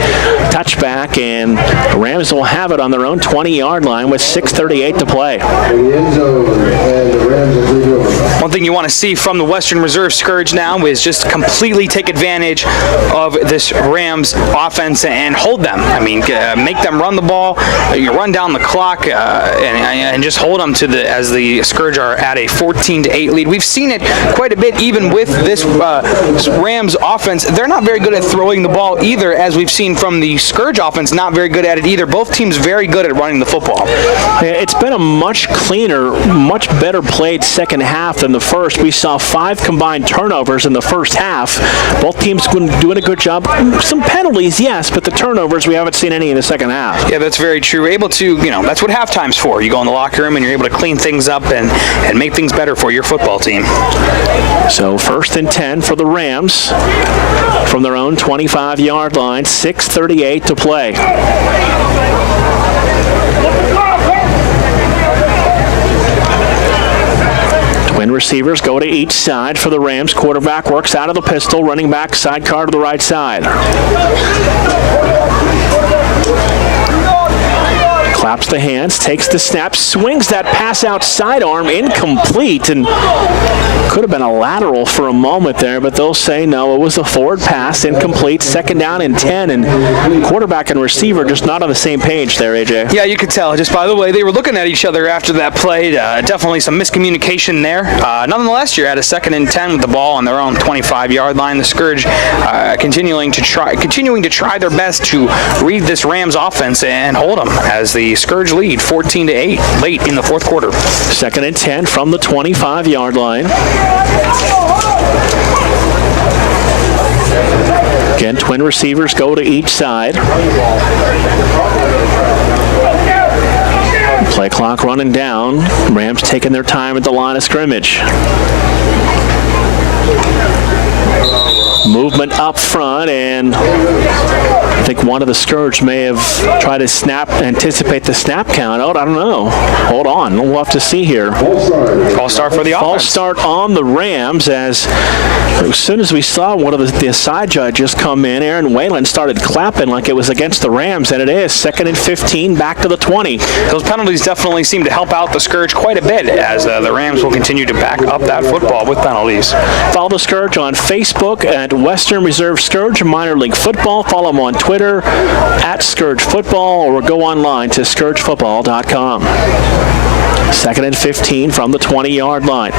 touchback, and the Rams will have it on their own 20-yard line with 6:38 to play. In the end zone, and the Rams will take over. One thing you want to see from the Western Reserve Scourge now is just completely take advantage of this Rams offense and hold them. I mean, make them run the ball, you run down the clock, and just hold them as the Scourge are at a 14-8 lead. We've seen it quite a bit even with this Rams offense. They're not very good at throwing the ball either, as we've seen from the Scourge offense, not very good at it either. Both teams very good at running the football. It's been a much cleaner, much better played second half than the first. We saw 5 combined turnovers in the first half. Both teams doing a good job. Some penalties, yes, but the turnovers, we haven't seen any in the second half. Yeah, that's very true. Able to, that's what halftime's for. You go in the locker room and you're able to clean things up and make things better for your football team. So 1st and 10 for the Rams from their own 25-yard line, 6:38 to play. Twin receivers go to each side for the Rams. Quarterback works out of the pistol, running back sidecar to the right side. Claps the hands, takes the snap, swings that pass out sidearm, incomplete, and could have been a lateral for a moment there, but they'll say no, it was a forward pass, incomplete, 2nd down and 10, and quarterback and receiver just not on the same page there, AJ. Yeah, you could tell just by the way they were looking at each other after that play. Definitely some miscommunication there. Nonetheless, you're at a 2nd and 10 with the ball on their own 25-yard line. The Scourge continuing to try their best to read this Rams offense and hold them as the Scourge lead 14-8 late in the fourth quarter. 2nd and 10 from the 25-yard line. Again, twin receivers go to each side. Play clock running down. Rams taking their time at the line of scrimmage. Movement up front, and I think one of the Scourge may have tried to anticipate the snap count out. I don't know. Hold on. We'll have to see here. False start for the offense. False start on the Rams as soon as we saw one of the side judges come in, Aaron Whalen started clapping like it was against the Rams, and it is. 2nd and 15, back to the 20. Those penalties definitely seem to help out the Scourge quite a bit as the Rams will continue to back up that football with penalties. Follow the Scourge on Facebook at Western Reserve Scourge Minor League Football. Follow them on Twitter at Scourge Football, or go online to scourgefootball.com. 2nd and 15 from the 20-yard line.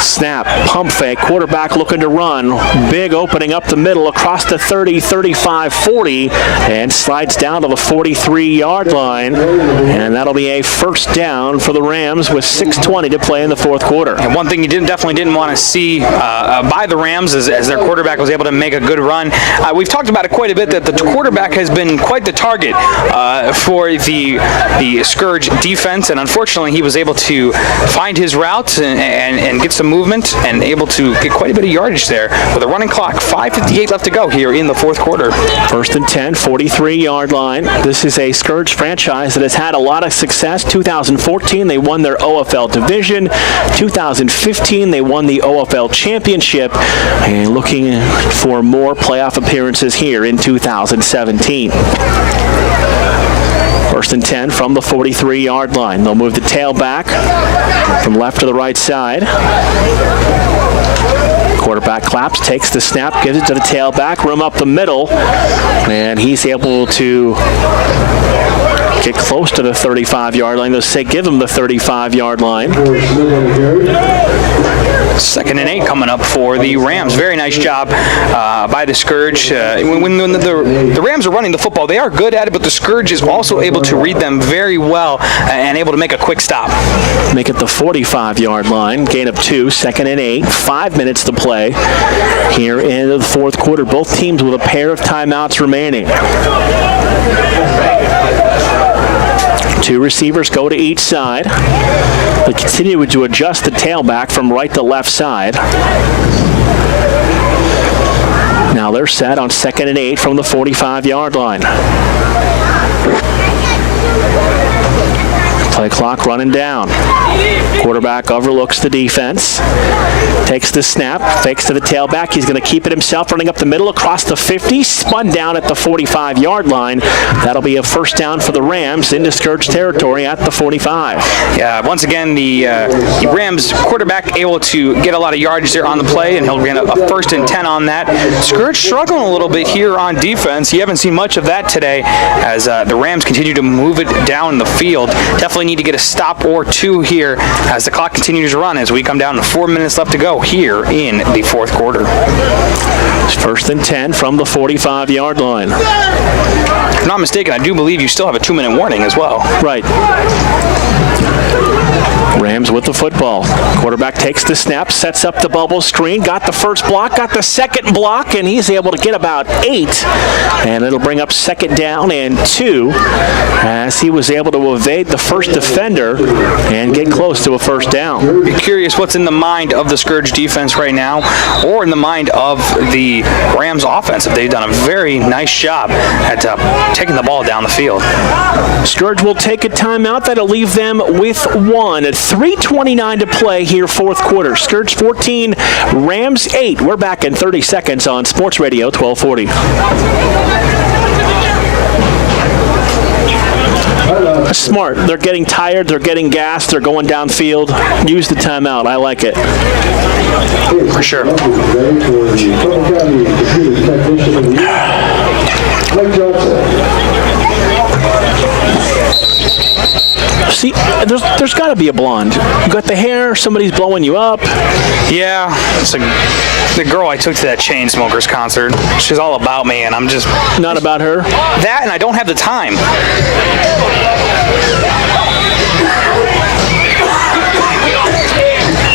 Snap, pump fake, quarterback looking to run. Big opening up the middle across the 30, 35, 40, and slides down to the 43-yard line. And that'll be a 1st down for the Rams with 6:20 to play in the fourth quarter. And one thing you definitely didn't want to see by the Rams as their quarterback was able to make a good run. We've talked about it quite a bit that the quarterback has been quite the target for the Scourge defense, and unfortunately he was able to find his route and get some movement and able to get quite a bit of yardage there with a running clock. 5:58 left to go here in the fourth quarter. 1st and 10, 43-yard line. This is a Scourge franchise that has had a lot of success. 2014, they won their OFL division. 2015, they won the OFL championship, and looking for more playoff appearances here in 2017. 1st and 10 from the 43-yard line. They'll move the tail back from left to the right side. Quarterback claps, takes the snap, gives it to the tailback, room up the middle, and he's able to get close to the 35-yard line. They'll say give him the 35-yard line. 2nd and 8 coming up for the Rams. Very nice job by the Scourge. When the Rams are running the football, they are good at it, but the Scourge is also able to read them very well and able to make a quick stop. Make it the 45-yard line. Gain of 2, 2nd and 8. 5 minutes to play here in the fourth quarter. Both teams with a pair of timeouts remaining. 2 receivers go to each side. They continue to adjust the tailback from right to left side. Now they're set on 2nd and 8 from the 45-yard line. Play clock running down. Quarterback overlooks the defense. Takes the snap, fakes to the tailback. He's going to keep it himself, running up the middle across the 50, spun down at the 45-yard line. That'll be a first down for the Rams into Scourge territory at the 45. Yeah, once again, the Rams quarterback able to get a lot of yardage there on the play, and he'll get a first and 10 on that. Scourge struggling a little bit here on defense. You haven't seen much of that today as the Rams continue to move it down the field. Definitely need to get a stop or two here as the clock continues to run as we come down to 4 minutes left to go here in the fourth quarter. It's first and 10 from the 45-yard line. If I'm not mistaken, I do believe you still have a 2-minute warning as well. Right. Rams with the football. Quarterback takes the snap, sets up the bubble screen, got the first block, got the second block, and he's able to get about 8. And it'll bring up second down and 2 as he was able to evade the first defender and get close to a first down. Be curious what's in the mind of the Scourge defense right now, or in the mind of the Rams offense. They've done a very nice job at taking the ball down the field. Scourge will take a timeout. That'll leave them with 1 at 3:29 to play here, fourth quarter. Scourge 14, Rams 8. We're back in 30 seconds on Sports Radio 1240. Smart. They're getting tired. They're getting gassed. They're going downfield. Use the timeout. I like it. For sure. See, there's got to be a blonde. You got the hair. Somebody's blowing you up. Yeah, it's the girl I took to that Chainsmokers concert. She's all about me, and I'm just not about her. That, and I don't have the time.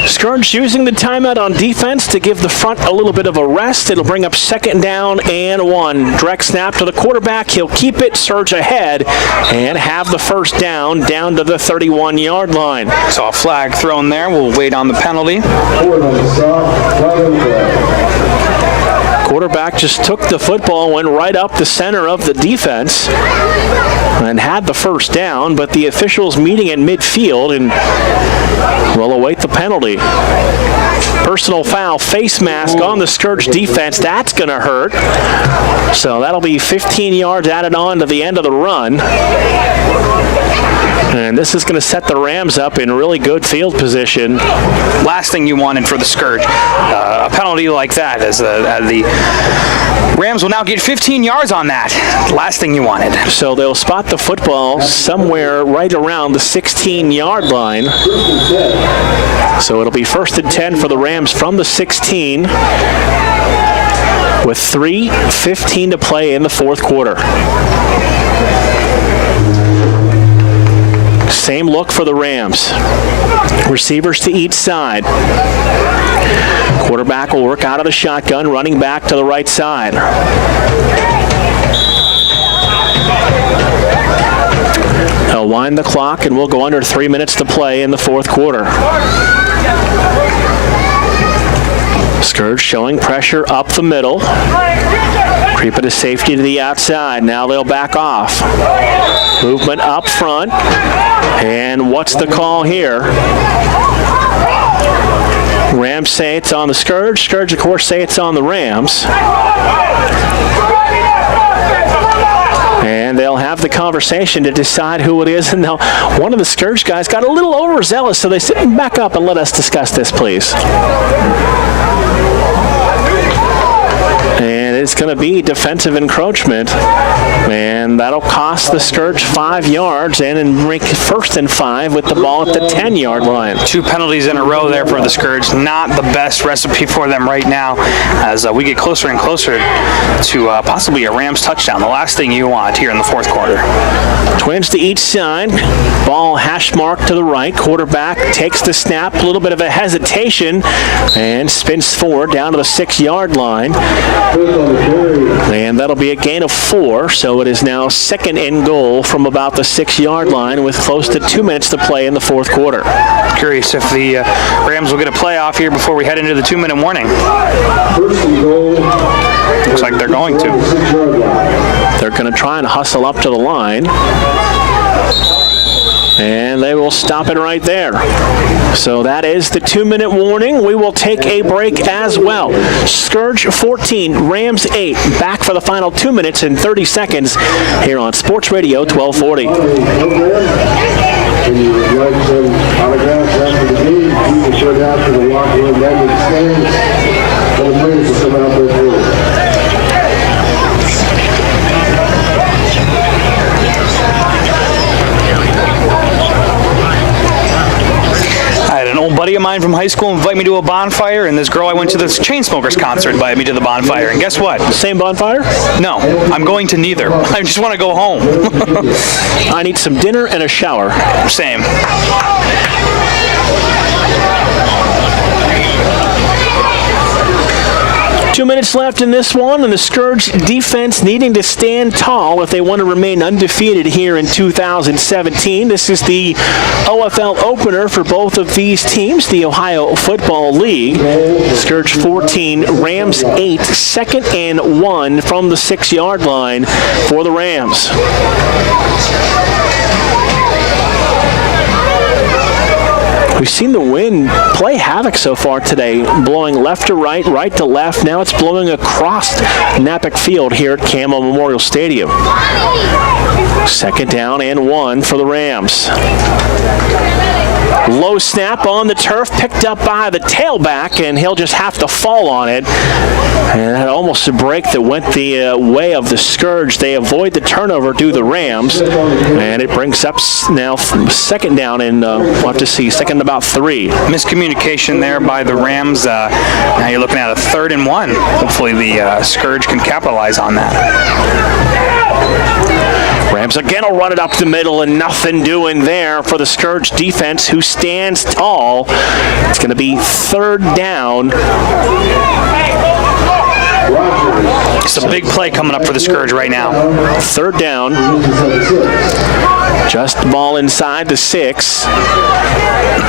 Scourge using the timeout on defense to give the front a little bit of a rest. It'll bring up second down and 1. Direct snap to the quarterback. He'll keep it, surge ahead, and have the first down to the 31-yard line. Saw a flag thrown there. We'll wait on the penalty. Quarterback just took the football, went right up the center of the defense, and had the first down, but the officials meeting in midfield and will await the penalty. Personal foul, face mask on the Scourge defense. That's going to hurt. So that'll be 15 yards added on to the end of the run. And this is going to set the Rams up in really good field position. Last thing you wanted for the Scourge, a penalty like that, as the Rams will now get 15 yards on that. Last thing you wanted. So they'll spot the football somewhere right around the 16-yard line. So it'll be first and 10 for the Rams from the 16 with 3:15 to play in the fourth quarter. Same look for the Rams. Receivers to each side. Quarterback will work out of the shotgun, running back to the right side. They'll wind the clock, and we'll go under 3 minutes to play in the fourth quarter. Scourge showing pressure up the middle. Creeping to safety to the outside. Now they'll back off. Movement up front. And what's the call here? Rams say it's on the Scourge. Scourge, of course, say it's on the Rams. And they'll have the conversation to decide who it is. And now one of the Scourge guys got a little overzealous, so they sit and back up and let us discuss this, please. And it's going to be defensive encroachment. And that'll cost the Scourge 5 yards and make first and 5 with the ball at the 10-yard line. 2 penalties in a row there for the Scourge. Not the best recipe for them right now as we get closer and closer to possibly a Rams touchdown. The last thing you want here in the fourth quarter. Twins to each side. Ball hash mark to the right. Quarterback takes the snap. A little bit of a hesitation and spins forward down to the 6-yard line. And that'll be a gain of 4. So it is now second and goal from about the 6-yard line with close to 2 minutes to play in the fourth quarter. Curious if the Rams will get a playoff here before we head into the 2-minute warning. Looks like they're going to. They're going to try and hustle up to the line. And they will stop it right there. So that is the 2-minute warning. We will take a break as well. Scourge 14, Rams 8. Back for the final 2 minutes and 30 seconds here on Sports Radio 1240. Can you write some autographs after the game? You can show down to the locker room, then the stands. Those players will come out there for you. I had an old buddy of mine from high school invite me to a bonfire, and this girl I went to this Chainsmokers concert invited me to the bonfire. And guess what? Same bonfire? No, I'm going to neither. I just want to go home. I need some dinner and a shower. Same. 2 minutes left in this one, and the Scourge defense needing to stand tall if they want to remain undefeated here in 2017. This is the OFL opener for both of these teams, the Ohio Football League. Scourge 14, Rams 8, 2nd and 1 from the 6-yard line for the Rams. We've seen the wind play havoc so far today, blowing left to right, right to left. Now it's blowing across Napick Field here at Campbell Memorial Stadium. 2nd down and 1 for the Rams. Low snap on the turf, picked up by the tailback, and he'll just have to fall on it. And that almost a break that went the way of the Scourge. They avoid the turnover due to the Rams, and it brings up now 2nd down, and we'll have to see, 2nd and about 3. Miscommunication there by the Rams. Now you're looking at a 3rd and 1. Hopefully the Scourge can capitalize on that. Rams again will run it up the middle, and nothing doing there for the Scourge defense, who stands tall. It's going to be 3rd down. It's a big play coming up for the Scourge right now. 3rd down. Just the ball inside the 6.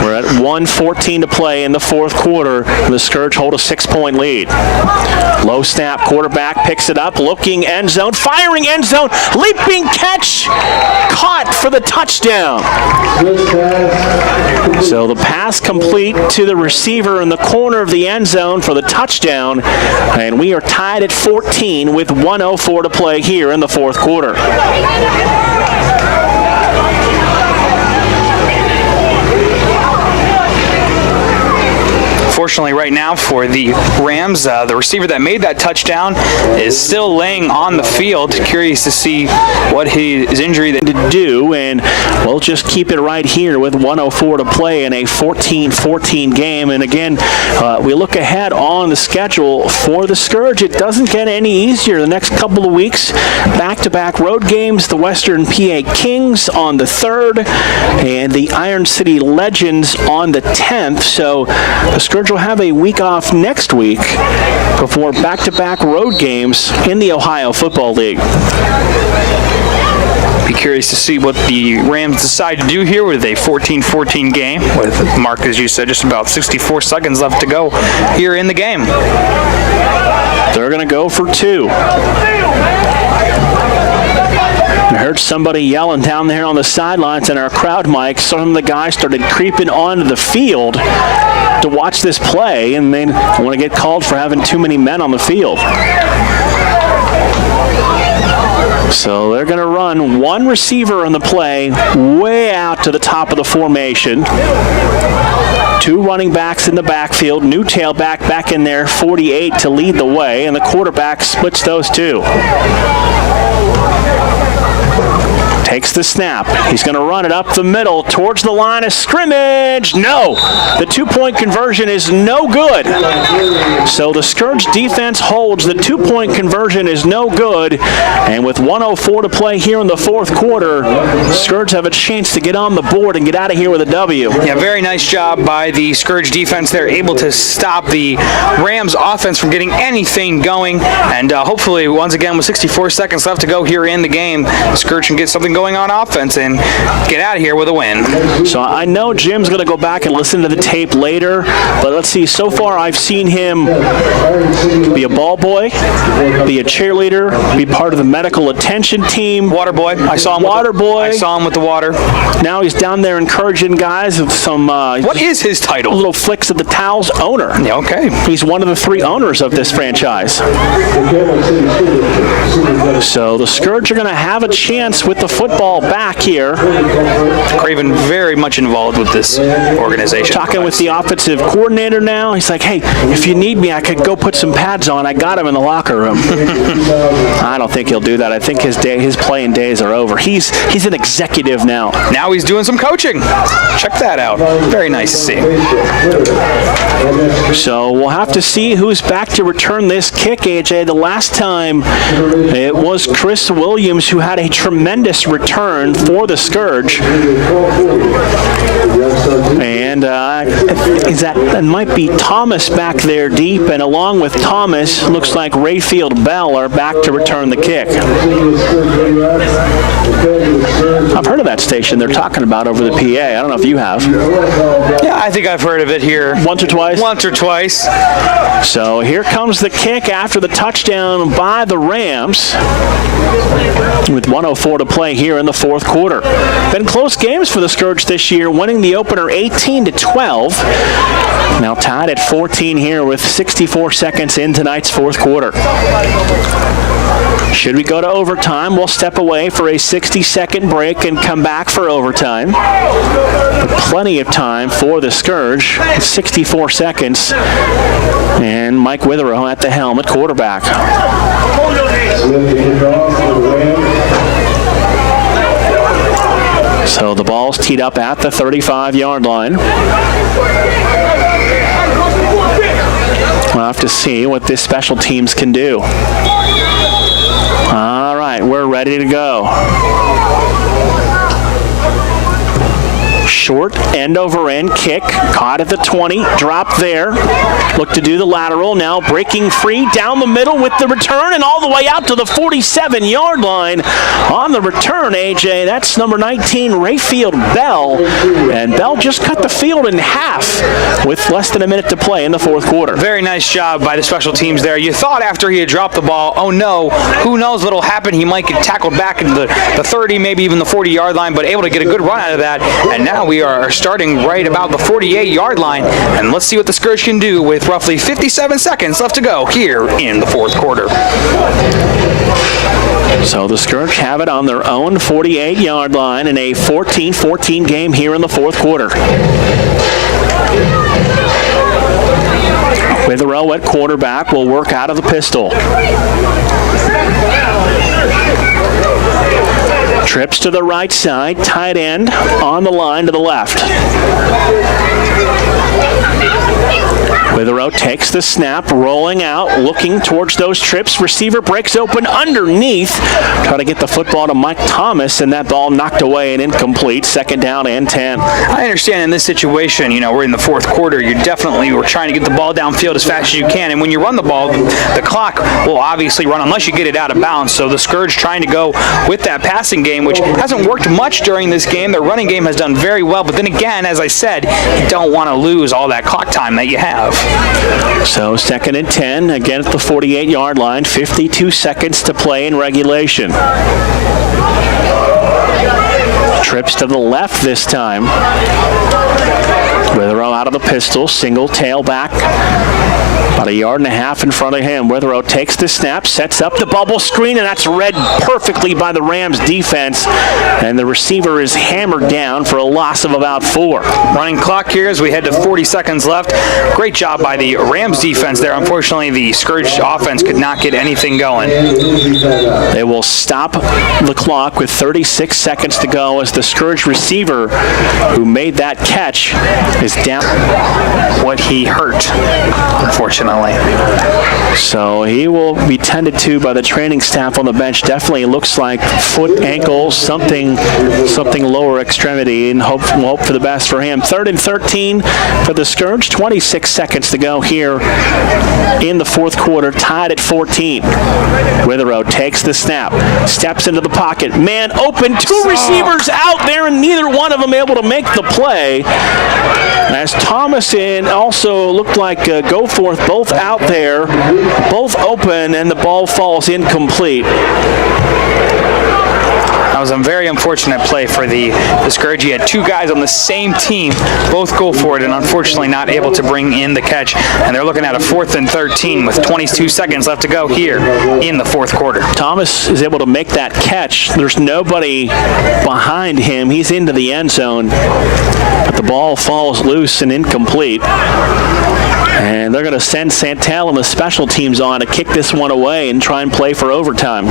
We're at 1:14 to play in the 4th quarter. The Scourge hold a 6-point lead. Low snap, quarterback picks it up, looking end zone, firing end zone, leaping catch, caught for the touchdown. So the pass complete to the receiver in the corner of the end zone for the touchdown, and we are tied at 14 with 1:04 to play here in the 4th quarter. Fortunately, right now for the Rams, the receiver that made that touchdown is still laying on the field. Curious to see what his injury that to do, and we'll just keep it right here with 1:04 to play in a 14-14 game. And again, we look ahead on the schedule for the Scourge. It doesn't get any easier the next couple of weeks. Back-to-back road games, the Western PA Kings on the 3rd and the Iron City Legends on the 10th. So the Scourge will have a week off next week before back-to-back road games in the Ohio Football League. Be curious to see what the Rams decide to do here with a 14-14 game with, Mark, as you said, just about 64 seconds left to go here in the game. They're going to go for 2. I heard somebody yelling down there on the sidelines in our crowd mic. Some of the guys started creeping onto the field to watch this play, and they want to get called for having too many men on the field. So they're going to run one receiver on the play way out to the top of the formation. 2 running backs in the backfield, new tailback back in there, 48 to lead the way, and the quarterback splits those 2. Takes the snap. He's going to run it up the middle towards the line of scrimmage. No! The 2-point conversion is no good. So the Scourge defense holds. The 2-point conversion is no good. And with 1:04 to play here in the 4th quarter, Scourge have a chance to get on the board and get out of here with a W. Yeah, very nice job by the Scourge defense. They're able to stop the Rams offense from getting anything going. And hopefully, once again, with 64 seconds left to go here in the game, Scourge can get something going on offense and get out of here with a win. So I know Jim's going to go back and listen to the tape later, but let's see. So far, I've seen him be a ball boy, be a cheerleader, be part of the medical attention team. Water boy. I saw him. I saw him with the water. Now he's down there encouraging guys with some. What is his title? Little flicks of the towels owner. Yeah, okay. He's one of the 3 owners of this franchise. So the Scourge are going to have a chance with the football back here. Craven very much involved with this organization. Talking with the offensive coordinator now. He's like, hey, if you need me, I could go put some pads on. I got him in the locker room. I don't think he'll do that. I think his playing days are over. He's an executive now. Now he's doing some coaching. Check that out. Very nice to see. So we'll have to see who's back to return this kick, AJ. The last time it was Chris Williams who had a tremendous return for the Scourge. And that might be Thomas back there deep, and along with Thomas, looks like Rayfield Bell are back to return the kick. I've heard of that station they're talking about over the PA. I don't know if you have. Yeah, I think I've heard of it here. Once or twice? Once or twice. So here comes the kick after the touchdown by the Rams, with 1:04 to play here in the fourth quarter. Been close games for the Scourge this year, winning the opener 18-12. Now tied at 14 here with 64 seconds in tonight's fourth quarter. Should we go to overtime, we'll step away for a 60-second break and come back for overtime. But plenty of time for the Scourge, 64 seconds. And Mike Witherow at the helm at quarterback. So the ball's teed up at the 35-yard line. We'll have to see what this special teams can do. All right, we're ready to go. Short end over end kick, caught at the 20, dropped there. Look to do the lateral, now breaking free down the middle with the return and all the way out to the 47-yard line on the return, AJ. That's number 19, Rayfield Bell. And Bell just cut the field in half with less than a minute to play in the fourth quarter. Very nice job by the special teams there. You thought after he had dropped the ball, oh no, who knows what'll happen? He might get tackled back into the 30, maybe even the 40-yard line, but able to get a good run out of that. And now we are starting right about the 48-yard line, and let's see what the Scourge can do with roughly 57 seconds left to go here in the fourth quarter. So the Scourge have it on their own 48-yard line in a 14-14 game here in the fourth quarter. Witherow at quarterback will work out of the pistol. Trips to the right side, tight end on the line to the left. Witherow takes the snap, rolling out, looking towards those trips. Receiver breaks open underneath. Try to get the football to Mike Thomas, and that ball knocked away and incomplete. Second down and 10. I understand in this situation, we're in the fourth quarter. You definitely were trying to get the ball downfield as fast as you can. And when you run the ball, the clock will obviously run unless you get it out of bounds. So the Scourge trying to go with that passing game, which hasn't worked much during this game. Their running game has done very well. But then again, as I said, you don't want to lose all that clock time that you have. So second and 10, again at the 48-yard line, 52 seconds to play in regulation. Trips to the left this time. Witherow out of the pistol, single tailback. About a yard and a half in front of him. Witherow takes the snap, sets up the bubble screen, and that's read perfectly by the Rams defense. And the receiver is hammered down for a loss of about 4. Running clock here as we head to 40 seconds left. Great job by the Rams defense there. Unfortunately, the Scourge offense could not get anything going. They will stop the clock with 36 seconds to go as the Scourge receiver who made that catch is down. What he hurt, unfortunately. Definitely. So he will be tended to by the training staff on the bench. Definitely looks like foot, ankle, something lower extremity, and we'll hope for the best for him. 3rd and 13 for the Scourge. 26 seconds to go here in the fourth quarter. Tied at 14. Witherow takes the snap, steps into the pocket. Man open, 2 receivers out there, and neither one of them able to make the play. As Thomas and also looked like Goforth both out there, both open, and the ball falls incomplete. That was a very unfortunate play for the Scourge. He had 2 guys on the same team, both go for it, and unfortunately not able to bring in the catch. And they're looking at a 4th and 13 with 22 seconds left to go here in the fourth quarter. Thomas is able to make that catch. There's nobody behind him. He's into the end zone, but the ball falls loose and incomplete. And they're going to send Santel and the special teams on to kick this one away and try and play for overtime.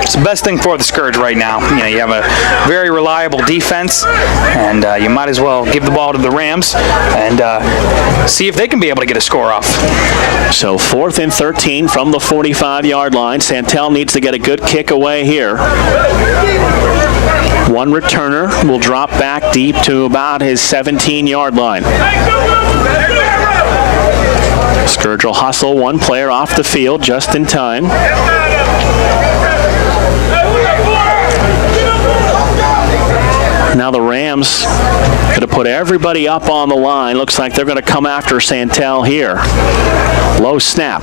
It's the best thing for the Scourge right now. You have a very reliable defense, and you might as well give the ball to the Rams and see if they can be able to get a score off. So 4th and 13 from the 45-yard line. Santel needs to get a good kick away here. One returner will drop back deep to about his 17-yard line. Scourge will hustle one player off the field just in time. Now the Rams going to put everybody up on the line. Looks like they're going to come after Santel here. Low snap.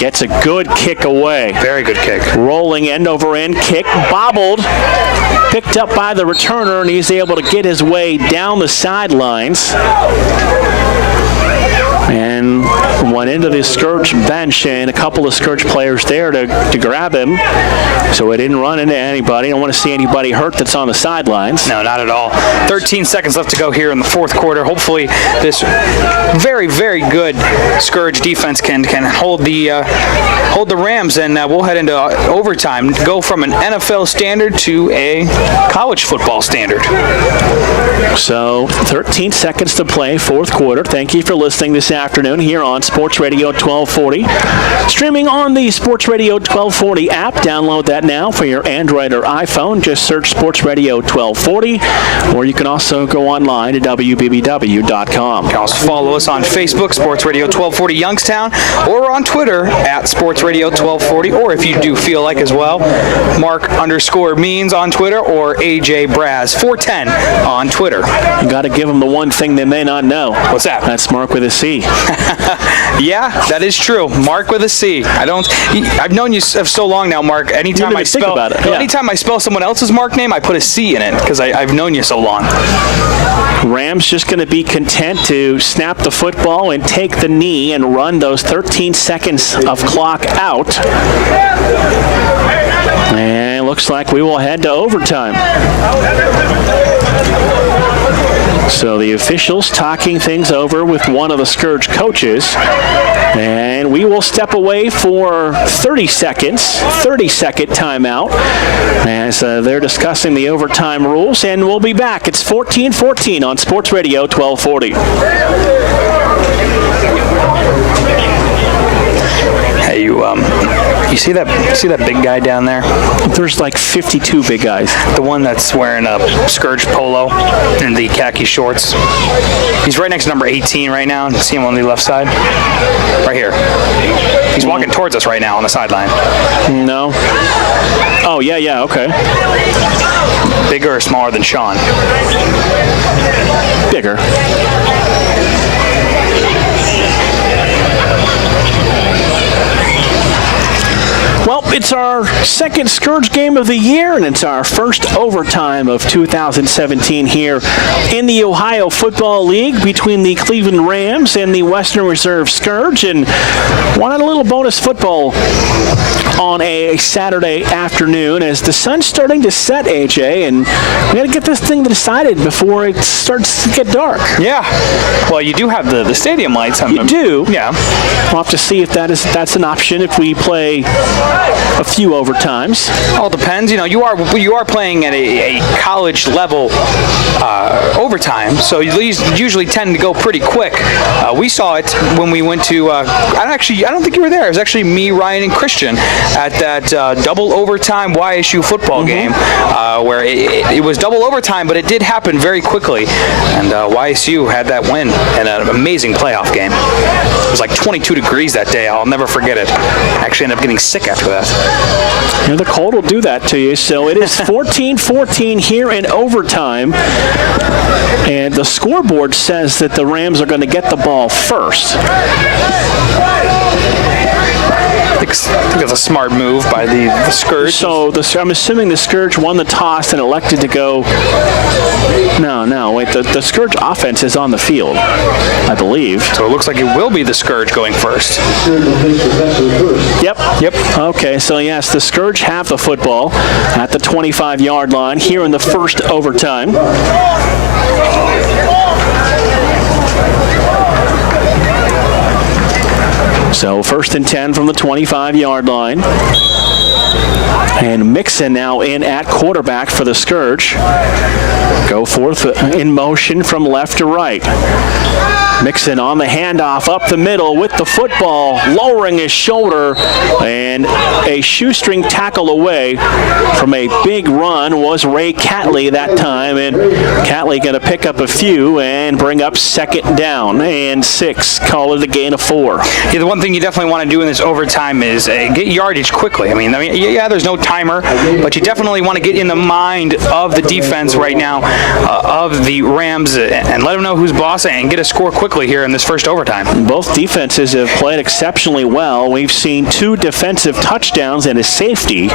Gets a good kick away. Very good kick. Rolling end over end kick. Bobbled. Picked up by the returner, and he's able to get his way down the sidelines. And went into the Scourge bench, and a couple of Scourge players there to grab him. So it didn't run into anybody. I don't want to see anybody hurt that's on the sidelines. No, not at all. 13 seconds left to go here in the fourth quarter. Hopefully this very, very good Scourge defense can hold the Rams, and we'll head into overtime. Go from an NFL standard to a college football standard. So 13 seconds to play, fourth quarter. Thank you for listening this afternoon here on Sports Radio 1240. Streaming on the Sports Radio 1240 app. Download that now for your Android or iPhone. Just search Sports Radio 1240, or you can also go online to WBBW.com. You can also follow us on Facebook, Sports Radio 1240 Youngstown, or on Twitter at Sports Radio 1240, or if you do feel like as well, Mark_Means on Twitter, or AJ Braz 410 on Twitter. You got to give them the one thing they may not know. What's that? That's Mark with a C. Yeah, that is true. Mark with a C. I've known you so long now, Mark. Anytime I spell someone else's Mark name, I put a C in it because I've known you so long. Rams just going to be content to snap the football and take the knee and run those 13 seconds of clock out. And it looks like we will head to overtime. So the officials talking things over with one of the Scourge coaches. And we will step away for 30 seconds, 30-second timeout, as they're discussing the overtime rules. And we'll be back. It's 14-14 on Sports Radio 1240. Hey, you see that big guy down there? There's like 52 big guys. The one that's wearing a Scourge polo and the khaki shorts. He's right next to number 18 right now. See him on the left side? Right here. He's walking towards us right now on the sideline. No. Oh, yeah, okay. Bigger or smaller than Sean? Bigger. Well, it's our second Scourge game of the year, and it's our first overtime of 2017 here in the Ohio Football League between the Cleveland Rams and the Western Reserve Scourge. And wanted a little bonus football on a Saturday afternoon as the sun's starting to set, AJ, and we got to get this thing decided before it starts to get dark. Yeah. Well, you do have the stadium lights. You do? Yeah. We'll have to see if that's an option if we play a few overtimes. All depends. You know, you are playing at a college level overtime, so you usually tend to go pretty quick. We saw it when we went to. I don't think you were there. It was actually me, Ryan, and Christian at that double overtime YSU football game, where it was double overtime, but it did happen very quickly, and YSU had that win in an amazing playoff game. It was like 22 degrees that day. I'll never forget it. Actually ended up getting sick after that. You know, the cold will do that to you. So it is 14-14 here in overtime. And the scoreboard says that the Rams are going to get the ball first. I think that's a smart move by the Scourge. So I'm assuming the Scourge won the toss and elected to go. No, wait. The Scourge offense is on the field, I believe. So it looks like it will be the Scourge going first. Yep. Okay, so yes, the Scourge have the football at the 25-yard line here in the first overtime. So 1st and 10 from the 25-yard line. And Mixon now in at quarterback for the Scourge. Go forth in motion from left to right. Mixon on the handoff up the middle with the football, lowering his shoulder, and a shoestring tackle away from a big run was Ray Catley that time, and Catley going to pick up a few and bring up 2nd down and 6. Call it a gain of 4. Yeah, the one thing you definitely want to do in this overtime is get yardage quickly. I mean, yeah, there's no timer, but you definitely want to get in the mind of the defense right now of the Rams and let them know who's boss and get a score quickly here in this first overtime. Both defenses have played exceptionally well. We've seen 2 defensive touchdowns and a safety.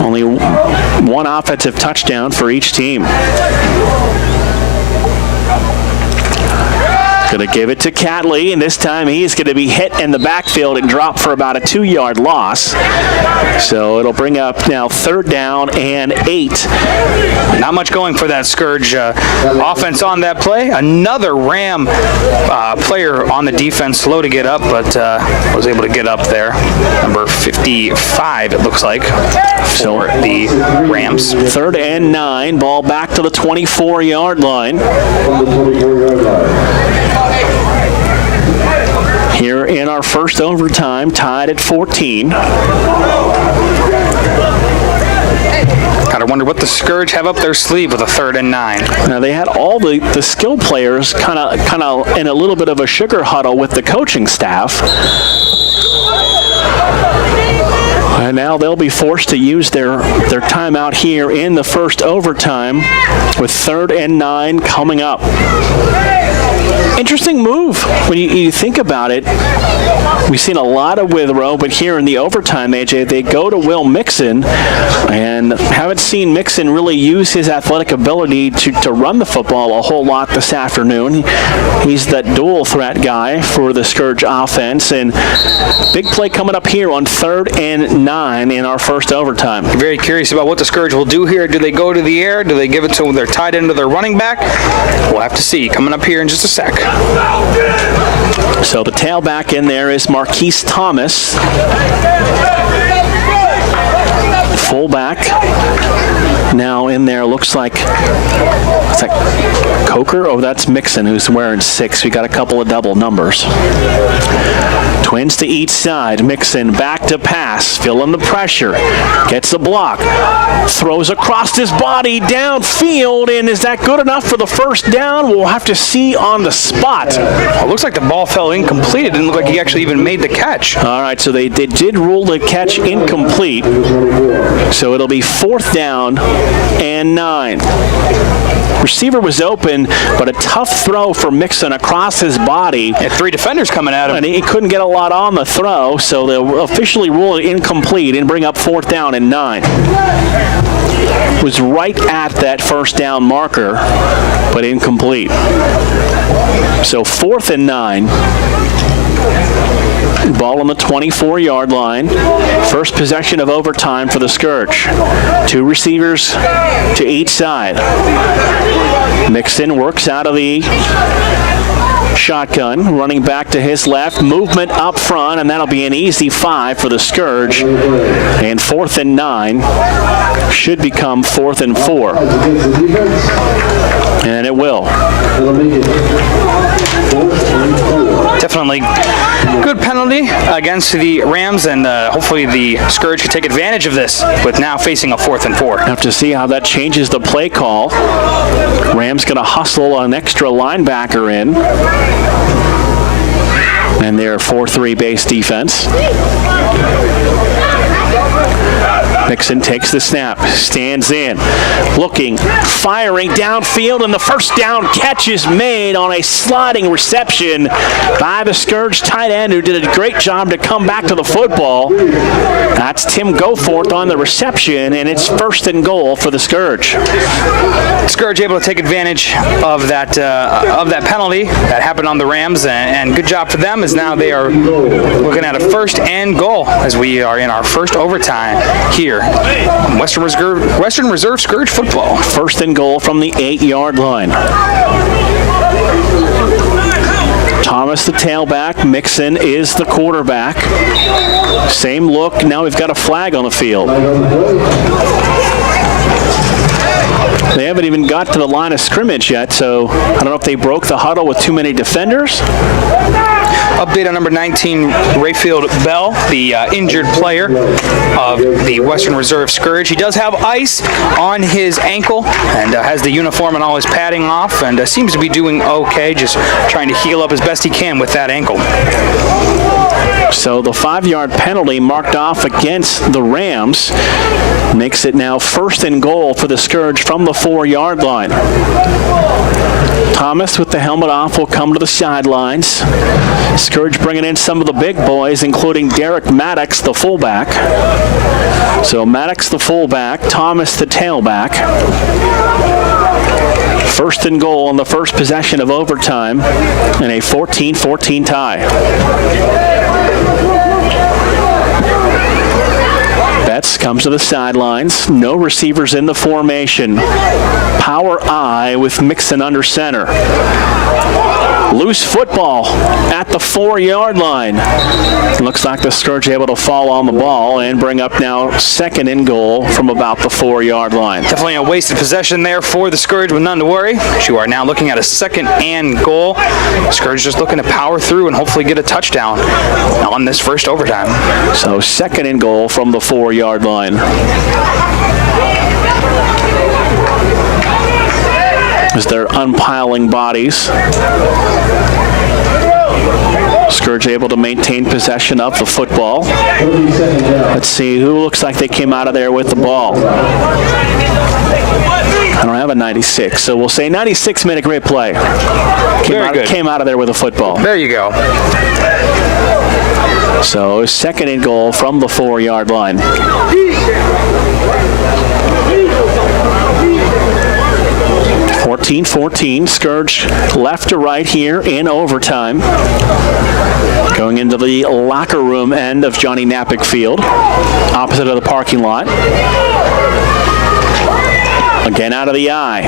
Only 1 offensive touchdown for each team. Going to give it to Catley, and this time he's going to be hit in the backfield and drop for about a 2-yard loss. So it'll bring up now 3rd down and 8. Not much going for that Scourge offense on that play. Another Ram player on the defense, slow to get up, but was able to get up there. Number 55, it looks like, for the Rams. 3rd and 9, ball back to the 24-yard line. Here in our first overtime, tied at 14. Gotta wonder what the Scourge have up their sleeve with a 3rd and 9. Now they had all the skill players kind of in a little bit of a sugar huddle with the coaching staff. And now they'll be forced to use their timeout here in the first overtime with 3rd and 9 coming up. Interesting move when you think about it. We've seen a lot of Withrow, but here in the overtime, AJ, they go to Will Mixon, and haven't seen Mixon really use his athletic ability to run the football a whole lot this afternoon. He's that dual threat guy for the Scourge offense, and big play coming up here on 3rd and 9 in our first overtime. Very curious about what the Scourge will do here. Do they go to the air? Do they give it to their tight end or their running back? We'll have to see. Coming up here in just a sec. So the tailback in there is Marquise Thomas. Fullback now in there looks like it's like Coker. Oh, that's Mixon who's wearing 6. We got a couple of double numbers. Twins to each side. Mixon back to pass. Feeling the pressure. Gets a block. Throws across his body downfield. And is that good enough for the first down? We'll have to see on the spot. It looks like the ball fell incomplete. It didn't look like he actually even made the catch. All right, so they did rule the catch incomplete. So it'll be 4th down and 9. Receiver was open, but a tough throw for Mixon across his body. Had 3 defenders coming at him. And he couldn't get a lot on the throw, so they'll officially rule it incomplete and bring up 4th down and 9. Was right at that first down marker, but incomplete. So 4th and 9. Ball on the 24-yard line. First possession of overtime for the Scourge. 2 receivers to each side. Mixon works out of the shotgun, running back to his left, movement up front, and that'll be an easy 5 for the Scourge. And 4th and 9 should become 4th and 4. And it will. Definitely good penalty against the Rams, and hopefully the Scourge can take advantage of this with now facing a 4th and 4. Have to see how that changes the play call. Rams going to hustle an extra linebacker in. And their 4-3 base defense. Mixon takes the snap, stands in, looking, firing downfield, and the first down catch is made on a sliding reception by the Scourge tight end, who did a great job to come back to the football. That's Tim Goforth on the reception, and it's 1st and goal for the Scourge. Scourge able to take advantage of that penalty that happened on the Rams, and good job for them, as now they are looking at a 1st and goal as we are in our first overtime here. Western Reserve Scourge football. 1st and goal from the 8-yard line. Thomas the tailback. Mixon is the quarterback. Same look. Now we've got a flag on the field. They haven't even got to the line of scrimmage yet, so I don't know if they broke the huddle with too many defenders. Update on number 19, Rayfield Bell, the injured player of the Western Reserve Scourge. He does have ice on his ankle and has the uniform and all his padding off, and seems to be doing okay, just trying to heal up as best he can with that ankle. So the 5-yard penalty marked off against the Rams makes it now 1st and goal for the Scourge from the 4-yard line. Thomas with the helmet off will come to the sidelines. Scourge bringing in some of the big boys, including Derek Maddox, the fullback. So Maddox the fullback, Thomas the tailback. 1st and goal on the first possession of overtime in a 14-14 tie. Betts comes to the sidelines. No receivers in the formation. Power I with Mixon under center. Loose football at the 4-yard line. Looks like the Scourge able to fall on the ball and bring up now 2nd and goal from about the 4-yard line. Definitely a wasted possession there for the Scourge, but none to worry. You are now looking at a 2nd and goal. Scourge just looking to power through and hopefully get a touchdown on this first overtime. So 2nd and goal from the 4-yard line. As they're unpiling bodies. Scourge able to maintain possession of the football. Let's see who looks like they came out of there with the ball. I don't have a 96, so we'll say 96 made a great play. Came out of there with a football. There you go. So 2nd and goal from the 4-yard line. 14-14, Scourge left to right here in overtime. Going into the locker room end of Johnny Napick Field, opposite of the parking lot. Again out of the eye.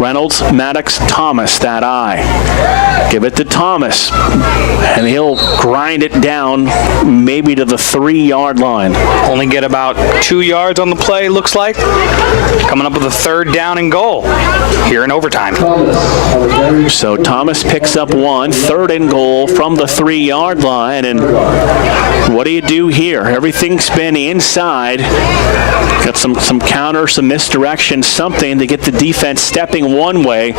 Reynolds, Maddox, Thomas, that eye. Give it to Thomas, and he'll grind it down maybe to the 3-yard line. Only get about 2 yards on the play, looks like. Coming up with a 3rd down and goal here in overtime. So Thomas picks up 1, 3rd and goal from the 3-yard line, and what do you do here? Everything's been inside. Got some counter, some misdirection, something to get the defense stepping one way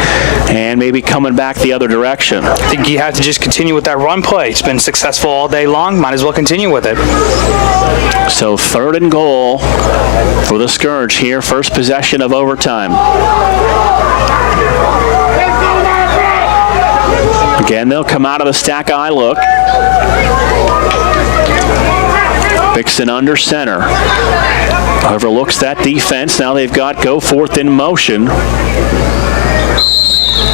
and maybe coming back the other direction. I think you have to just continue with that run play. It's been successful all day long. Might as well continue with it. So 3rd and goal for the Scourge here. First possession of overtime. Again, they'll come out of the stack eye look. Mixon under center. Overlooks that defense. Now they've got Goforth in motion.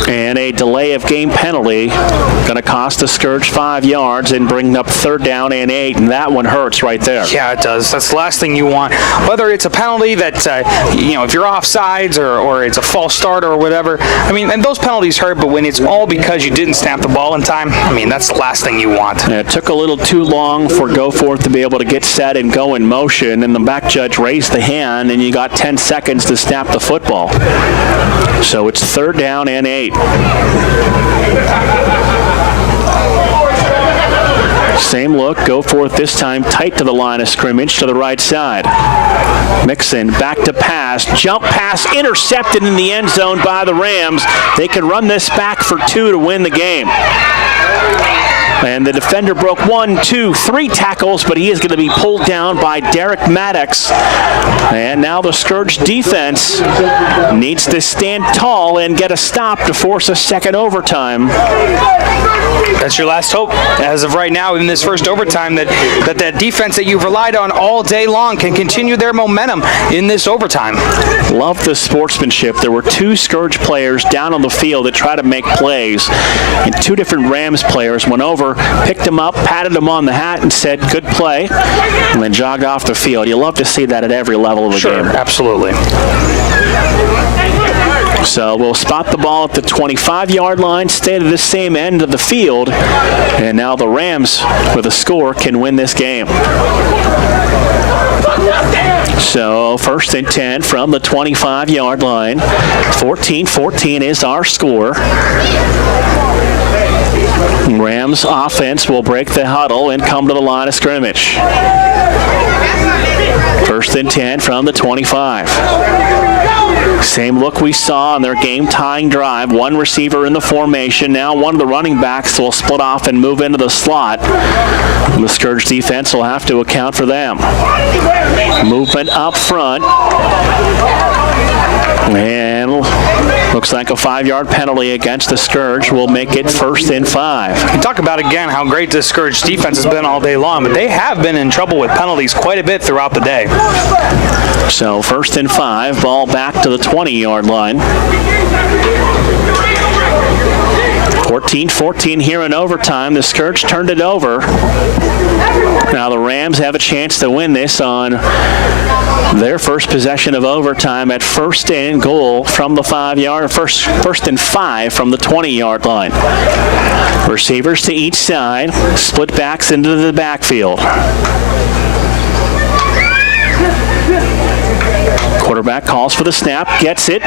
And a delay of game penalty going to cost the Scourge 5 yards and bring up 3rd down and 8, and that one hurts right there. Yeah, it does. That's the last thing you want. Whether it's a penalty that, if you're offsides or it's a false start or whatever, and those penalties hurt, but when it's all because you didn't snap the ball in time, that's the last thing you want. It took a little too long for Goforth to be able to get set and go in motion, and the back judge raised the hand, and you got 10 seconds to snap the football. So it's 3rd down and 8. Same look, Goforth this time tight to the line of scrimmage to the right side. Mixon back to pass, jump pass intercepted in the end zone by the Rams. They can run this back for 2 to win the game. And the defender broke 1, 2, 3 tackles, but he is going to be pulled down by Derek Maddox. And now the Scourge defense needs to stand tall and get a stop to force a second overtime. That's your last hope as of right now in this first overtime, that defense that you've relied on all day long can continue their momentum in this overtime. Love the sportsmanship. There were 2 Scourge players down on the field that tried to make plays, and 2 different Rams players went over, picked him up, patted him on the hat, and said, "Good play," and then jogged off the field. You love to see that at every level of the game. Sure, absolutely. So we'll spot the ball at the 25-yard line, stay to the same end of the field, and now the Rams, with a score, can win this game. So 1st and 10 from the 25-yard line. 14-14 is our score. Rams offense will break the huddle and come to the line of scrimmage. 1st and 10 from the 25. Same look we saw on their game-tying drive. 1 receiver in the formation. Now one of the running backs will split off and move into the slot. The Scourge defense will have to account for them. Movement up front. And looks like a 5-yard penalty against the Scourge will make it 1st and 5. You talk about, again, how great the Scourge defense has been all day long, but they have been in trouble with penalties quite a bit throughout the day. So 1st and 5, ball back to the 20-yard line. 14-14 here in overtime. The Scourge turned it over. Now the Rams have a chance to win this on their first possession of overtime at 1st and goal from the 5-yard, first and 5 from the 20-yard line. Receivers to each side, split backs into the backfield. Quarterback calls for the snap, gets it,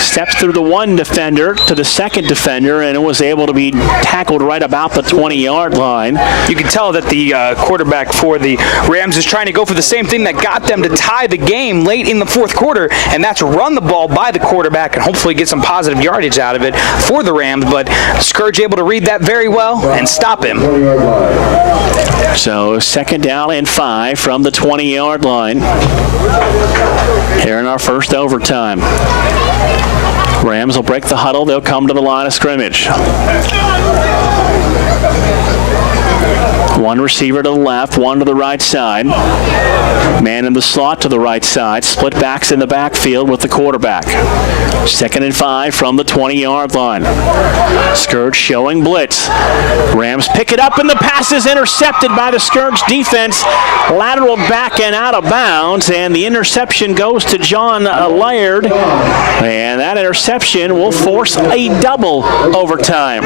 steps through the 1 defender to the 2nd defender, and it was able to be tackled right about the 20-yard line. You can tell that the quarterback for the Rams is trying to go for the same thing that got them to tie the game late in the 4th quarter, and that's run the ball by the quarterback and hopefully get some positive yardage out of it for the Rams, but Scourge able to read that very well and stop him. So 2nd down and 5 from the 20-yard line. Here in our first overtime. Rams will break the huddle. They'll come to the line of scrimmage. 1 receiver to the left, 1 to the right side. Man in the slot to the right side. Split backs in the backfield with the quarterback. 2nd and 5 from the 20-yard line. Scourge showing blitz. Rams pick it up, and the pass is intercepted by the Scourge defense. Lateral back and out of bounds, and the interception goes to John Laird. And that interception will force a double overtime.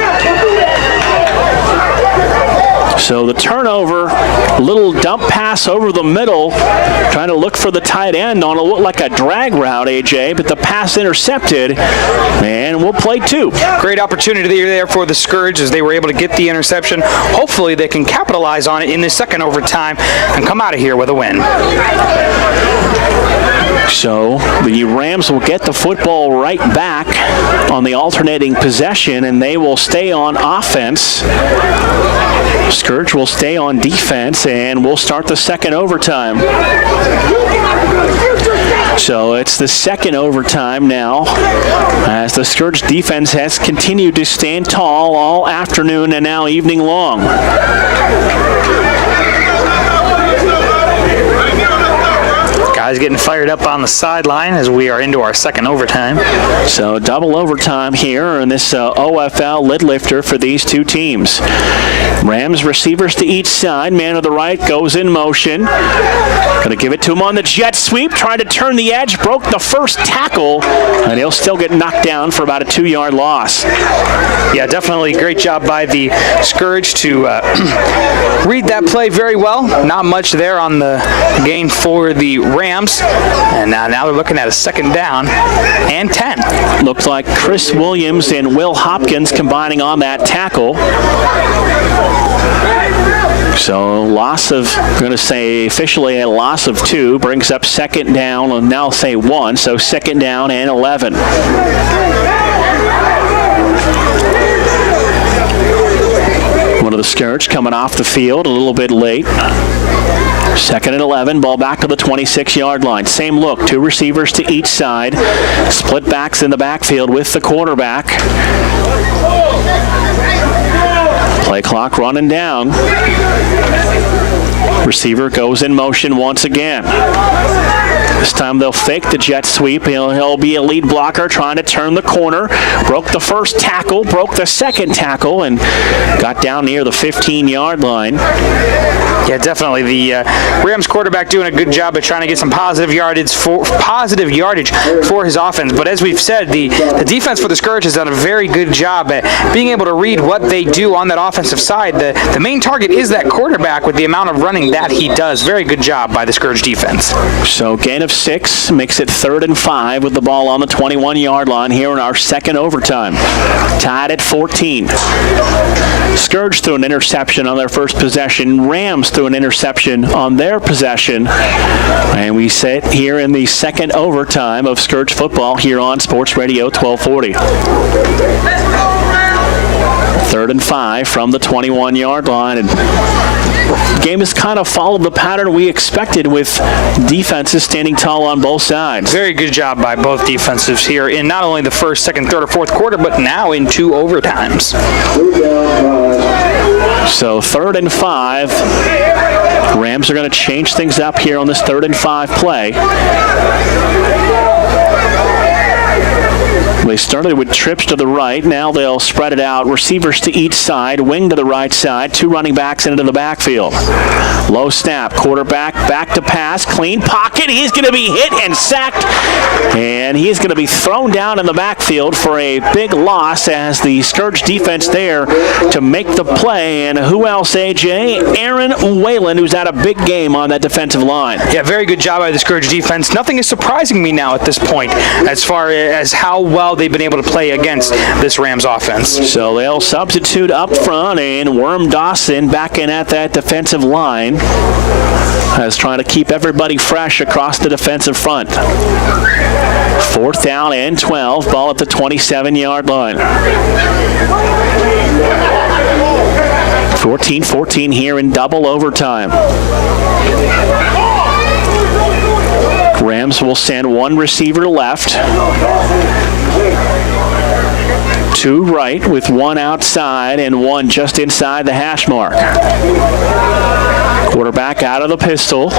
So the turnover, little dump pass over the middle, trying to look for the tight end on what looked like a drag route, AJ, but the pass intercepted, and we'll play 2. Great opportunity there for the Scourge as they were able to get the interception. Hopefully they can capitalize on it in the second overtime and come out of here with a win. So the Rams will get the football right back on the alternating possession, and they will stay on offense. Scourge will stay on defense, and we'll start the second overtime. So it's the second overtime now, as the Scourge defense has continued to stand tall all afternoon and now evening long. guys getting fired up on the sideline as we are into our second overtime. So double overtime here in this OFL lid lifter for these two teams. Rams receivers to each side. Man to the right goes in motion. Going to give it to him on the jet sweep. Trying to turn the edge. Broke the first tackle. And he'll still get knocked down for about a 2-yard loss. Yeah, definitely great job by the Scourge to read that play very well. Not much there on the gain for the Rams. And now they're looking at a second down and 10. Looks like Chris Williams and Will Hopkins combining on that tackle. So loss of, I'm going to say officially a loss of 2, brings up second down, and now say 1, so second down and 11. One of the Scourge coming off the field a little bit late. Second and 11, ball back to the 26-yard line. Same look, 2 receivers to each side. Split backs in the backfield with the quarterback. Play clock running down. Receiver goes in motion once again. This time they'll fake the jet sweep. He'll be a lead blocker trying to turn the corner. Broke the first tackle, broke the second tackle, and got down near the 15-yard line. Yeah, definitely. The Rams quarterback doing a good job of trying to get some positive yardage for his offense. But as we've said, the defense for the Scourge has done a very good job at being able to read what they do on that offensive side. The main target is that quarterback with the amount of running that he does. Very good job by the Scourge defense. So gain of 6 makes it 3rd and 5 with the ball on the 21-yard line here in our second overtime. Tied at 14. Scourge threw an interception on their first possession. Rams threw an interception on their possession. And we sit here in the second overtime of Scourge football here on Sports Radio 1240. 3rd and 5 from the 21-yard line. And the game has kind of followed the pattern we expected with defenses standing tall on both sides. Very good job by both defensives here in not only the first, second, third, or fourth quarter, but now in 2 overtimes. So 3rd and 5. Rams are going to change things up here on this 3rd and 5 play. They started with trips to the right. Now they'll spread it out. Receivers to each side. Wing to the right side. 2 running backs into the backfield. Low snap. Quarterback back to pass. Clean pocket. He's going to be hit and sacked. And he's going to be thrown down in the backfield for a big loss as the Scourge defense there to make the play. And who else, AJ? Aaron Whalen, who's had a big game on that defensive line. Yeah, very good job by the Scourge defense. Nothing is surprising me now at this point as far as how well they've been able to play against this Rams offense. So they'll substitute up front, and Worm Dawson back in at that defensive line as trying to keep everybody fresh across the defensive front. 4th down and 12, ball at the 27-yard line. 14-14 here in double overtime. Rams will send 1 receiver left, 2 right with 1 outside and 1 just inside the hash mark. Quarterback out of the pistol.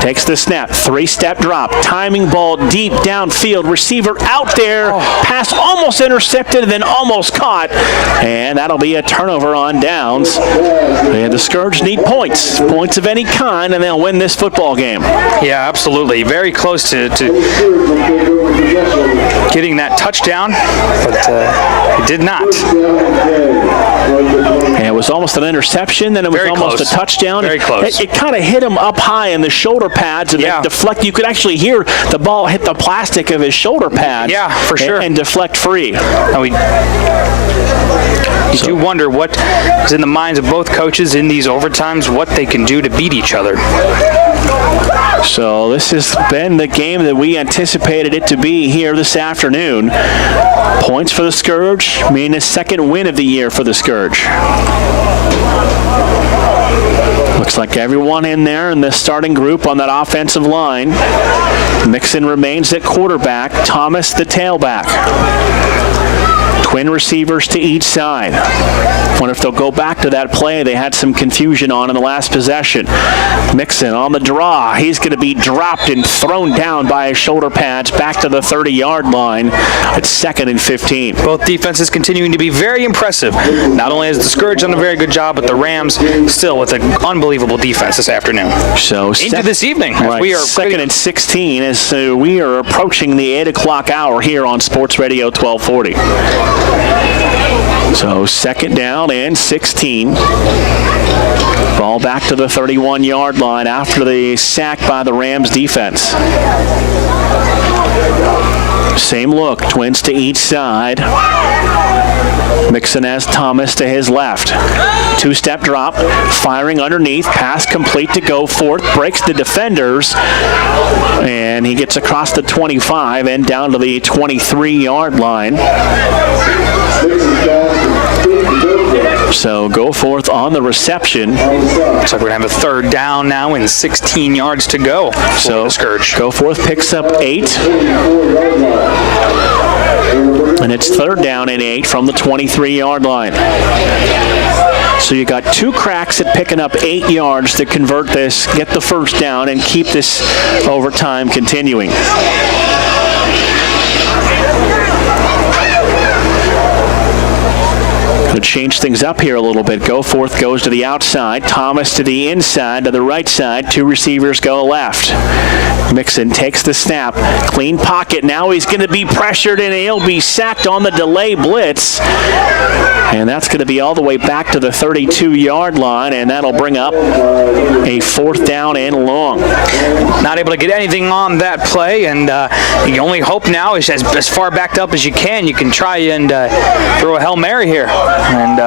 Takes the snap. 3-step drop. Timing ball deep downfield. Receiver out there. Pass almost intercepted and then almost caught. And that'll be a turnover on downs. And the Scourge need points. Points of any kind, and they'll win this football game. Yeah, absolutely. Very close to getting that touchdown, but it did not. And it was almost an interception, then it was almost a touchdown. Very close. It kind of hit him up high in the shoulder pads and then deflect. You could actually hear the ball hit the plastic of his shoulder pads. Yeah, for sure. And deflect free. And you do wonder what is in the minds of both coaches in these overtimes, what they can do to beat each other. So this has been the game that we anticipated it to be here this afternoon. Points for the Scourge mean a second win of the year for the Scourge. Looks like everyone in there in the starting group on that offensive line. Mixon remains at quarterback. Thomas the tailback. Twin receivers to each side. Wonder if they'll go back to that play they had some confusion on in the last possession. Mixon on the draw. He's going to be dropped and thrown down by his shoulder pads back to the 30-yard line. It's 2nd and 15. Both defenses continuing to be very impressive. Not only has the Scourge done a very good job, but the Rams still with an unbelievable defense this afternoon. So into this evening. Right, we are 2nd and 16 as we are approaching the 8 o'clock hour here on Sports Radio 1240. So 2nd down and 16. Ball back to the 31-yard line after the sack by the Rams defense. Same look, Twins to each side. Mixon has Thomas to his left. 2-step drop, firing underneath, pass complete to Goforth, breaks the defenders, and he gets across the 25 and down to the 23-yard line. So Goforth on the reception. Looks like we're going to have a 3rd down now and 16 yards to go for the Scourge. Goforth picks up 8. And it's 3rd down and 8 from the 23-yard line. So you got 2 cracks at picking up 8 yards to convert this, get the 1st down, and keep this overtime continuing. To change things up here a little bit. Goforth goes to the outside. Thomas to the inside, to the right side. 2 receivers go left. Mixon takes the snap. Clean pocket. Now he's going to be pressured and he'll be sacked on the delay blitz. And that's going to be all the way back to the 32-yard line, and that'll bring up a 4th down and long. Not able to get anything on that play, and the only hope now is as far backed up as you can try and throw a Hail Mary here and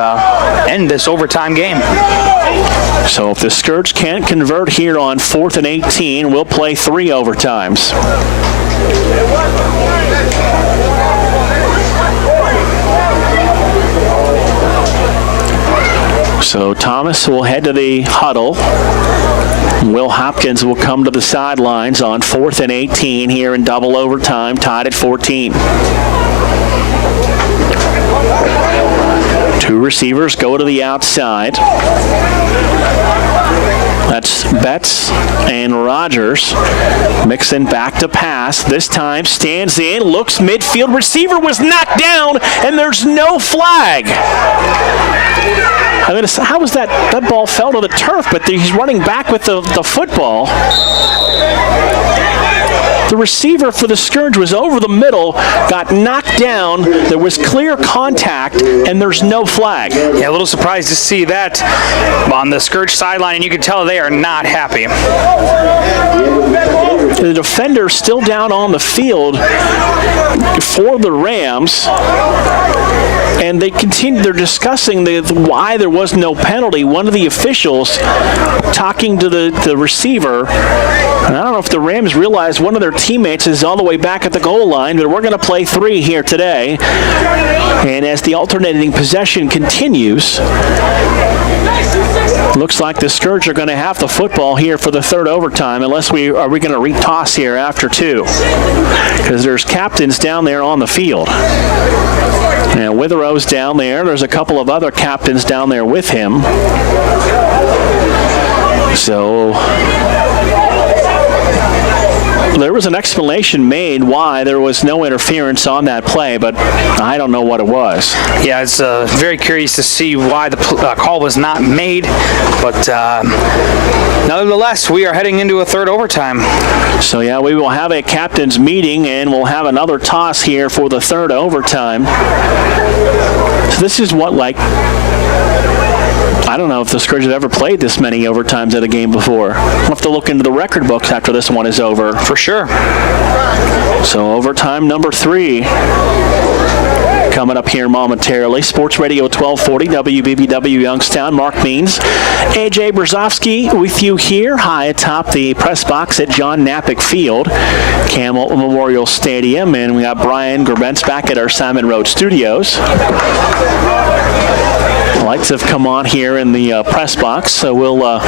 end this overtime game. So if the Scourge can't convert here on 4th and 18, we'll play 3 overtimes. So Thomas will head to the huddle. Will Hopkins will come to the sidelines on 4th and 18 here in double overtime, tied at 14. 2 receivers go to the outside. That's Betts and Rogers. Mixon back to pass. This time stands in, looks midfield. Receiver was knocked down, and there's no flag. How was that? That ball fell to the turf, but he's running back with the football. The receiver for the Scourge was over the middle, got knocked down, there was clear contact, and there's no flag. Yeah, a little surprised to see that on the Scourge sideline, and you can tell they are not happy. The defender's still down on the field for the Rams. And they're discussing why there was no penalty. One of the officials talking to the receiver, and I don't know if the Rams realize one of their teammates is all the way back at the goal line, but we're going to play 3 here today. And as the alternating possession continues, looks like the Scourge are going to have the football here for the 3rd overtime, unless we're going to retoss here after 2, because there's captains down there on the field. And Witherow's down there. There's a couple of other captains down there with him. So there was an explanation made why there was no interference on that play, but I don't know what it was. Yeah, it's very curious to see why the call was not made, but nevertheless, we are heading into a 3rd overtime. So yeah, we will have a captain's meeting, and we'll have another toss here for the 3rd overtime. So this is what, like, I don't know if the Scourge have ever played this many overtimes at a game before. We'll have to look into the record books after this one is over. For sure. So overtime number 3 coming up here momentarily. Sports Radio 1240, WBBW Youngstown. Mark Means, AJ Brzezowski with you here high atop the press box at John Knappich Field, Camel Memorial Stadium. And we got Brian Gerbentz back at our Simon Road studios. Lights have come on here in the press box, so we'll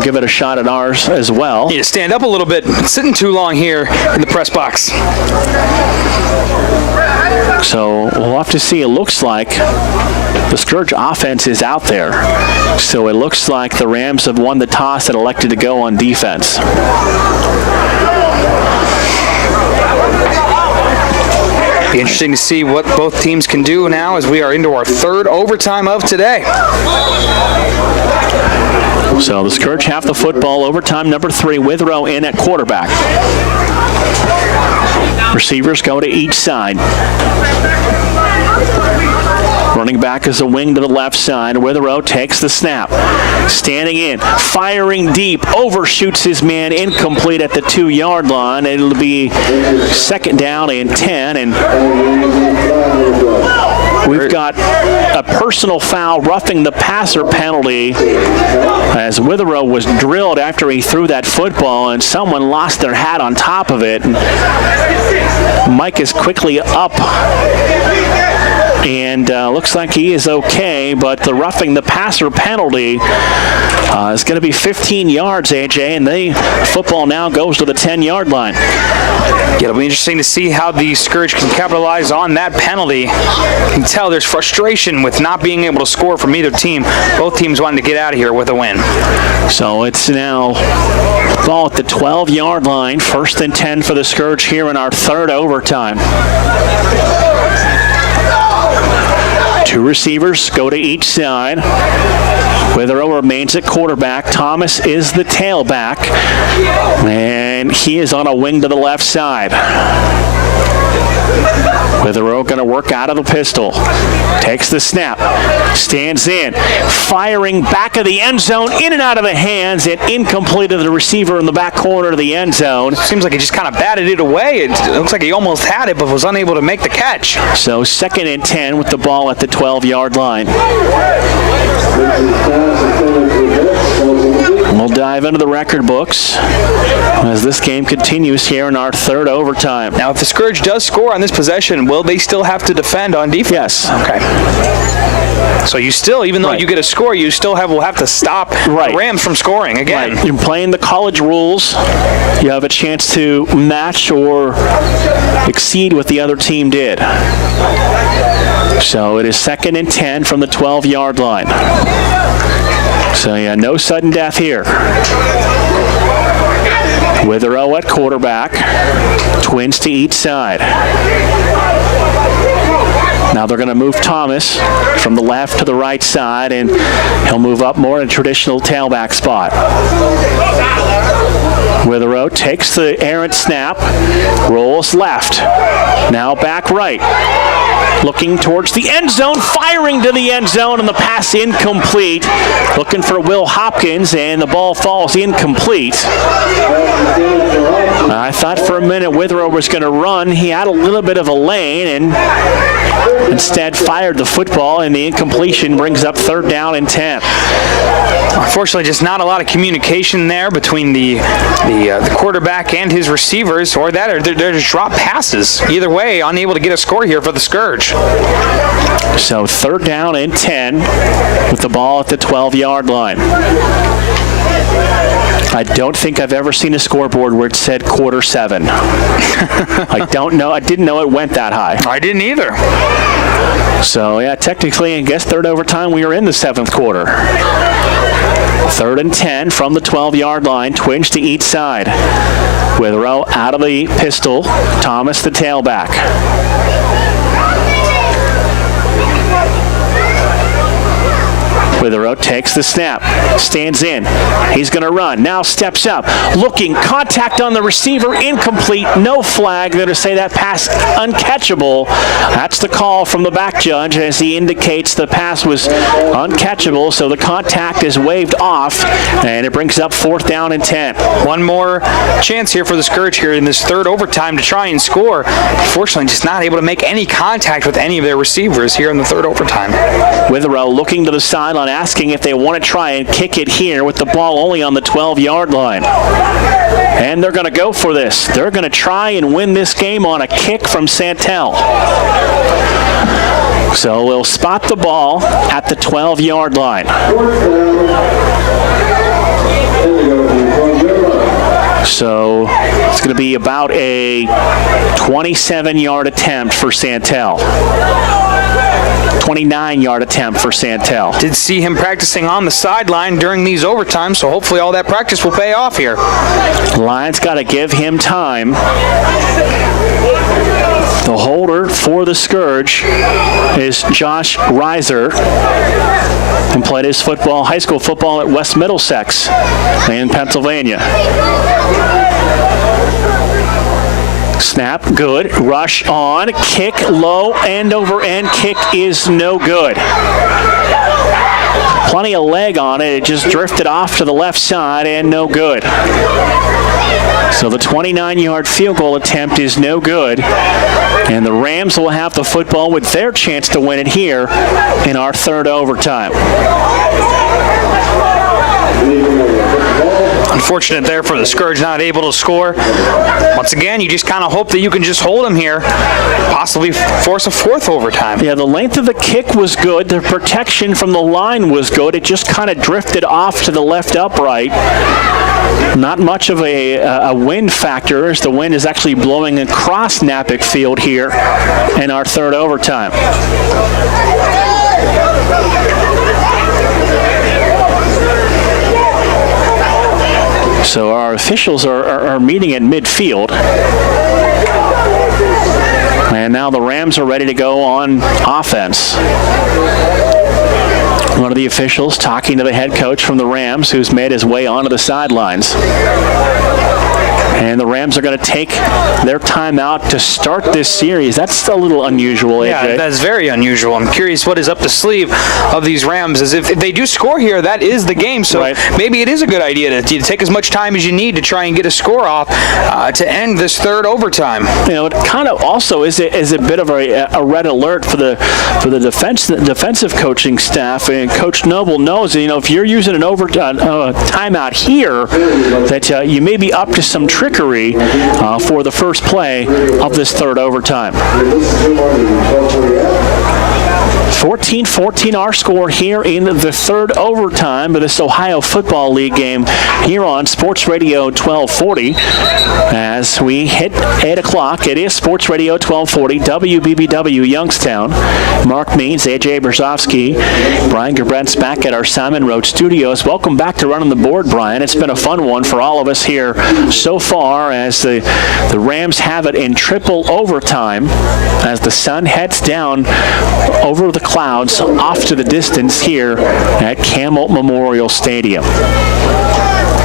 give it a shot at ours as well. Need to stand up a little bit. Been sitting too long here in the press box. So we'll have to see. It looks like the Scourge offense is out there. So it looks like the Rams have won the toss and elected to go on defense. Be interesting to see what both teams can do now as we are into our third overtime of today. So the Scourge have the football. Overtime number 3, Withrow in at quarterback. Receivers go to each side. Running back is a wing to the left side. Withrow takes the snap. Standing in, firing deep, overshoots his man, incomplete at the 2-yard line. It'll be 2nd down and 10, and we've got a personal foul, roughing the passer penalty, as Withrow was drilled after he threw that football, and someone lost their hat on top of it. And Mike is quickly up, and looks like he is okay, but the roughing the passer penalty is going to be 15 yards, AJ, and the football now goes to the 10-yard line. Yeah, it'll be interesting to see how the Scourge can capitalize on that penalty. You can tell there's frustration with not being able to score from either team. Both teams wanting to get out of here with a win. So it's now ball at the 12-yard line, 1st and 10 for the Scourge here in our third overtime. 2 receivers go to each side. Withrow remains at quarterback. Thomas is the tailback, and he is on a wing to the left side. Withrow going to work out of the pistol. Takes the snap. Stands in. Firing back of the end zone. In and out of the hands. And incomplete to the receiver in the back corner of the end zone. Seems like he just kind of batted it away. It looks like he almost had it but was unable to make the catch. So 2nd and 10 with the ball at the 12-yard line. We'll dive into the record books as this game continues here in our third overtime. Now, if the Scourge does score on this possession, will they still have to defend on defense? Yes. Okay. So you still, even though you get a score, you still will have to stop the Rams from scoring again. Right. You're playing the college rules. You have a chance to match or exceed what the other team did. So it is 2nd and 10 from the 12-yard line. So yeah, no sudden death here. Withrow at quarterback. Twins to each side. Now they're going to move Thomas from the left to the right side, and he'll move up more in a traditional tailback spot. Withrow takes the errant snap, rolls left. Now back right. Looking towards the end zone, firing to the end zone, and the pass incomplete. Looking for Will Hopkins, and the ball falls incomplete. I thought for a minute Withrow was going to run. He had a little bit of a lane, and instead fired the football, and the incompletion brings up 3rd down and 10. Unfortunately, just not a lot of communication there between the quarterback and his receivers, or they're just drop passes. Either way, unable to get a score here for the Scourge. So 3rd down and 10 with the ball at the 12-yard line. I don't think I've ever seen a scoreboard where it said quarter 7. I don't know. I didn't know it went that high. I didn't either. So yeah, technically, I guess third overtime, we are in the 7th quarter. 3rd and 10 from the 12-yard line. Twins to each side. Withrow out of the pistol. Thomas the tailback. Withrow takes the snap, stands in. He's going to run. Now steps up, looking, contact on the receiver, incomplete, no flag. They're going to say that pass uncatchable. That's the call from the back judge as he indicates the pass was uncatchable, so the contact is waved off, and it brings up 4th down and 10. One more chance here for the Scourge here in this 3rd overtime to try and score. Unfortunately, just not able to make any contact with any of their receivers here in the 3rd overtime. Withrow looking to the sideline, asking if they want to try and kick it here with the ball only on the 12-yard line. And they're going to go for this. They're going to try and win this game on a kick from Santel. So we'll spot the ball at the 12-yard line. So it's going to be about a 27-yard attempt for Santel. 29-yard attempt for Santel. Did see him practicing on the sideline during these overtimes, so hopefully all that practice will pay off here. Lions got to give him time. The holder for the Scourge is Josh Reiser, and played his high school football at West Middlesex in Pennsylvania. Snap, good. Rush on. Kick, low, end over end. Kick is no good. Plenty of leg on it. It just drifted off to the left side and no good. So the 29-yard field goal attempt is no good. And the Rams will have the football with their chance to win it here in our third overtime. Unfortunate there for the Scourge, not able to score. Once again, you just kind of hope that you can just hold them here, possibly force a fourth overtime. Yeah, the length of the kick was good. The protection from the line was good. It just kind of drifted off to the left upright. Not much of a wind factor, as the wind is actually blowing across Nappick Field here in our third overtime. So our officials are meeting at midfield. And now the Rams are ready to go on offense. One of the officials talking to the head coach from the Rams, who's made his way onto the sidelines. And the Rams are going to take their timeout to start this series. That's a little unusual, AJ. Yeah, that's very unusual. I'm curious what is up the sleeve of these Rams. As if they do score here, that is the game. So right. Maybe it is a good idea to take as much time as you need to try and get a score off to end this third overtime. You know, it kind of also is a bit of a red alert for the defensive coaching staff. And Coach Noble knows that, you know, if you're using an timeout here, that you may be up to some trickery for the first play of this third overtime. 14-14 our score here in the third overtime of this Ohio Football League game here on Sports Radio 1240. As we hit 8 o'clock, it is Sports Radio 1240, WBBW Youngstown. Mark Means, AJ Brzezowski, Brian Gerbentz back at our Simon Road studios. Welcome back to Running the Board, Brian. It's been a fun one for all of us here so far as the Rams have it in triple overtime as the sun heads down over the clouds off to the distance here at Camel Memorial Stadium.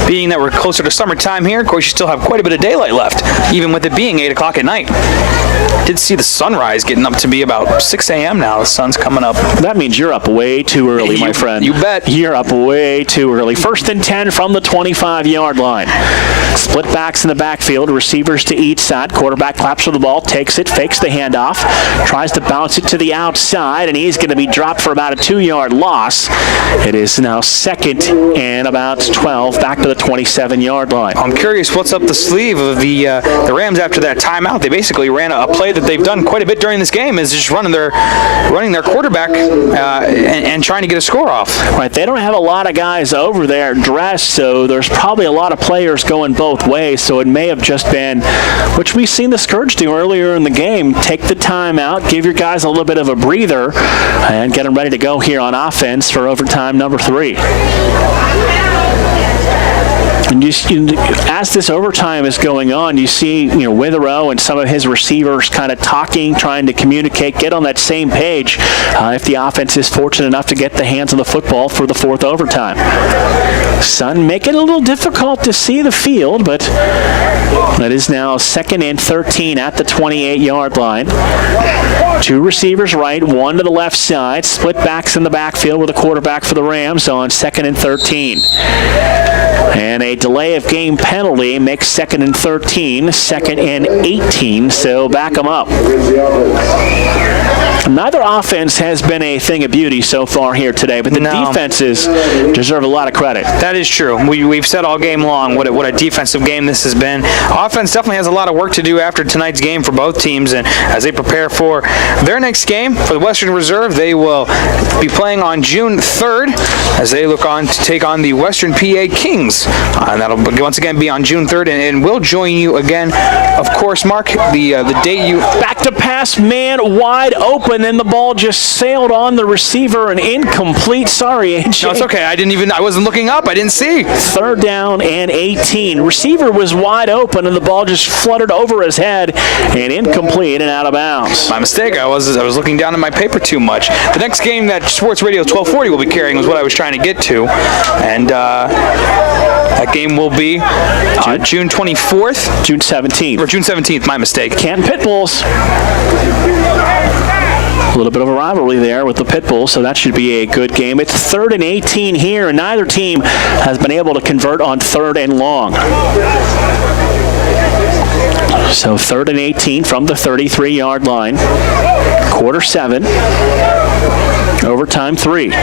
Being that we're closer to summertime here, of course, you still have quite a bit of daylight left, even with it being 8 o'clock at night. Did see the sunrise getting up to be about 6 a.m. now. The sun's coming up. That means you're up way too early, my friend. You bet. You're up way too early. 1st and 10 from the 25-yard line. Split backs in the backfield. Receivers to each side. Quarterback claps for the ball, takes it, fakes the handoff, tries to bounce it to the outside, and he's going to be dropped for about a 2-yard loss. It is now 2nd and about 12, back to the 27-yard line. I'm curious what's up the sleeve of the Rams after that timeout. They basically ran a play that they've done quite a bit during this game, is just running their quarterback and trying to get a score off. Right, they don't have a lot of guys over there dressed, so there's probably a lot of players going both ways, so it may have just been, which we've seen the Scourge do earlier in the game, take the time out, give your guys a little bit of a breather, and get them ready to go here on offense for overtime number 3. And as this overtime is going on, you see, Witherow and some of his receivers kind of talking, trying to communicate, get on that same page if the offense is fortunate enough to get the hands on the football for the 4th overtime. Sun make it a little difficult to see the field, but it is now 2nd and 13 at the 28-yard line. 2 receivers right, 1 to the left side. Split backs in the backfield with a quarterback for the Rams on 2nd and 13. And a delay of game penalty makes 2nd and 13, 2nd and 18, so back them up. Neither offense has been a thing of beauty so far here today, but the defenses deserve a lot of credit. That is true. We've said all game long what a defensive game this has been. offense definitely has a lot of work to do after tonight's game for both teams, and as they prepare for their next game for the Western Reserve, they will be playing on June 3rd as they look on to take on the Western PA Kings. And that'll once again be on June 3rd, and we'll join you again, of course, Mark, the date you... Back to pass, man wide open, and the ball just sailed on the receiver and incomplete. Sorry, AJ. No, it's okay. I wasn't looking up. I didn't see. 3rd down and 18. Receiver was wide open, and the ball just fluttered over his head and incomplete and out of bounds. My mistake. I was looking down at my paper too much. The next game that Sports Radio 1240 will be carrying was what I was trying to get to, and that game will be June 24th. June 17th. Or June 17th. My mistake. Canton Pit Bulls. A little bit of a rivalry there with the Pit Bulls, so that should be a good game. It's 3rd and 18 here, and neither team has been able to convert on 3rd and long. So 3rd and 18 from the 33-yard line. Quarter 7. Overtime 3.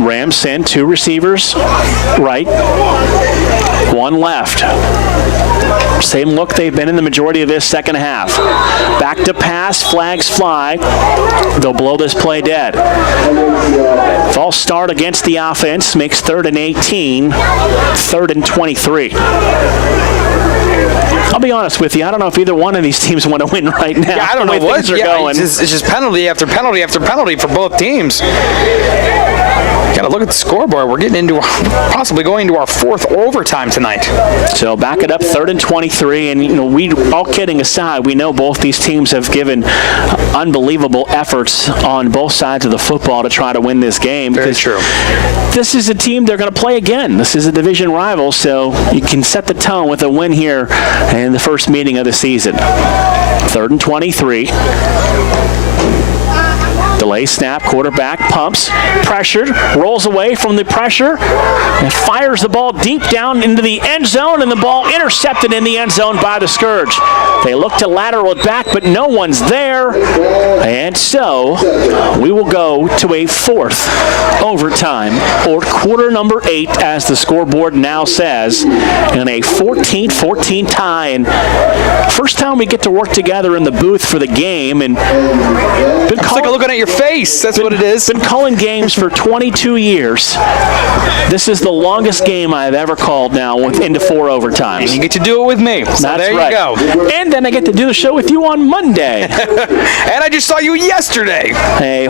Rams send 2 receivers right, 1 left. Same look they've been in the majority of this second half. Back to pass, flags fly. They'll blow this play dead. False start against the offense makes 3rd and 18, 3rd and 23. I'll be honest with you. I don't know if either one of these teams want to win right now. Yeah, I don't know what things are going. It's just penalty after penalty after penalty for both teams. Got to look at the scoreboard. We're getting into possibly going into our 4th overtime tonight. So back it up, 3rd and 23, and we, all kidding aside, we know both these teams have given unbelievable efforts on both sides of the football to try to win this game. Very true. This is a team they're going to play again. This is a division rival, so you can set the tone with a win here in the first meeting of the season. 3rd and 23. Delay snap, quarterback pumps, pressured, rolls away from the pressure, and fires the ball deep down into the end zone, and the ball intercepted in the end zone by the Scourge. They look to lateral it back, but no one's there, and so we will go to a 4th overtime, or quarter number 8, as the scoreboard now says, and a 14-14 tie. And first time we get to work together in the booth for the game, and It's like looking at your face. That's what it is. Been calling games for 22 years. This is the longest game I've ever called now into 4 overtimes. And you get to do it with me. So That's there right. you go. And then I get to do the show with you on Monday. And I just saw you yesterday. Hey.